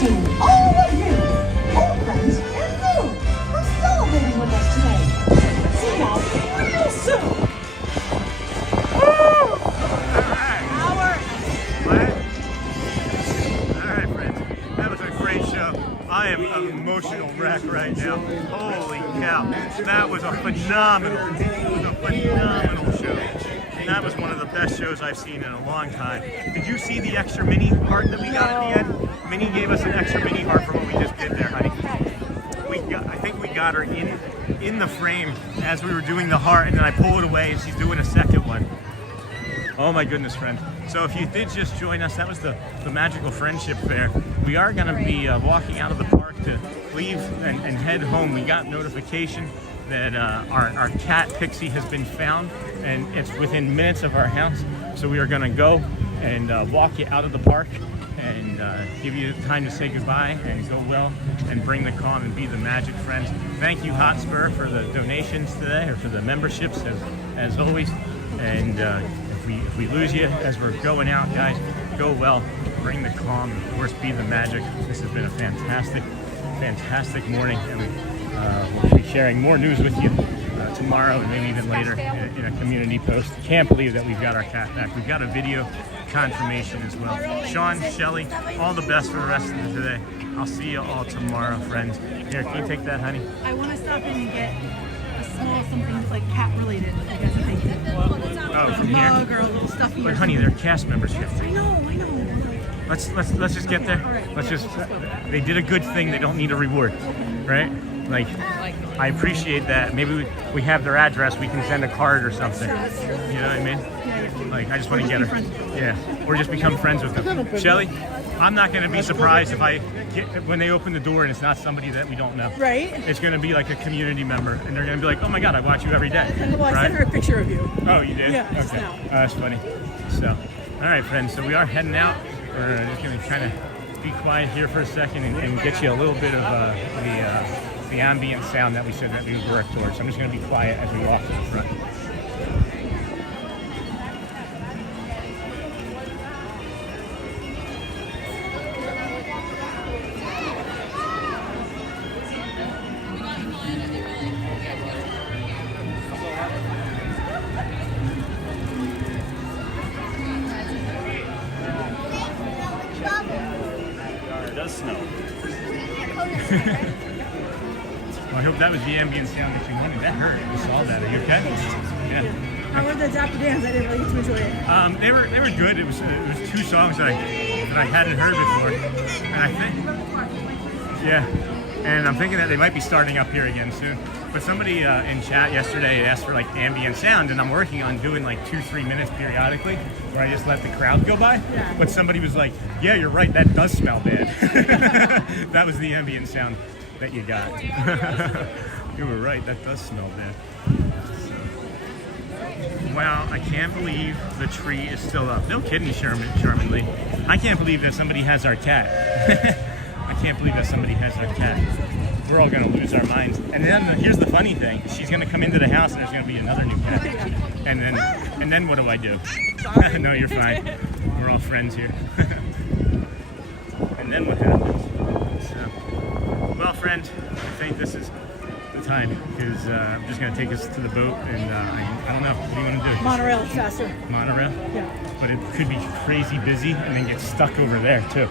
to all of you, old friends and new, who's celebrating with us today. See y'all real soon. Alright, friends. That was a great show. I am an emotional wreck right now. Holy cow. That was a phenomenal show. That was one of the best shows I've seen in a long time. Did you see the extra mini heart that we got at the end? Minnie gave us an extra mini heart for what we just did there, honey. I think we got her in the frame as we were doing the heart, and then I pull it away and she's doing a second one. Oh my goodness, friends. So if you did just join us, that was the Magical Friendship Fair. We are going to be walking out of the park to leave and head home. We got notification that our cat Pixie has been found, and it's within minutes of our house. So we are going to go and walk you out of the park and give you time to say goodbye and go well and bring the calm and be the magic, friends. Thank you, Hotspur, for the donations today, or for the memberships as always. And if we lose you as we're going out, guys, go well, bring the calm, and of course be the magic. This has been a fantastic morning, and we'll be sharing more news with you tomorrow and maybe even later in a community post. Can't believe that we've got our cat back. We've got a video confirmation as well. Sean, Shelley, all the best for the rest of the day. I'll see you all tomorrow, friends. Here, can you take that, honey? I want to stop in and get a small something like cat related. I guess Oh, from here? mug or a little stuffy. But honey, they're cast membership. I know. Let's just get there. They did a good thing. They don't need a reward, right? Like, I appreciate that. Maybe we have their address. We can send a card or something. You know what I mean? Like, I just want to get her. Yeah, or just become friends with them. Shelley, I'm not going to be surprised if when they open the door and it's not somebody that we don't know. Right. It's going to be like a community member, and they're going to be like, "Oh my God, I watch you every day." Well, I right? sent her a picture of you. Oh, you did? Yeah. Okay. Oh, that's funny. So, all right, friends. So we are heading out. We're just going to kind of be quiet here for a second and get you a little bit of the ambient sound that we said that we would work towards. So I'm just going to be quiet as we walk to the front. It does snow. Well, I hope that was the ambient sound that you wanted. That hurt. You saw that. Are you okay? Yeah. How were the Dapper Dans? I didn't really get to enjoy it. They were good. It was two songs that I hadn't heard before, and I think, yeah, and I'm thinking that they might be starting up here again soon. But somebody in chat yesterday asked for like ambient sound, and I'm working on doing like 2-3 minutes periodically, where I just let the crowd go by. Yeah. But somebody was like, "Yeah, you're right. That does smell bad." That was the ambient sound that you got. You were right. That does smell bad. Wow, I can't believe the tree is still up. No kidding, Sherman Lee. I can't believe that somebody has our cat. I can't believe that somebody has our cat. We're all gonna lose our minds. And then here's the funny thing: she's gonna come into the house, and there's gonna be another new cat. And then what do I do? No, you're fine. We're all friends here. And then what happens? So, well, friend, I think this is the time, because I'm just gonna take us to the boat, and I don't know. What do you want to do? Monorail is faster. Monorail? Yeah. But it could be crazy busy and then get stuck over there too.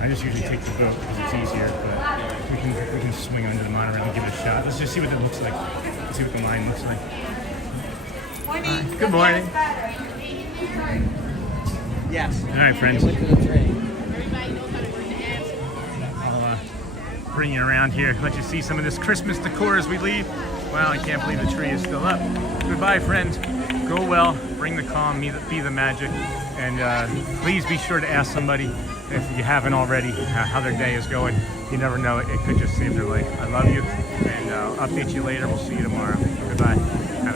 I just usually take the boat because it's easier, but we can swing under the monorail and give it a shot. Let's just see what it looks like. Let's see what the line looks like. Good morning. Yes. All right, friends. I'll bring you around here, let you see some of this Christmas decor as we leave. Wow, I can't believe the tree is still up. Goodbye, friends. Go well, bring the calm, be the magic, and please be sure to ask somebody, if you haven't already, how their day is going. You never know, it could just save their life. I love you, and I'll update you later. We'll see you tomorrow. Goodbye.